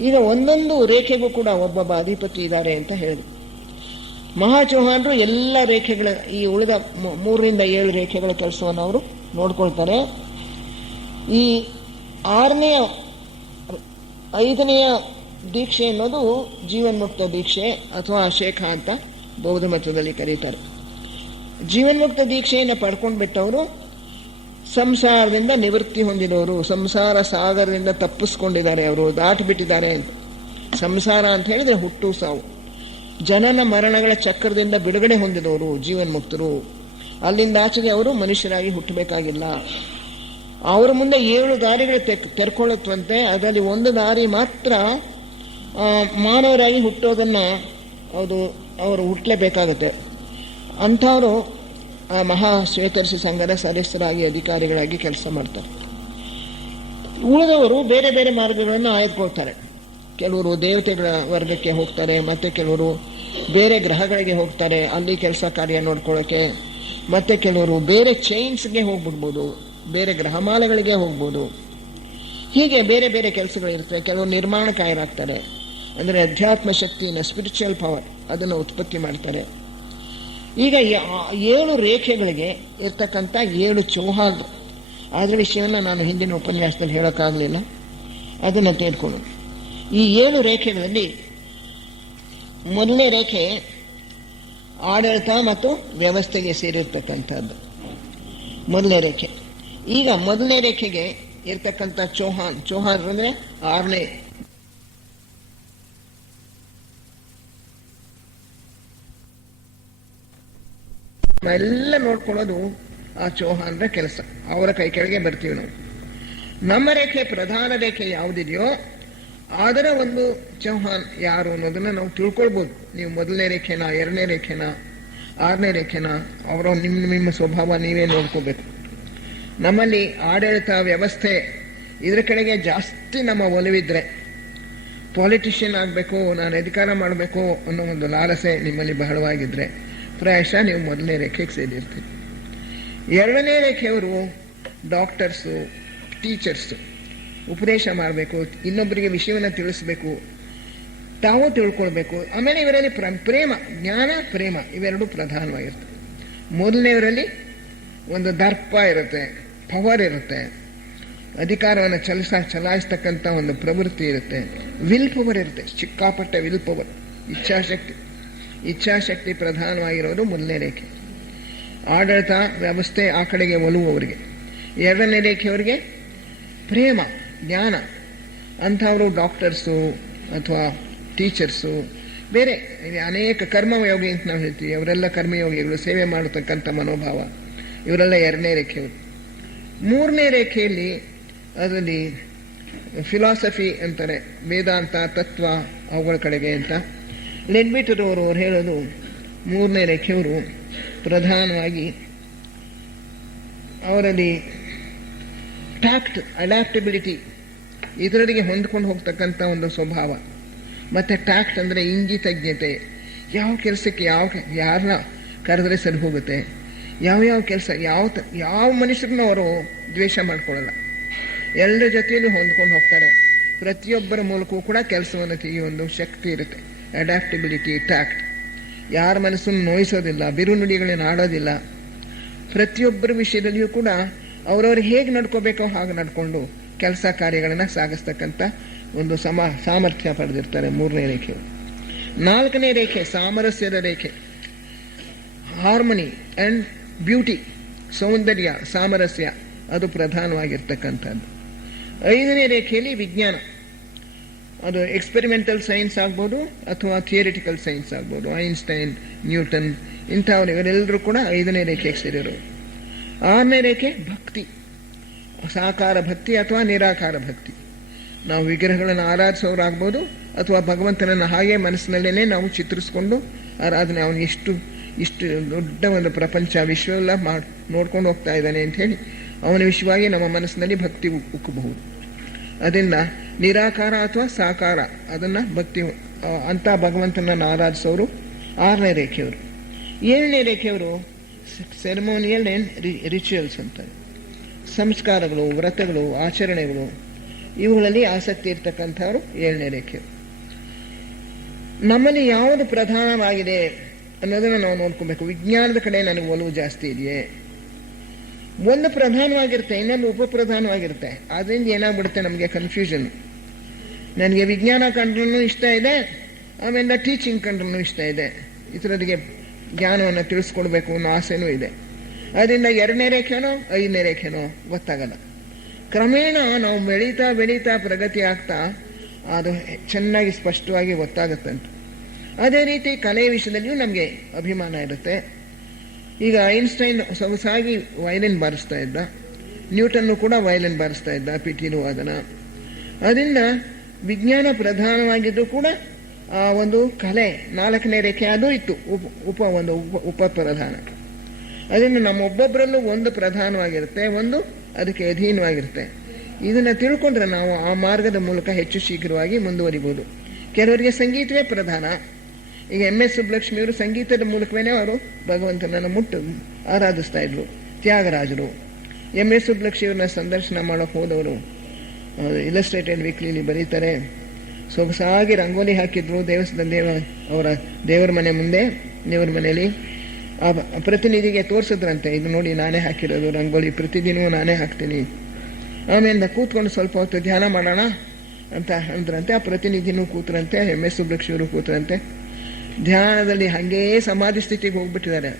ಈಗ ಒಂದೊಂದು ರೇಖೆಗೂ ಕೂಡ ಒಬ್ಬೊಬ್ಬ ಅಧಿಪತಿ ಇದ್ದಾರೆ ಅಂತ ಹೇಳಿದ್ರು. ಮಹಾಚೌಹಾಣರು ಎಲ್ಲ ರೇಖೆಗಳ, ಈ ಉಳಿದ 3ರಿಂದ 7 ರೇಖೆಗಳ ಕೆಲಸವನ್ನು ಅವರು ನೋಡ್ಕೊಳ್ತಾರೆ. ಈ 5ನೆಯ ದೀಕ್ಷೆ ಅನ್ನೋದು ಜೀವನ್ಮುಕ್ತ ದೀಕ್ಷೆ ಅಥವಾ ಶೇಖ ಅಂತ ಬೌದ್ಧ ಮತದಲ್ಲಿ ಕರೀತಾರೆ. ಜೀವನ್ಮುಕ್ತ ದೀಕ್ಷೆಯನ್ನು ಪಡ್ಕೊಂಡ್ಬಿಟ್ಟವರು ಸಂಸಾರದಿಂದ ನಿವೃತ್ತಿ ಹೊಂದಿದವರು, ಸಂಸಾರ ಸಾಗರದಿಂದ ತಪ್ಪಿಸ್ಕೊಂಡಿದ್ದಾರೆ, ಅವರು ದಾಟಿಬಿಟ್ಟಿದ್ದಾರೆ ಅಂತ. ಸಂಸಾರ ಅಂತ ಹೇಳಿದ್ರೆ ಹುಟ್ಟು ಸಾವು, ಜನನ ಮರಣಗಳ ಚಕ್ರದಿಂದ ಬಿಡುಗಡೆ ಹೊಂದಿದವರು ಜೀವನ್ಮುಕ್ತರು. ಅಲ್ಲಿಂದ ಆಚೆಗೆ ಅವರು ಮನುಷ್ಯರಾಗಿ ಹುಟ್ಟಬೇಕಾಗಿಲ್ಲ. ಅವರ ಮುಂದೆ 7 ದಾರಿಗಳು ತೆರ್ಕೊಳ್ಳುತ್ತವಂತೆ. ಅದರಲ್ಲಿ ಒಂದು ದಾರಿ ಮಾತ್ರ ಮಾನವರಾಗಿ ಹುಟ್ಟೋದನ್ನು ಅವರು ಹುಟ್ಟಲೇಬೇಕಾಗುತ್ತೆ. ಅಂಥವರು ಮಹಾ ಶ್ವೇತರ್ಷಿ ಸಂಘದ ಸದಸ್ಯರಾಗಿ ಅಧಿಕಾರಿಗಳಾಗಿ ಕೆಲಸ ಮಾಡ್ತಾರೆ. ಉಳಿದವರು ಬೇರೆ ಬೇರೆ ಮಾರ್ಗಗಳನ್ನು ಆಯ್ದುಕೊಳ್ತಾರೆ. ಕೆಲವರು ದೇವತೆಗಳ ವರ್ಗಕ್ಕೆ ಹೋಗ್ತಾರೆ, ಮತ್ತು ಕೆಲವರು ಬೇರೆ ಗ್ರಹಗಳಿಗೆ ಹೋಗ್ತಾರೆ, ಅಲ್ಲಿ ಕೆಲಸ ಕಾರ್ಯ ನೋಡ್ಕೊಳ್ಳೋಕ್ಕೆ. ಮತ್ತು ಕೆಲವರು ಬೇರೆ ಚೈನ್ಸ್ಗೆ ಹೋಗ್ಬಿಡ್ಬೋದು, ಬೇರೆ ಗ್ರಹಮಾಲೆಗಳಿಗೆ ಹೋಗ್ಬೋದು. ಹೀಗೆ ಬೇರೆ ಬೇರೆ ಕೆಲಸಗಳಿರ್ತವೆ. ಕೆಲವರು ನಿರ್ಮಾಣಕಾಯರಾಗ್ತಾರೆ, ಅಂದರೆ ಅಧ್ಯಾತ್ಮ ಶಕ್ತಿಯನ್ನು, ಸ್ಪಿರಿಚುವಲ್ ಪವರ್ ಅದನ್ನು ಉತ್ಪತ್ತಿ ಮಾಡ್ತಾರೆ. ಈಗ 7 ರೇಖೆಗಳಿಗೆ ಇರ್ತಕ್ಕಂಥ 7 ಚೌಹಾಣರು. ಅದರ ವಿಷಯವನ್ನು ನಾನು ಹಿಂದಿನ ಉಪನ್ಯಾಸದಲ್ಲಿ ಹೇಳೋಕ್ಕಾಗಲಿಲ್ಲ, ಅದನ್ನು ತಿಳ್ಕೊಳ್ಳೋಣ. ಈ 7 ರೇಖೆಗಳಲ್ಲಿ ಮೊದಲನೇ ರೇಖೆ ಆಡಳಿತ ಮತ್ತು ವ್ಯವಸ್ಥೆಗೆ ಸೇರಿರ್ತಕ್ಕಂಥದ್ದು ಮೊದಲನೇ ರೇಖೆ. ಈಗ ಮೊದಲನೇ ರೇಖೆಗೆ ಇರ್ತಕ್ಕಂಥ ಚೌಹಾಣರು ಅಂದರೆ 6ನೇ ಎಲ್ಲ ನೋಡ್ಕೊಳ್ಳೋದು ಆ ಚೌಹಾಣರ ಕೆಲಸ. ಅವರ ಕೈ ಕೆಳಗೆ ಬರ್ತೀವಿ ನಾವು. ನಮ್ಮ ರೇಖೆ, ಪ್ರಧಾನ ರೇಖೆ ಯಾವುದಿದೆಯೋ ಅದರ ಒಂದು ಚೌಹಾಣ್ ಯಾರು ಅನ್ನೋದನ್ನ ನಾವು ತಿಳ್ಕೊಳ್ಬೋದು. ನೀವು ಮೊದಲನೇ ರೇಖೆನಾ, 2ನೇ ರೇಖೆನಾ, 6ನೇ ರೇಖೆನಾ, ಅವರ ನಿಮ್ಮ ಸ್ವಭಾವ ನೀವೇ ನೋಡ್ಕೋಬೇಕು. ನಮ್ಮಲ್ಲಿ ಆಡಳಿತ ವ್ಯವಸ್ಥೆ ಇದ್ರ ಕಡೆಗೆ ಜಾಸ್ತಿ ನಮ್ಮ ಒಲವಿದ್ರೆ, ಪಾಲಿಟಿಷಿಯನ್ ಆಗಬೇಕು, ನಾನು ಅಧಿಕಾರ ಮಾಡಬೇಕು ಅನ್ನೋ ಒಂದು ಲಾಲಸೆ ನಿಮ್ಮಲ್ಲಿ ಬಹಳವಾಗಿದ್ರೆ ಪ್ರಾಯಶಃ ನೀವು ಮೊದಲನೇ ರೇಖೆಗೆ ಸೇರಿರ್ತೀರಿ. 2ನೇ ರೇಖೆಯವರು ಡಾಕ್ಟರ್ಸು, ಟೀಚರ್ಸು, ಉಪದೇಶ ಮಾಡಬೇಕು, ಇನ್ನೊಬ್ಬರಿಗೆ ವಿಷಯವನ್ನು ತಿಳಿಸ್ಬೇಕು, ತಾವು ತಿಳ್ಕೊಳ್ಬೇಕು. ಆಮೇಲೆ ಇವರಲ್ಲಿ ಪ್ರೇಮ, ಜ್ಞಾನ, ಪ್ರೇಮ ಇವೆರಡು ಪ್ರಧಾನವಾಗಿರ್ತವೆ. ಮೊದಲನೇವರಲ್ಲಿ ಒಂದು ದರ್ಪ ಇರುತ್ತೆ, ಪವರ್ ಇರುತ್ತೆ, ಅಧಿಕಾರವನ್ನು ಚಲಾಯಿಸ್ತಕ್ಕಂಥ ಒಂದು ಪ್ರವೃತ್ತಿ ಇರುತ್ತೆ, ವಿಲ್ ಪವರ್ ಇರುತ್ತೆ, ಸಿಕ್ಕಾಪಟ್ಟೆ ವಿಲ್ ಪವರ್, ಇಚ್ಛಾಶಕ್ತಿ ಪ್ರಧಾನವಾಗಿರೋದು ಮೊದಲನೇ ರೇಖೆ. ಆಡಳಿತ ವ್ಯವಸ್ಥೆ ಆ ಕಡೆಗೆ ಒಲವು ಅವರಿಗೆ. ಎರಡನೇ ರೇಖೆಯವರಿಗೆ ಪ್ರೇಮ, ಜ್ಞಾನ. ಅಂಥವರು ಡಾಕ್ಟರ್ಸು ಅಥವಾ ಟೀಚರ್ಸು, ಬೇರೆ ಅನೇಕ ಕರ್ಮಯೋಗಿ ಅಂತ ನಾವು ಹೇಳ್ತೀವಿ, ಅವರೆಲ್ಲ ಕರ್ಮಯೋಗಿಗಳು, ಸೇವೆ ಮಾಡತಕ್ಕಂಥ ಮನೋಭಾವ, ಇವರೆಲ್ಲ ಎರಡನೇ ರೇಖೆಯವರು. ಮೂರನೇ ರೇಖೆಯಲ್ಲಿ ಅದರಲ್ಲಿ ಫಿಲಾಸಫಿ ಅಂತಾರೆ, ವೇದಾಂತ, ತತ್ವ, ಅವುಗಳ ಕಡೆಗೆ ಅಂತ. ಲೆಡ್ಬಿಟರ್ ಅವರು ಹೇಳೋದು ಮೂರನೇ ರೇಖೆಯವರು ಪ್ರಧಾನವಾಗಿ ಅವರಲ್ಲಿ ಟ್ಯಾಕ್ಟ್, ಅಡ್ಯಾಪ್ಟಬಿಲಿಟಿ, ಇದರೊಳಗೆ ಹೊಂದ್ಕೊಂಡು ಹೋಗ್ತಕ್ಕಂಥ ಒಂದು ಸ್ವಭಾವ. ಮತ್ತು ಟ್ಯಾಕ್ಟ್ ಅಂದರೆ ಇಂಗಿತಜ್ಞತೆ, ಯಾವ ಕೆಲಸಕ್ಕೆ ಯಾರನ್ನ ಕರೆದ್ರೆ ಸರಿ ಹೋಗುತ್ತೆ, ಯಾವ ಕೆಲಸ, ಯಾವ ಮನುಷ್ಯರನ್ನ ಅವರು ದ್ವೇಷ ಮಾಡ್ಕೊಳ್ಳಲ್ಲ, ಎಲ್ಲರ ಜೊತೆಯಲ್ಲಿ ಹೊಂದ್ಕೊಂಡು ಹೋಗ್ತಾರೆ. ಪ್ರತಿಯೊಬ್ಬರ ಮೂಲಕವೂ ಕೂಡ ಕೆಲಸವನ್ನು ತೆಗೆಯುವ ಒಂದು ಶಕ್ತಿ ಇರುತ್ತೆ. Adaptability, tact. ಯಾರ ಮನಸ್ಸನ್ನು ನೋಯಿಸೋದಿಲ್ಲ, ಬಿರುನುಡಿಗಳನ್ನ ಆಡೋದಿಲ್ಲ. ಪ್ರತಿಯೊಬ್ಬರ ವಿಷಯದಲ್ಲಿಯೂ ಕೂಡ ಅವರವ್ರು ಹೇಗೆ ನಡ್ಕೋಬೇಕೋ ಹಾಗೆ ನಡ್ಕೊಂಡು ಕೆಲಸ ಕಾರ್ಯಗಳನ್ನು ಸಾಗಿಸ್ತಕ್ಕಂಥ ಒಂದು ಸಾಮರ್ಥ್ಯ ಪಡೆದಿರ್ತಾರೆ ಮೂರನೇ ರೇಖೆ. ನಾಲ್ಕನೇ ರೇಖೆ ಸಾಮರಸ್ಯದ ರೇಖೆ, ಹಾರ್ಮನಿ ಆ್ಯಂಡ್ ಬ್ಯೂಟಿ, ಸೌಂದರ್ಯ, ಸಾಮರಸ್ಯ, ಅದು ಪ್ರಧಾನವಾಗಿರ್ತಕ್ಕಂಥದ್ದು. ಐದನೇ ರೇಖೆಯಲ್ಲಿ ವಿಜ್ಞಾನ, ಅದು ಎಕ್ಸ್ಪೆರಿಮೆಂಟಲ್ ಸೈನ್ಸ್ ಆಗ್ಬೋದು ಅಥವಾ ಥಿಯರಿಟಿಕಲ್ ಸೈನ್ಸ್ ಆಗ್ಬೋದು. ಐನ್ಸ್ಟೈನ್, ನ್ಯೂಟನ್ ಇಂಥವ್ರು ಇವರೆಲ್ಲರೂ ಕೂಡ ಐದನೇ ರೇಖೆಗೆ ಸೇರಿರು. ಆರನೇ ರೇಖೆ ಭಕ್ತಿ, ಸಾಕಾರ ಭಕ್ತಿ ಅಥವಾ ನಿರಾಕಾರ ಭಕ್ತಿ. ನಾವು ವಿಗ್ರಹಗಳನ್ನು ಆರಾಧಿಸೋರಾಗ್ಬೋದು ಅಥವಾ ಭಗವಂತನನ್ನು ಹಾಗೆ ಮನಸ್ಸಿನಲ್ಲೇ ನಾವು ಚಿತ್ರಿಸ್ಕೊಂಡು ಆರಾಧನೆ, ಅವನು ಇಷ್ಟು ದೊಡ್ಡ ಒಂದು ಪ್ರಪಂಚ, ವಿಶ್ವವೆಲ್ಲ ನೋಡ್ಕೊಂಡು ಹೋಗ್ತಾ ಇದ್ದಾನೆ ಅಂತ ಹೇಳಿ ಅವನ ವಿಷಯವಾಗಿ ನಮ್ಮ ಮನಸ್ಸಿನಲ್ಲಿ ಭಕ್ತಿ ಉಕ್ಕಬಹುದು. ಅದರಿಂದ ನಿರಾಕಾರ ಅಥವಾ ಸಾಕಾರ, ಅದನ್ನು ಭಕ್ತಿ ಅಂತ ಭಗವಂತನನ್ನು ಆರಾಧಿಸೋರು ಆರನೇ ರೇಖೆಯವರು. ಏಳನೇ ರೇಖೆಯವರು ಸೆರೆಮೋನಿಯಲ್ ಆ್ಯಂಡ್ ರಿಚುವಲ್ಸ್ ಅಂತಾರೆ. ಸಂಸ್ಕಾರಗಳು, ವ್ರತಗಳು, ಆಚರಣೆಗಳು, ಇವುಗಳಲ್ಲಿ ಆಸಕ್ತಿ ಇರ್ತಕ್ಕಂಥವ್ರು ಏಳನೇ ರೇಖೆಯವರು. ನಮ್ಮಲ್ಲಿ ಯಾವುದು ಪ್ರಧಾನವಾಗಿದೆ ಅನ್ನೋದನ್ನು ನಾವು ನೋಡ್ಕೊಬೇಕು. ವಿಜ್ಞಾನದ ಕಡೆ ನನಗೆ ಒಲವು ಜಾಸ್ತಿ ಇದೆಯೇ, ಒಂದು ಪ್ರಧಾನವಾಗಿರುತ್ತೆ, ಇನ್ನೊಂದು ಉಪಪ್ರಧಾನವಾಗಿರುತ್ತೆ. ಅದರಿಂದ ಏನಾಗ್ಬಿಡುತ್ತೆ ನಮಗೆ ಕನ್ಫ್ಯೂಷನ್. ನನಗೆ ವಿಜ್ಞಾನ ಕಂಡ್ರೂ ಇಷ್ಟ ಇದೆ, ಆಮೇಲೆ ಟೀಚಿಂಗ್ ಕಂಡ್ರೂ ಇಷ್ಟ ಇದೆ, ಇತರರಿಗೆ ಜ್ಞಾನವನ್ನು ತಿಳಿಸ್ಕೊಡ್ಬೇಕು ಅನ್ನೋ ಆಸೆನೂ ಇದೆ. ಅದರಿಂದ ಎರಡನೇ ರೇಖೆನೋ ಐದನೇ ರೇಖೆನೋ ಗೊತ್ತಾಗಲ್ಲ. ಕ್ರಮೇಣ ನಾವು ಬೆಳೀತಾ ಪ್ರಗತಿ ಆಗ್ತಾ ಅದು ಚೆನ್ನಾಗಿ ಸ್ಪಷ್ಟವಾಗಿ ಗೊತ್ತಾಗುತ್ತಂತೆ. ಅದೇ ರೀತಿ ಕಲೆಯ ವಿಷಯದಲ್ಲಿಯೂ ನಮಗೆ ಅಭಿಮಾನ ಇರುತ್ತೆ. ಈಗ ಐನ್ಸ್ಟೈನ್ ಸೊಗಸಾಗಿ ವಯಲಿನ್ ಬಾರಿಸ್ತಾ ಇದ್ದ, ನ್ಯೂಟನ್ನು ಕೂಡ ವಯಲಿನ್ ಬಾರಿಸ್ತಾ ಇದ್ದ, ಪಿಟೀಲು ವಾದನ. ಅದರಿಂದ ವಿಜ್ಞಾನ ಪ್ರಧಾನವಾಗಿದ್ದು ಕೂಡ ಆ ಒಂದು ಕಲೆ ನಾಲ್ಕನೇ ರೇಖೆ ಅದು ಇತ್ತು, ಉಪ ಪ್ರಧಾನ. ಅದರಿಂದ ನಮ್ಮೊಬ್ಬೊಬ್ಬರಲ್ಲೂ ಒಂದು ಪ್ರಧಾನವಾಗಿರುತ್ತೆ, ಒಂದು ಅದಕ್ಕೆ ಅಧೀನವಾಗಿರುತ್ತೆ. ಇದನ್ನು ತಿಳ್ಕೊಂಡ್ರೆ ನಾವು ಆ ಮಾರ್ಗದ ಮೂಲಕ ಹೆಚ್ಚು ಶೀಘ್ರವಾಗಿ ಮುಂದುವರಿಬೋದು. ಕೆಲವರಿಗೆ ಸಂಗೀತವೇ ಪ್ರಧಾನ. ಈಗ MS ಸುಬ್ಬಲಕ್ಷ್ಮಿಯವರು ಸಂಗೀತದ ಮೂಲಕವೇ ಅವರು ಭಗವಂತನನ್ನು ಆರಾಧಿಸ್ತಾ ಇದ್ರು. ತ್ಯಾಗರಾಜರು, MS ಸುಬ್ಬಲಕ್ಷ್ಮಿಯವ್ರನ್ನ ಸಂದರ್ಶನ ಮಾಡೋಕೆ ಹೋದವರು ಇಲಸ್ಟ್ರೇಟೆಡ್ ವೀಕ್ಲಿಲಿ ಬರೀತಾರೆ, ಸೊಗಸಾಗಿ ರಂಗೋಲಿ ಹಾಕಿದ್ರು ಅವರ ದೇವರ ಮನೆ ಮುಂದೆ, ದೇವರ ಮನೆಯಲ್ಲಿ ಆ ಪ್ರತಿನಿಧಿಗೆ ತೋರಿಸಿದ್ರಂತೆ, ಇದು ನೋಡಿ ನಾನೇ ಹಾಕಿರೋದು ರಂಗೋಲಿ, ಪ್ರತಿದಿನವೂ ನಾನೇ ಹಾಕ್ತೀನಿ. ಆಮೇಲೆ ಕೂತ್ಕೊಂಡು ಸ್ವಲ್ಪ ಹೊತ್ತು ಧ್ಯಾನ ಮಾಡೋಣ ಅಂತ ಅಂದ್ರಂತೆ. ಆ ಪ್ರತಿನಿಧಿನೂ ಕೂತ್ರಂತೆ, MS ಸುಬ್ಬಲಕ್ಷ್ಮಿಯವರು ಕೂತ್ರಂತೆ. ಧ್ಯಾನದಲ್ಲಿ ಹಾಗೇ ಸಮಾಧಿ ಸ್ಥಿತಿಗೆ ಹೋಗ್ಬಿಟ್ಟಿದ್ದಾರೆ,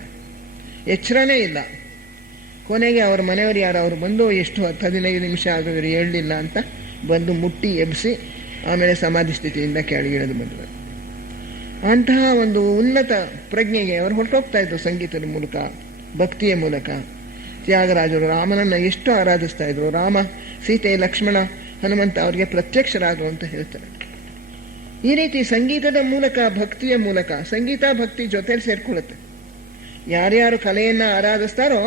ಎಚ್ಚರನೇ ಇಲ್ಲ. ಕೊನೆಗೆ ಅವ್ರ ಮನೆಯವರು ಯಾರು ಅವರು ಬಂದು ಎಷ್ಟು 10-15 ನಿಮಿಷ ಆಗಿದ್ರು ಹೇಳಲಿಲ್ಲ ಅಂತ ಬಂದು ಮುಟ್ಟಿ ಎಬ್ಬಿಸಿ ಆಮೇಲೆ ಸಮಾಧಿ ಸ್ಥಿತಿಯಿಂದ ಕೆಳಗಿಳಿದು ಬಂದರು. ಅಂತಹ ಒಂದು ಉನ್ನತ ಪ್ರಜ್ಞೆಗೆ ಅವರು ಹೊರಟೋಗ್ತಾ ಇದ್ರು ಸಂಗೀತದ ಮೂಲಕ, ಭಕ್ತಿಯ ಮೂಲಕ. ತ್ಯಾಗರಾಜರು ರಾಮನನ್ನು ಎಷ್ಟು ಆರಾಧಿಸ್ತಾ ಇದ್ರು. ರಾಮ, ಸೀತೆ, ಲಕ್ಷ್ಮಣ, ಹನುಮಂತ ಅವರಿಗೆ ಪ್ರತ್ಯಕ್ಷರಾಗು ಅಂತ ಹೇಳ್ತಾರೆ. ಈ ರೀತಿ ಸಂಗೀತದ ಮೂಲಕ, ಭಕ್ತಿಯ ಮೂಲಕ, ಸಂಗೀತ ಭಕ್ತಿ ಜೊತೆಯಲ್ಲಿ ಸೇರ್ಕೊಳ್ಳುತ್ತೆ. ಯಾರ್ಯಾರು ಕಲೆಯನ್ನು ಆರಾಧಿಸ್ತಾರೋ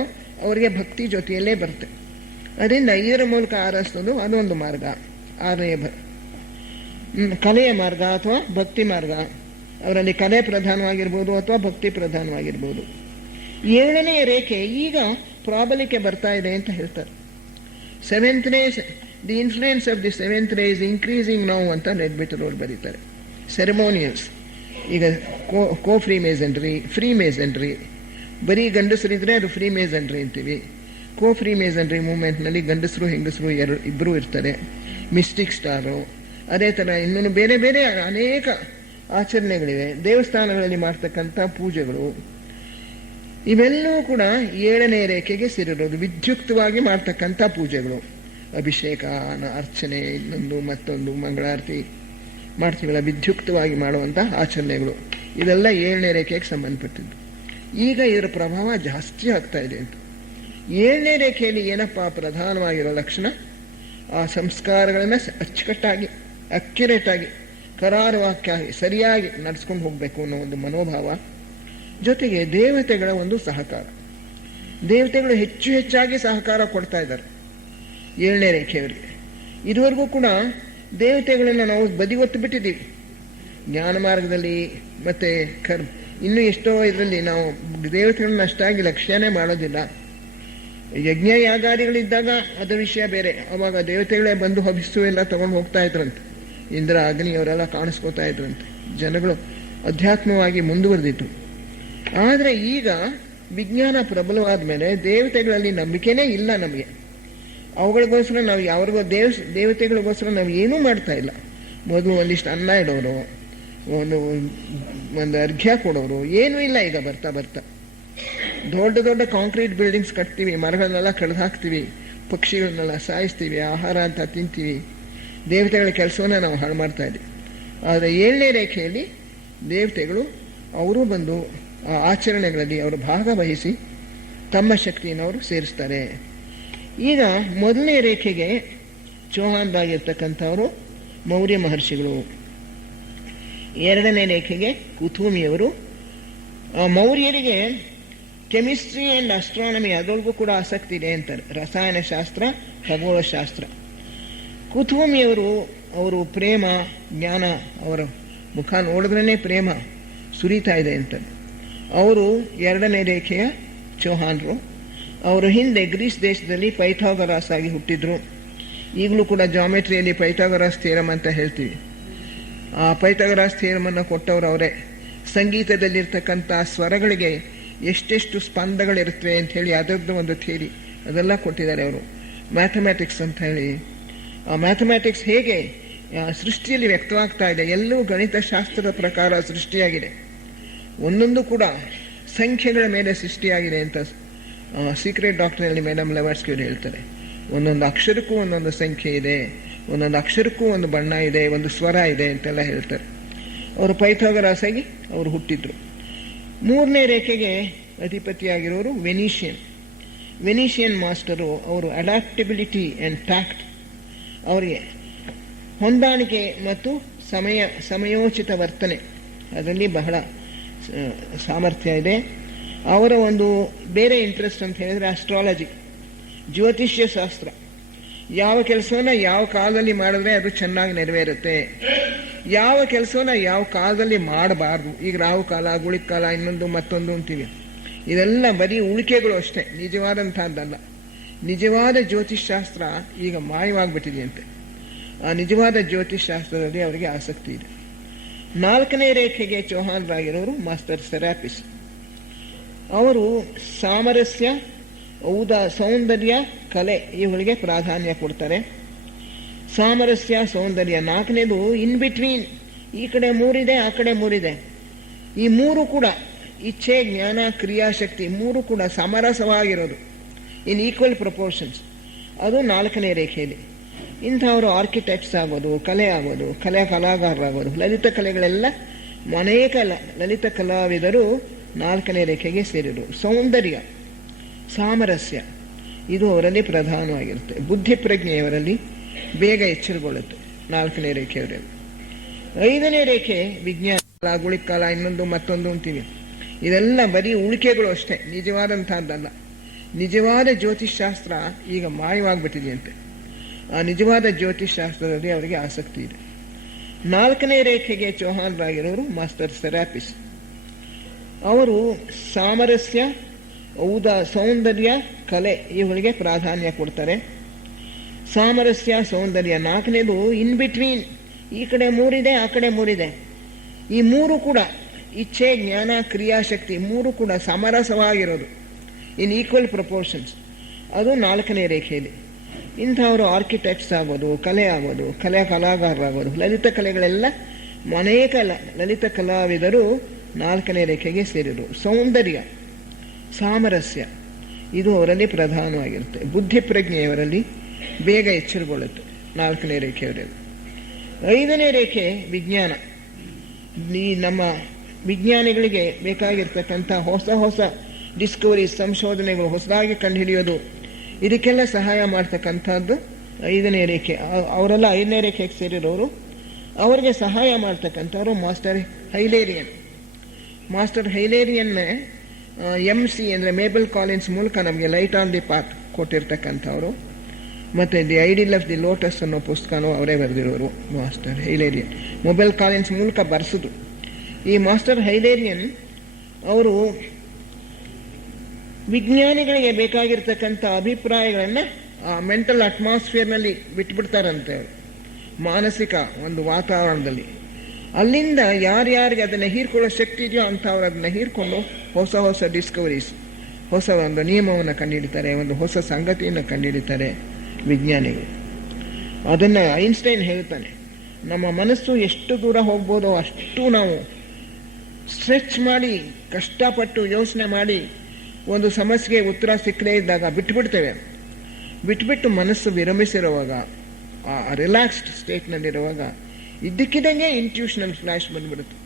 ಅವರಿಗೆ ಭಕ್ತಿ ಜೊತೆಯಲ್ಲೇ ಬರುತ್ತೆ. ಅದರಿಂದ ಇದರ ಮೂಲಕ ಆರಾಧಿಸೋದು ಅದೊಂದು ಮಾರ್ಗ. ಕಲೆಯ ಮಾರ್ಗ ಅಥವಾ ಭಕ್ತಿ ಮಾರ್ಗ, ಅವರಲ್ಲಿ ಕಲೆ ಪ್ರಧಾನವಾಗಿರ್ಬೋದು ಅಥವಾ ಭಕ್ತಿ ಪ್ರಧಾನವಾಗಿರ್ಬೋದು. ಏಳನೆಯ ರೇಖೆ ಈಗ ಪ್ರಾಬಲ್ಯಕ್ಕೆ ಬರ್ತಾ ಇದೆ ಅಂತ ಹೇಳ್ತಾರೆ. ಸೆವೆಂತ್ ರೇ, the influence of the seventh ರೇ ಇಸ್ ಇನ್ಕ್ರೀಸಿಂಗ್ ನೌ ಅಂತ ಲೆಡ್ಬಿಟರ್ ಅವರು ಬರೀತಾರೆ. ಸೆರೆಮೋನಿಯಲ್ಸ್. ಈಗ ಕೋ ಫ್ರೀ ಮೇಸನ್ರಿ ಬರೀ ಗಂಡಸರಿದ್ರೆ ಅದು ಫ್ರೀ ಮೇಸನ್ರಿ ಅಂತೀವಿ. ಫ್ರೀ ಮೇಸನ್ರಿ ಮೂವ್ಮೆಂಟ್ನಲ್ಲಿ ಗಂಡಸರು ಹೆಂಗಸರು ಇಬ್ಬರು ಇರ್ತಾರೆ. ಮಿಸ್ಟಿಕ್ ಸ್ಟಾರು, ಅದೇ ಥರ ಇನ್ನೊಂದು ಬೇರೆ ಬೇರೆ ಅನೇಕ ಆಚರಣೆಗಳಿವೆ. ದೇವಸ್ಥಾನಗಳಲ್ಲಿ ಮಾಡ್ತಕ್ಕಂಥ ಪೂಜೆಗಳು ಇವೆಲ್ಲವೂ ಕೂಡ 7ನೇ ರೇಖೆಗೆ ಸೇರಿರೋದು. ವಿದ್ಯುಕ್ತವಾಗಿ ಮಾಡ್ತಕ್ಕಂಥ ಪೂಜೆಗಳು, ಅಭಿಷೇಕ, ಅರ್ಚನೆ, ಇನ್ನೊಂದು ಮತ್ತೊಂದು ಮಂಗಳಾರತಿ ಮಾಡ್ತೀವಲ್ಲ, ವಿದ್ಯುಕ್ತವಾಗಿ ಮಾಡುವಂಥ ಆಚರಣೆಗಳು ಇದೆಲ್ಲ 7ನೇ ರೇಖೆಗೆ ಸಂಬಂಧಪಟ್ಟಿದ್ದು. ಈಗ ಇದರ ಪ್ರಭಾವ ಜಾಸ್ತಿ ಆಗ್ತಾ ಇದೆ ಅಂತ. 7ನೇ ರೇಖೆಯಲ್ಲಿ ಏನಪ್ಪ ಪ್ರಧಾನವಾಗಿರೋ ಲಕ್ಷಣ, ಆ ಸಂಸ್ಕಾರಗಳನ್ನು ಅಚ್ಚುಕಟ್ಟಾಗಿ ಅಕ್ಯುರೇಟಾಗಿ ಕರಾರುವಾಕ್ಯಾಗಿ ಸರಿಯಾಗಿ ನಡೆಸ್ಕೊಂಡು ಹೋಗಬೇಕು ಅನ್ನೋ ಒಂದು ಮನೋಭಾವ, ಜೊತೆಗೆ ದೇವತೆಗಳ ಒಂದು ಸಹಕಾರ. ದೇವತೆಗಳು ಹೆಚ್ಚು ಹೆಚ್ಚಾಗಿ ಸಹಕಾರ ಕೊಡ್ತಾ ಇದ್ದಾರೆ 7ನೇ ರೇಖೆಯವರಿಗೆ. ಇದುವರೆಗೂ ಕೂಡ ದೇವತೆಗಳನ್ನು ನಾವು ಬದಿಗೊತ್ತು ಬಿಟ್ಟಿದ್ದೀವಿ. ಜ್ಞಾನ ಮಾರ್ಗದಲ್ಲಿ ಮತ್ತೆ ಇನ್ನೂ ಎಷ್ಟೋ ಇದರಲ್ಲಿ ನಾವು ದೇವತೆಗಳನ್ನ ಅಷ್ಟಾಗಿ ಲಕ್ಷ್ಯನೇ ಮಾಡೋದಿಲ್ಲ. ಯಜ್ಞ ಯಾಗಾದಿಗಳಿದ್ದಾಗ ಅದು ವಿಷಯ ಬೇರೆ. ಅವಾಗ ದೇವತೆಗಳೇ ಬಂದು ಹವಿಸ್ಸು ಎಲ್ಲ ತಗೊಂಡು ಹೋಗ್ತಾ ಇದ್ರಂತೆ. ಇಂದ್ರ ಅಗ್ನಿ ಅವರೆಲ್ಲ ಕಾಣಿಸ್ಕೋತಾ ಇದ್ರಂತೆ. ಜನಗಳು ಅಧ್ಯಾತ್ಮವಾಗಿ ಮುಂದುವರೆದಿತ್ತು. ಆದರೆ ಈಗ ವಿಜ್ಞಾನ ಪ್ರಬಲವಾದ ಮೇಲೆ ದೇವತೆಗಳಲ್ಲಿ ನಂಬಿಕೆನೇ ಇಲ್ಲ ನಮಗೆ. ಅವುಗಳಿಗೋಸ್ಕರ ನಾವು ಯಾವ್ರಿಗೋ ದೇವತೆಗಳಿಗೋಸ್ಕರ ನಾವು ಏನೂ ಮಾಡ್ತಾ ಇಲ್ಲ. ಮೊದಲು ಒಂದಿಷ್ಟು ಅನ್ನ ಇಡೋರು, ಒಂದು ಅರ್ಘ್ಯ ಕೊಡೋರು, ಏನೂ ಇಲ್ಲ. ಈಗ ಬರ್ತಾ ಬರ್ತಾ ದೊಡ್ಡ ದೊಡ್ಡ ಕಾಂಕ್ರೀಟ್ ಬಿಲ್ಡಿಂಗ್ಸ್ ಕಟ್ತೀವಿ, ಮರಗಳನ್ನೆಲ್ಲ ಕಡ್ದು ಹಾಕ್ತೀವಿ, ಪಕ್ಷಿಗಳನ್ನೆಲ್ಲ ಸಾಯಿಸ್ತೀವಿ, ಆಹಾರ ಅಂತ ತಿಂತೀವಿ. ದೇವತೆಗಳ ಕೆಲಸವನ್ನ ನಾವು ಹಾಳು ಮಾಡ್ತಾ ಇದ್ದೀವಿ. ಆದರೆ 7ನೇ ರೇಖೆಯಲ್ಲಿ ದೇವತೆಗಳು ಅವರು ಬಂದು ಆ ಆಚರಣೆಗಳಲ್ಲಿ ಅವರು ಭಾಗವಹಿಸಿ ತಮ್ಮ ಶಕ್ತಿಯನ್ನು ಅವರು ಸೇರಿಸ್ತಾರೆ. ಈಗ 1ನೇ ರೇಖೆಗೆ ಚೌಹಾನ್ದಾಗಿರ್ತಕ್ಕಂಥವರು ಮೌರ್ಯ ಮಹರ್ಷಿಗಳು, 2ನೇ ರೇಖೆಗೆ ಕುತೂಮಿಯವರು. ಮೌರ್ಯರಿಗೆ ಕೆಮಿಸ್ಟ್ರಿ ಆ್ಯಂಡ್ ಆಸ್ಟ್ರಾನಮಿ ಅದರೊಳಗೂ ಕೂಡ ಆಸಕ್ತಿ ಇದೆ ಅಂತಾರೆ, ರಸಾಯನಶಾಸ್ತ್ರ, ಖಗೋಳಶಾಸ್ತ್ರ. ಕುತೂಮಿಯವರು ಅವರು ಪ್ರೇಮ ಜ್ಞಾನ, ಅವರ ಮುಖ ನೋಡಿದ್ರೇ ಪ್ರೇಮ ಸುರಿತಾ ಇದೆ ಅಂತಾರೆ. ಅವರು 2ನೇ ರೇಖೆಯ ಚೌಹಾನ್ರು. ಅವರು ಹಿಂದೆ ಗ್ರೀಸ್ ದೇಶದಲ್ಲಿ ಪೈಥಾಗರಾಸ್ ಆಗಿ ಹುಟ್ಟಿದ್ರು. ಈಗಲೂ ಕೂಡ ಜಾಮೆಟ್ರಿಯಲ್ಲಿ ಪೈಥಾಗರಾಸ್ ಥಿಯರಮ್ ಅಂತ ಹೇಳ್ತೀವಿ. ಆ ಪೈಥಾಗರಾಸ್ ಥಿಯರಮನ್ನು ಕೊಟ್ಟವರು ಅವರೇ. ಸಂಗೀತದಲ್ಲಿರ್ತಕ್ಕಂಥ ಸ್ವರಗಳಿಗೆ ಎಷ್ಟೆಷ್ಟು ಸ್ಪಂದಗಳಿರುತ್ತವೆ ಅಂತ ಹೇಳಿ ಅದರದ್ದು ಒಂದು ಥಿಯರಿ ಅದೆಲ್ಲ ಕೊಟ್ಟಿದ್ದಾರೆ ಅವರು. ಮ್ಯಾಥಮ್ಯಾಟಿಕ್ಸ್ ಅಂತ ಹೇಳಿ, ಆ ಮ್ಯಾಥಮ್ಯಾಟಿಕ್ಸ್ ಹೇಗೆ ಸೃಷ್ಟಿಯಲ್ಲಿ ವ್ಯಕ್ತವಾಗ್ತಾ ಇದೆ, ಎಲ್ಲವೂ ಗಣಿತಶಾಸ್ತ್ರದ ಪ್ರಕಾರ ಸೃಷ್ಟಿಯಾಗಿದೆ. ಒಂದೊಂದು ಕೂಡ ಸಂಖ್ಯೆಗಳ ಮೇಲೆ ಸೃಷ್ಟಿಯಾಗಿದೆ ಅಂತ ಸೀಕ್ರೆಟ್ ಡಾಕ್ಟರ್ನಲ್ಲಿ ಮೇಡಮ್ ಲೆವಾಟ್ಸ್ಕಿ ಅವರು ಹೇಳ್ತಾರೆ. ಒಂದೊಂದು ಅಕ್ಷರಕ್ಕೂ ಒಂದೊಂದು ಸಂಖ್ಯೆ ಇದೆ, ಒಂದೊಂದು ಅಕ್ಷರಕ್ಕೂ ಒಂದು ಬಣ್ಣ ಇದೆ, ಒಂದು ಸ್ವರ ಇದೆ ಅಂತೆಲ್ಲ ಹೇಳ್ತಾರೆ. ಅವರು ಪೈಥಾಗರಾಸಾಗಿ ಅವರು ಹುಟ್ಟಿದ್ರು. 3ನೇ ರೇಖೆಗೆ ಅಧಿಪತಿಯಾಗಿರೋರು ವೆನಿಷಿಯನ್ ಮಾಸ್ಟರು. ಅವರು ಅಡಾಪ್ಟಬಿಲಿಟಿ ಆ್ಯಂಡ್ ಟ್ಯಾಕ್ಟ್, ಅವರಿಗೆ ಹೊಂದಾಣಿಕೆ ಮತ್ತು ಸಮಯೋಚಿತ ವರ್ತನೆ ಅದರಲ್ಲಿ ಬಹಳ ಸಾಮರ್ಥ್ಯ ಇದೆ. ಅವರ ಒಂದು ಬೇರೆ ಇಂಟ್ರೆಸ್ಟ್ ಅಂತ ಹೇಳಿದ್ರೆ ಆಸ್ಟ್ರಾಲಜಿ, ಜ್ಯೋತಿಷ್ಯ ಶಾಸ್ತ್ರ. ಯಾವ ಕೆಲಸವನ್ನ ಯಾವ ಕಾಲದಲ್ಲಿ ಮಾಡಿದ್ರೆ ಅದು ಚೆನ್ನಾಗಿ ನೆರವೇರುತ್ತೆ, ಯಾವ ಕೆಲಸವನ್ನ ಯಾವ ಕಾಲದಲ್ಲಿ ಮಾಡಬಾರ್ದು. ಈಗ ರಾಹು ಕಾಲ, ಗುಳಿಕ ಕಾಲ, ಇನ್ನೊಂದು ಮತ್ತೊಂದು ಅಂತೀವಿ. ಇದೆಲ್ಲ ಬರೀ ಉಳಿಕೆಗಳು ಅಷ್ಟೇ, ನಿಜವಾದಂತಹದ್ದಲ್ಲ. ನಿಜವಾದ ಜ್ಯೋತಿಷ್ಶಾಸ್ತ್ರ ಈಗ ಮಾಯವಾಗ್ಬಿಟ್ಟಿದೆಯಂತೆ. ಆ ನಿಜವಾದ ಜ್ಯೋತಿಷ್ಶಾಸ್ತ್ರದಲ್ಲಿ ಅವರಿಗೆ ಆಸಕ್ತಿ ಇದೆ. 4ನೇ ರೇಖೆಗೆ ಚೌಹಾನ್ರಾಗಿರೋರು ಮಾಸ್ಟರ್ ಸೆರಾಪಿಸ್. ಅವರು ಸಾಮರಸ್ಯ, ಸೌಂದರ್ಯ, ಕಲೆ ಇವುಗಳಿಗೆ ಪ್ರಾಧಾನ್ಯ ಕೊಡ್ತಾರೆ. ಸಾಮರಸ್ಯ, ಸೌಂದರ್ಯ. 4ನೇದು ಇನ್ ಬಿಟ್ವೀನ್, ಈ ಕಡೆ 3 ಇದೆ, ಆ ಕಡೆ 3 ಇದೆ. ಈ 3 ಕೂಡ ಇಚ್ಛೆ, ಜ್ಞಾನ, ಕ್ರಿಯಾಶಕ್ತಿ 3 ಕೂಡ ಸಮರಸವಾಗಿರೋದು, ಇನ್ ಈಕ್ವಲ್ ಪ್ರಪೋರ್ಷನ್ಸ್. ಅದು 4ನೇ ರೇಖೆಯಲ್ಲಿ. ಇಂಥವರು ಆರ್ಕಿಟೆಕ್ಟ್ಸ್ ಆಗೋದು, ಕಲೆ ಆಗೋದು, ಕಲಾಗಾರರಾಗೋದು, ಲಲಿತ ಕಲೆಗಳೆಲ್ಲ ಅನೇಕ ಲಲಿತ ಕಲಾವಿದರು 4ನೇ ರೇಖೆಗೆ ಸೇರಿರು. ಸೌಂದರ್ಯ, ಸಾಮರಸ್ಯ ಇದು ಅವರಲ್ಲಿ ಪ್ರಧಾನವಾಗಿರುತ್ತೆ. ಬುದ್ಧಿ ಪ್ರಜ್ಞೆಯವರಲ್ಲಿ ಬೇಗ ಎಚ್ಚರಗೊಳ್ಳುತ್ತೆ 4ನೇ ರೇಖೆಯವರಲ್ಲಿ. 5ನೇ ರೇಖೆ ವಿಜ್ಞಾನ, ಗುಳಿಕ ಕಾಲ, ಇನ್ನೊಂದು ಮತ್ತೊಂದು ಅಂತೀವಿ. ಇದೆಲ್ಲ ಬರೀ ಉಳಿಕೆಗಳು ಅಷ್ಟೇ, ನಿಜವಾದಂತಹದ್ದಲ್ಲ. ನಿಜವಾದ ಜ್ಯೋತಿಷ್ಶಾಸ್ತ್ರ ಈಗ ಮಾಯವಾಗ್ಬಿಟ್ಟಿದೆಯಂತೆ. ಆ ನಿಜವಾದ ಜ್ಯೋತಿಷ್ಶಾಸ್ತ್ರದಲ್ಲಿ ಅವರಿಗೆ ಆಸಕ್ತಿ ಇದೆ. 4ನೇ ರೇಖೆಗೆ ಚೌಹಾನ್ರಾಗಿರೋರು ಮಾಸ್ಟರ್ ಸೆರಾಪಿಸ್. ಅವರು ಸಾಮರಸ್ಯ, ಸೌಂದರ್ಯ, ಕಲೆ ಇವುಗಳಿಗೆ ಪ್ರಾಧಾನ್ಯ ಕೊಡ್ತಾರೆ. ಸಾಮರಸ್ಯ, ಸೌಂದರ್ಯ. 4ನೇದು ಇನ್ ಬಿಟ್ವೀನ್, ಈ ಕಡೆ 3 ಇದೆ, ಆ ಕಡೆ 3 ಇದೆ. ಈ ಮೂರು ಕೂಡ ಇಚ್ಛೆ, ಜ್ಞಾನ, ಕ್ರಿಯಾಶಕ್ತಿ ಮೂರು ಕೂಡ ಸಮರಸವಾಗಿರೋದು, ಇನ್ ಈಕ್ವಲ್ ಪ್ರಪೋರ್ಷನ್ಸ್. ಅದು 4ನೇ ರೇಖೆಯಲ್ಲಿ. ಇಂಥವರು ಆರ್ಕಿಟೆಕ್ಟ್ಸ್ ಆಗೋದು, ಕಲೆ ಆಗೋದು, ಕಲಾಕಾರರಾಗೋದು, ಲಲಿತ ಕಲೆಗಳೆಲ್ಲ ಅನೇಕ ಲಲಿತ ಕಲಾವಿದರು 4ನೇ ರೇಖೆಗೆ ಸೇರಿದರು. ಸೌಂದರ್ಯ, ಸಾಮರಸ್ಯ ಇದು ಅವರಲ್ಲಿ ಪ್ರಧಾನವಾಗಿರುತ್ತೆ. ಬುದ್ಧಿ ಪ್ರಜ್ಞೆಯವರಲ್ಲಿ ಬೇಗ ಎಚ್ಚರಗೊಳ್ಳುತ್ತೆ 4ನೇ ರೇಖೆಯವರಲ್ಲಿ. 5ನೇ ರೇಖೆ ವಿಜ್ಞಾನ. ಈ ನಮ್ಮ ವಿಜ್ಞಾನಿಗಳಿಗೆ ಬೇಕಾಗಿರ್ತಕ್ಕಂಥ ಹೊಸ ಹೊಸ ಡಿಸ್ಕವರೀಸ್, ಸಂಶೋಧನೆಗಳು, ಹೊಸದಾಗಿ ಕಂಡುಹಿಡಿಯೋದು, ಇದಕ್ಕೆಲ್ಲ ಸಹಾಯ ಮಾಡ್ತಕ್ಕಂಥದ್ದು 5ನೇ ರೇಖೆ. ಅವರೆಲ್ಲ 5ನೇ ರೇಖೆಗೆ ಸೇರಿರೋರು. ಅವರಿಗೆ ಸಹಾಯ ಮಾಡ್ತಕ್ಕಂಥವ್ರು ಮಾಸ್ಟರ್ ಹೈಲೇರಿಯನ್. ಮಾಸ್ಟರ್ ಹೈಲೇರಿಯನ್ MC ಅಂದರೆ ಮೇಬಲ್ ಕಾಲಿನ್ಸ್ ಮೂಲಕ ನಮಗೆ ಲೈಟ್ ಆನ್ ದಿ ಪಾತ್ ಕೊಟ್ಟಿರ್ತಕ್ಕಂಥವ್ರು. ಮತ್ತು the ideal of the lotus ಅನ್ನೋ ಪುಸ್ತಕನೂ ಅವರೇ ಬರೆದಿರೋರು ಮಾಸ್ಟರ್ ಹೈಲೇರಿಯನ್. ಮೊಬೈಲ್ ಕಾಲಿನ್ಸ್ ಮೂಲಕ ಬರೆಸಿದ್ರು. ಈ ಮಾಸ್ಟರ್ ಹೈಲೇರಿಯನ್ ಅವರು ವಿಜ್ಞಾನಿಗಳಿಗೆ ಬೇಕಾಗಿರ್ತಕ್ಕಂಥ ಅಭಿಪ್ರಾಯಗಳನ್ನು ಆ ಮೆಂಟಲ್ ಅಟ್ಮಾಸ್ಫಿಯರ್ನಲ್ಲಿ ಬಿಟ್ಬಿಡ್ತಾರಂತೆ, ಮಾನಸಿಕ ಒಂದು ವಾತಾವರಣದಲ್ಲಿ. ಅಲ್ಲಿಂದ ಯಾರ್ಯಾರಿಗೆ ಅದನ್ನು ಹೀರ್ಕೊಳ್ಳೋ ಶಕ್ತಿ ಇದೆಯೋ ಅಂಥವ್ರು ಅದನ್ನು ಹೀರ್ಕೊಂಡು ಹೊಸ ಹೊಸ ಡಿಸ್ಕವರೀಸ್, ಹೊಸ ಒಂದು ನಿಯಮವನ್ನು ಕಂಡುಹಿಡಿತಾರೆ, ಒಂದು ಹೊಸ ಸಂಗತಿಯನ್ನು ಕಂಡುಹಿಡಿತಾರೆ ವಿಜ್ಞಾನಿಗಳು. ಅದನ್ನು ಐನ್ಸ್ಟೈನ್ ಹೇಳ್ತಾನೆ, ನಮ್ಮ ಮನಸ್ಸು ಎಷ್ಟು ದೂರ ಹೋಗ್ಬೋದೋ ಅಷ್ಟು ನಾವು ಸ್ಟ್ರೆಚ್ ಮಾಡಿ, ಕಷ್ಟಪಟ್ಟು ಯೋಚನೆ ಮಾಡಿ ಒಂದು ಸಮಸ್ಯೆಗೆ ಉತ್ತರ ಸಿಕ್ಕದೇ ಇದ್ದಾಗ ಬಿಟ್ಬಿಡ್ತೇವೆ. ಬಿಟ್ಬಿಟ್ಟು ಮನಸ್ಸು ವಿರಮಿಸಿರುವಾಗ, ಆ ರಿಲ್ಯಾಕ್ಸ್ಡ್ ಸ್ಟೇಟ್ನಲ್ಲಿರುವಾಗ ಇದ್ದಕ್ಕಿದ್ದಂಗೆ ಇಂಟ್ಯೂಷನಲ್ ಫ್ಲ್ಯಾಶ್ ಬಂದ್ಬಿಡುತ್ತೆ,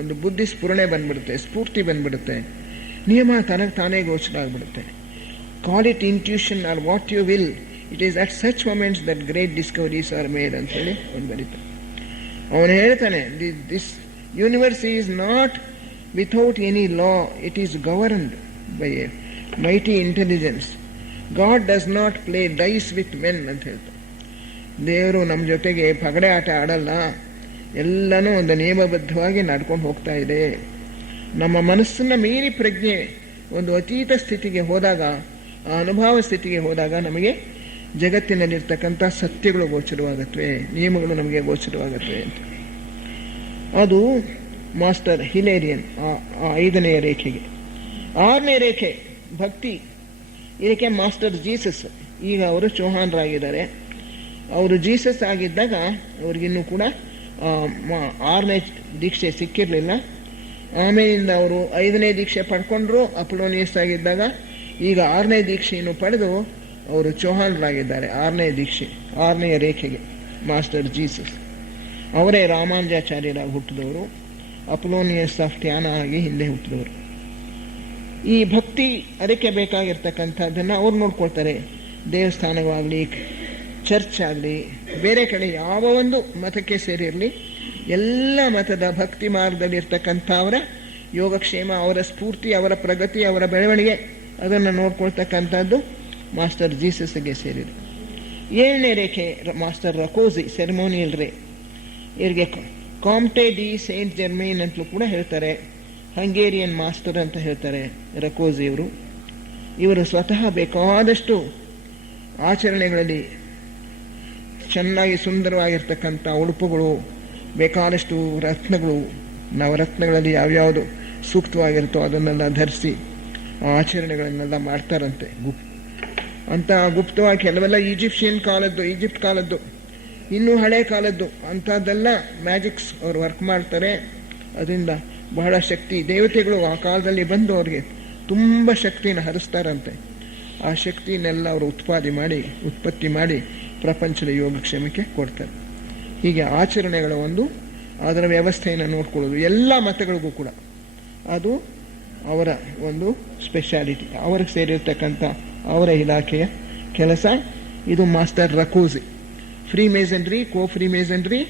ಒಂದು ಬುದ್ಧಿ ಸ್ಫುರಣೆ ಬಂದ್ಬಿಡುತ್ತೆ, ಸ್ಫೂರ್ತಿ ಬಂದ್ಬಿಡುತ್ತೆ, ನಿಯಮ ತನಗೆ ತಾನೇ ಗೋಚರ ಆಗ್ಬಿಡುತ್ತೆ. Call it intuition or what you will, it is at such moments that great discoveries are made ಅಂತ ಹೇಳಿ ಒಂದು ಬರೀತಾನೆ. ಅವನು ಹೇಳ್ತಾನೆ, this universe is not without any law, it is governed by a mighty intelligence. God does not play dice with men ಅಂತ ಹೇಳ್ತಾರೆ. ದೇವರು ನಮ್ಮ ಜೊತೆಗೆ ಪಗಡೆ ಆಟ ಆಡಲ್ಲ, ಎಲ್ಲನೂ ಒಂದು ನಿಯಮಬದ್ಧವಾಗಿ ನಡ್ಕೊಂಡು ಹೋಗ್ತಾ ಇದೆ. ನಮ್ಮ ಮನಸ್ಸನ್ನು ಮೀರಿ ಪ್ರಜ್ಞೆ ಒಂದು ಅತೀತ ಸ್ಥಿತಿಗೆ ಹೋದಾಗ, ಆ ಅನುಭವ ಸ್ಥಿತಿಗೆ ಹೋದಾಗ ನಮಗೆ ಜಗತ್ತಿನಲ್ಲಿರ್ತಕ್ಕಂಥ ಸತ್ಯಗಳು ಗೋಚರವಾಗುತ್ತವೆ, ನಿಯಮಗಳು ನಮಗೆ ಗೋಚರವಾಗುತ್ತವೆ ಅಂತ. ಅದು ಮಾಸ್ಟರ್ ಹಿಲೇರಿಯನ್ ಆ 5ನೇ ರೇಖೆಗೆ. 6ನೇ ರೇಖೆ ಭಕ್ತಿ. ಇದಕ್ಕೆ ಮಾಸ್ಟರ್ ಜೀಸಸ್. ಈಗ ಅವರು ಚೌಹಾನ್ರಾಗಿದ್ದಾರೆ. ಅವರು ಜೀಸಸ್ ಆಗಿದ್ದಾಗ ಅವ್ರಿಗಿನ್ನೂ ಕೂಡ 6ನೇ ದೀಕ್ಷೆ ಸಿಕ್ಕಿರಲಿಲ್ಲ. ಆಮೇಲಿಂದ ಅವರು 5ನೇ ದೀಕ್ಷೆ ಪಡ್ಕೊಂಡ್ರು ಅಪೊಲೋನಿಯಸ್ ಆಗಿದ್ದಾಗ. ಈಗ 6ನೇ ದೀಕ್ಷೆಯನ್ನು ಪಡೆದು ಅವರು ಚೌಹಾನ್ರಾಗಿದ್ದಾರೆ. 6ನೇ ದೀಕ್ಷೆ, 6ನೇ ರೇಖೆಗೆ ಮಾಸ್ಟರ್ ಜೀಸಸ್. ಅವರೇ ರಾಮಾನುಜಾಚಾರ್ಯರಾಗಿ ಹುಟ್ಟಿದವರು, ಅಪೊಲೋನಿಯಸ್ ಆಫ್ ಟ್ಯಾನ ಆಗಿ ಹಿಂದೆ ಹುಟ್ಟಿದವರು. ಈ ಭಕ್ತಿ ಅದಕ್ಕೆ ಬೇಕಾಗಿರ್ತಕ್ಕಂಥದ್ದನ್ನು ಅವ್ರು ನೋಡ್ಕೊಳ್ತಾರೆ. ದೇವಸ್ಥಾನವಾಗಲಿ, ಚರ್ಚ್ ಆಗಲಿ, ಬೇರೆ ಕಡೆ ಯಾವ ಒಂದು ಮತಕ್ಕೆ ಸೇರಿರಲಿ, ಎಲ್ಲ ಮತದ ಭಕ್ತಿ ಮಾರ್ಗದಲ್ಲಿರ್ತಕ್ಕಂಥ ಅವರ ಯೋಗಕ್ಷೇಮ, ಅವರ ಸ್ಫೂರ್ತಿ, ಅವರ ಪ್ರಗತಿ, ಅವರ ಬೆಳವಣಿಗೆ ಅದನ್ನು ನೋಡ್ಕೊಳ್ತಕ್ಕಂಥದ್ದು ಮಾಸ್ಟರ್ ಜೀಸಸ್ಗೆ ಸೇರಿದೆ. 7ನೇ ರೇಖೆ ಮಾಸ್ಟರ್ ರಕೋಸಿ, ಸೆರೆಮೋನಿಯಲ್ ರೇ. ಇವರಿಗೆ ಕಾಮ್ಟೆ ಡಿ ಸೇಂಟ್ ಜರ್ಮೈನ್ ಅಂತಲೂ ಕೂಡ ಹೇಳ್ತಾರೆ. ಹಂಗೇರಿಯನ್ ಮಾಸ್ಟರ್ ಅಂತ ಹೇಳ್ತಾರೆ ರಕೋಸಿ ಇವರು. ಇವರು ಸ್ವತಃ ಬೇಕಾದಷ್ಟು ಆಚರಣೆಗಳಲ್ಲಿ ಚೆನ್ನಾಗಿ ಸುಂದರವಾಗಿರ್ತಕ್ಕಂಥ ಉಡುಪುಗಳು, ಬೇಕಾದಷ್ಟು ರತ್ನಗಳು, ನವರತ್ನಗಳಲ್ಲಿ ಯಾವ್ಯಾವುದು ಸೂಕ್ತವಾಗಿರುತ್ತೋ ಅದನ್ನೆಲ್ಲ ಧರಿಸಿ ಆಚರಣೆಗಳನ್ನೆಲ್ಲ ಮಾಡ್ತಾರಂತೆ. ಅಂತ ಗುಪ್ತವಾಗಿ ಕೆಲವೆಲ್ಲ ಈಜಿಪ್ಟ್ ಕಾಲದ್ದು, ಇನ್ನೂ ಹಳೆ ಕಾಲದ್ದು ಅಂಥದ್ದೆಲ್ಲ ಮ್ಯಾಜಿಕ್ಸ್ ಅವರು ವರ್ಕ್ ಮಾಡ್ತಾರೆ. ಅದರಿಂದ ಬಹಳ ಶಕ್ತಿ, ದೇವತೆಗಳು ಆ ಕಾಲದಲ್ಲಿ ಬಂದು ಅವ್ರಿಗೆ ತುಂಬ ಶಕ್ತಿಯನ್ನು ಹರಿಸ್ತಾರಂತೆ. ಆ ಶಕ್ತಿಯನ್ನೆಲ್ಲ ಅವರು ಉತ್ಪತ್ತಿ ಮಾಡಿ ಪ್ರಪಂಚದ ಯೋಗಕ್ಷೇಮಕ್ಕೆ ಕೊಡ್ತಾರೆ. ಹೀಗೆ ಆಚರಣೆಗಳ ಅದರ ವ್ಯವಸ್ಥೆಯನ್ನು ನೋಡ್ಕೊಳ್ಳೋದು ಎಲ್ಲ ಮತಗಳಿಗೂ ಕೂಡ ಅದು ಅವರ ಒಂದು ಸ್ಪೆಷಾಲಿಟಿ, ಅವ್ರಿಗೆ ಸೇರಿರ್ತಕ್ಕಂಥ ಅವರ ಇಲಾಖೆಯ ಕೆಲಸ. ಇದು master Rakoczi. Freemasonry, freemasonry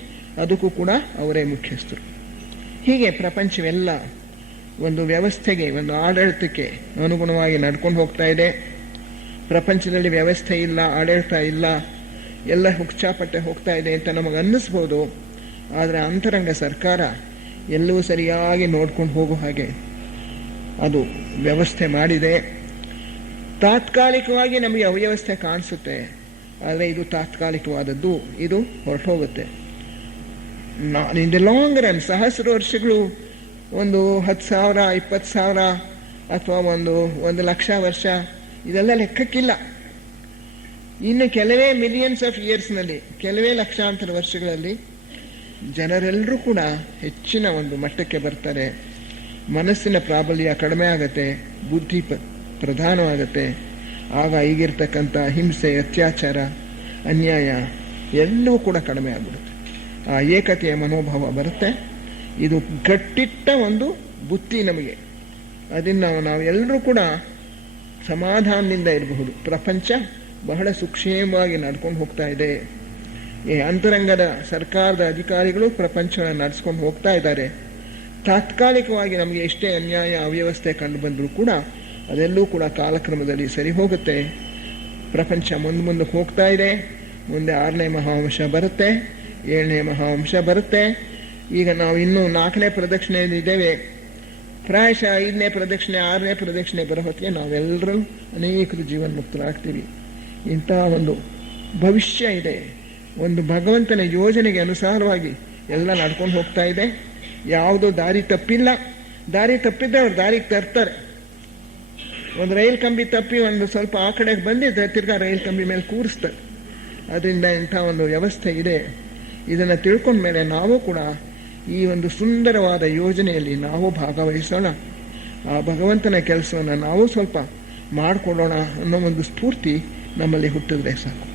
ಅದಕ್ಕೂ ಕೂಡ ಅವರೇ ಮುಖ್ಯಸ್ಥರು. ಹೀಗೆ ಪ್ರಪಂಚವೆಲ್ಲ ಒಂದು ವ್ಯವಸ್ಥೆಗೆ, ಒಂದು ಆಡಳಿತಕ್ಕೆ ಅನುಗುಣವಾಗಿ ನಡ್ಕೊಂಡು ಹೋಗ್ತಾ ಇದೆ. ಪ್ರಪಂಚದಲ್ಲಿ ವ್ಯವಸ್ಥೆ ಇಲ್ಲ, ಆಡಳಿತ ಇಲ್ಲ, ಎಲ್ಲ ಹುಚ್ಚಾಪಟ್ಟೆ ಹೋಗ್ತಾ ಇದೆ ಅಂತ ನಮಗೆ ಅನ್ನಿಸ್ಬೋದು. ಆದರೆ ಅಂತರಂಗ ಸರ್ಕಾರ ಎಲ್ಲವೂ ಸರಿಯಾಗಿ ನೋಡ್ಕೊಂಡು ಹೋಗೋ ಹಾಗೆ ಅದು ವ್ಯವಸ್ಥೆ ಮಾಡಿದೆ. ತಾತ್ಕಾಲಿಕವಾಗಿ ನಮಗೆ ಅವ್ಯವಸ್ಥೆ ಕಾಣಿಸುತ್ತೆ, ಆದರೆ ಇದು ತಾತ್ಕಾಲಿಕವಾದದ್ದು, ಇದು ಹೊರಟೋಗುತ್ತೆ. ಇನ್ ದ ಲಾಂಗ್ ರನ್ ಸಹಸ್ರ ವರ್ಷಗಳು, ಒಂದು 10,000 20,000 ಅಥವಾ 1,00,000 ವರ್ಷ, ಇದೆಲ್ಲ ಲೆಕ್ಕಕ್ಕಿಲ್ಲ. ಇನ್ನು ಕೆಲವೇ ಮಿಲಿಯನ್ಸ್ ಆಫ್ ಇಯರ್ಸ್ನಲ್ಲಿ, ಕೆಲವೇ ಲಕ್ಷಾಂತರ ವರ್ಷಗಳಲ್ಲಿ ಜನರೆಲ್ಲರೂ ಕೂಡ ಹೆಚ್ಚಿನ ಒಂದು ಮಟ್ಟಕ್ಕೆ ಬರ್ತಾರೆ. ಮನಸ್ಸಿನ ಪ್ರಾಬಲ್ಯ ಕಡಿಮೆ ಆಗುತ್ತೆ, ಬುದ್ಧಿ ಪ್ರಧಾನವಾಗುತ್ತೆ. ಆಗ ಈಗಿರ್ತಕ್ಕಂಥ ಹಿಂಸೆ, ಅತ್ಯಾಚಾರ, ಅನ್ಯಾಯ ಎಲ್ಲವೂ ಕೂಡ ಕಡಿಮೆ ಆಗ್ಬಿಡುತ್ತೆ. ಆ ಏಕತೆಯ ಮನೋಭಾವ ಬರುತ್ತೆ. ಇದು ಗಟ್ಟಿಟ್ಟ ಒಂದು ಬುತ್ತಿ ನಮಗೆ. ಅದನ್ನು ನಾವು ಎಲ್ಲರೂ ಕೂಡ ಸಮಾಧಾನದಿಂದ ಇರಬಹುದು. ಪ್ರಪಂಚ ಬಹಳ ಸುಕ್ಷೇಮವಾಗಿ ನಡ್ಕೊಂಡು ಹೋಗ್ತಾ ಇದೆ. ಈ ಅಂತರಂಗದ ಸರ್ಕಾರದ ಅಧಿಕಾರಿಗಳು ಪ್ರಪಂಚವನ್ನು ನಡೆಸ್ಕೊಂಡು ಹೋಗ್ತಾ ಇದ್ದಾರೆ. ತಾತ್ಕಾಲಿಕವಾಗಿ ನಮಗೆ ಎಷ್ಟೇ ಅನ್ಯಾಯ, ಅವ್ಯವಸ್ಥೆ ಕಂಡು ಬಂದರೂ ಕೂಡ ಅದೆಲ್ಲೂ ಕೂಡ ಕಾಲಕ್ರಮದಲ್ಲಿ ಸರಿ ಹೋಗುತ್ತೆ. ಪ್ರಪಂಚ ಮುಂದಕ್ಕೆ ಹೋಗ್ತಾ ಇದೆ. ಮುಂದೆ 6ನೇ ಮಹಾವಂಶ ಬರುತ್ತೆ, 7ನೇ ಮಹಾವಂಶ ಬರುತ್ತೆ. ಈಗ ನಾವು ಇನ್ನೂ 4ನೇ ಪ್ರದಕ್ಷಿಣೆಯಲ್ಲಿ ಇದ್ದೇವೆ. ಪ್ರಾಯಶಃ 5ನೇ ಪ್ರದಕ್ಷಿಣೆ, 6ನೇ ಪ್ರದಕ್ಷಿಣೆ ಬರೋ ಹೊತ್ತಿಗೆ ನಾವೆಲ್ಲರೂ ಅನೇಕರು ಜೀವನ್ಮುಕ್ತರಾಗ್ತೀವಿ. ಇಂತಹ ಒಂದು ಭವಿಷ್ಯ ಇದೆ. ಒಂದು ಭಗವಂತನ ಯೋಜನೆಗೆ ಅನುಸಾರವಾಗಿ ಎಲ್ಲ ನಡ್ಕೊಂಡು ಹೋಗ್ತಾ ಇದೆ. ಯಾವುದೋ ದಾರಿ ತಪ್ಪಿಲ್ಲ. ದಾರಿ ತಪ್ಪಿದ್ರೆ ಅವ್ರು ದಾರಿಗೆ ತರ್ತಾರೆ. ಒಂದು ರೈಲ್ ಕಂಬಿ ತಪ್ಪಿ ಒಂದು ಸ್ವಲ್ಪ ಆ ಕಡೆಗೆ ಬಂದಿದ್ರೆ ತಿರ್ಗಾ ರೈಲ್ ಕಂಬಿ ಮೇಲೆ ಕೂರಿಸ್ತಾರೆ. ಅದರಿಂದ ಇಂಥ ಒಂದು ವ್ಯವಸ್ಥೆ ಇದೆ. ಇದನ್ನು ತಿಳ್ಕೊಂಡ್ಮೇಲೆ ನಾವು ಕೂಡ ಈ ಒಂದು ಸುಂದರವಾದ ಯೋಜನೆಯಲ್ಲಿ ನಾವು ಭಾಗವಹಿಸೋಣ. ಆ ಭಗವಂತನ ಕೆಲಸವನ್ನು ನಾವು ಸ್ವಲ್ಪ ಮಾಡಿಕೊಳ್ಳೋಣ ಅನ್ನೋ ಒಂದು ಸ್ಫೂರ್ತಿ ನಮ್ಮಲ್ಲಿ ಹುಟ್ಟಿದ್ರೆ ಸಾಕು.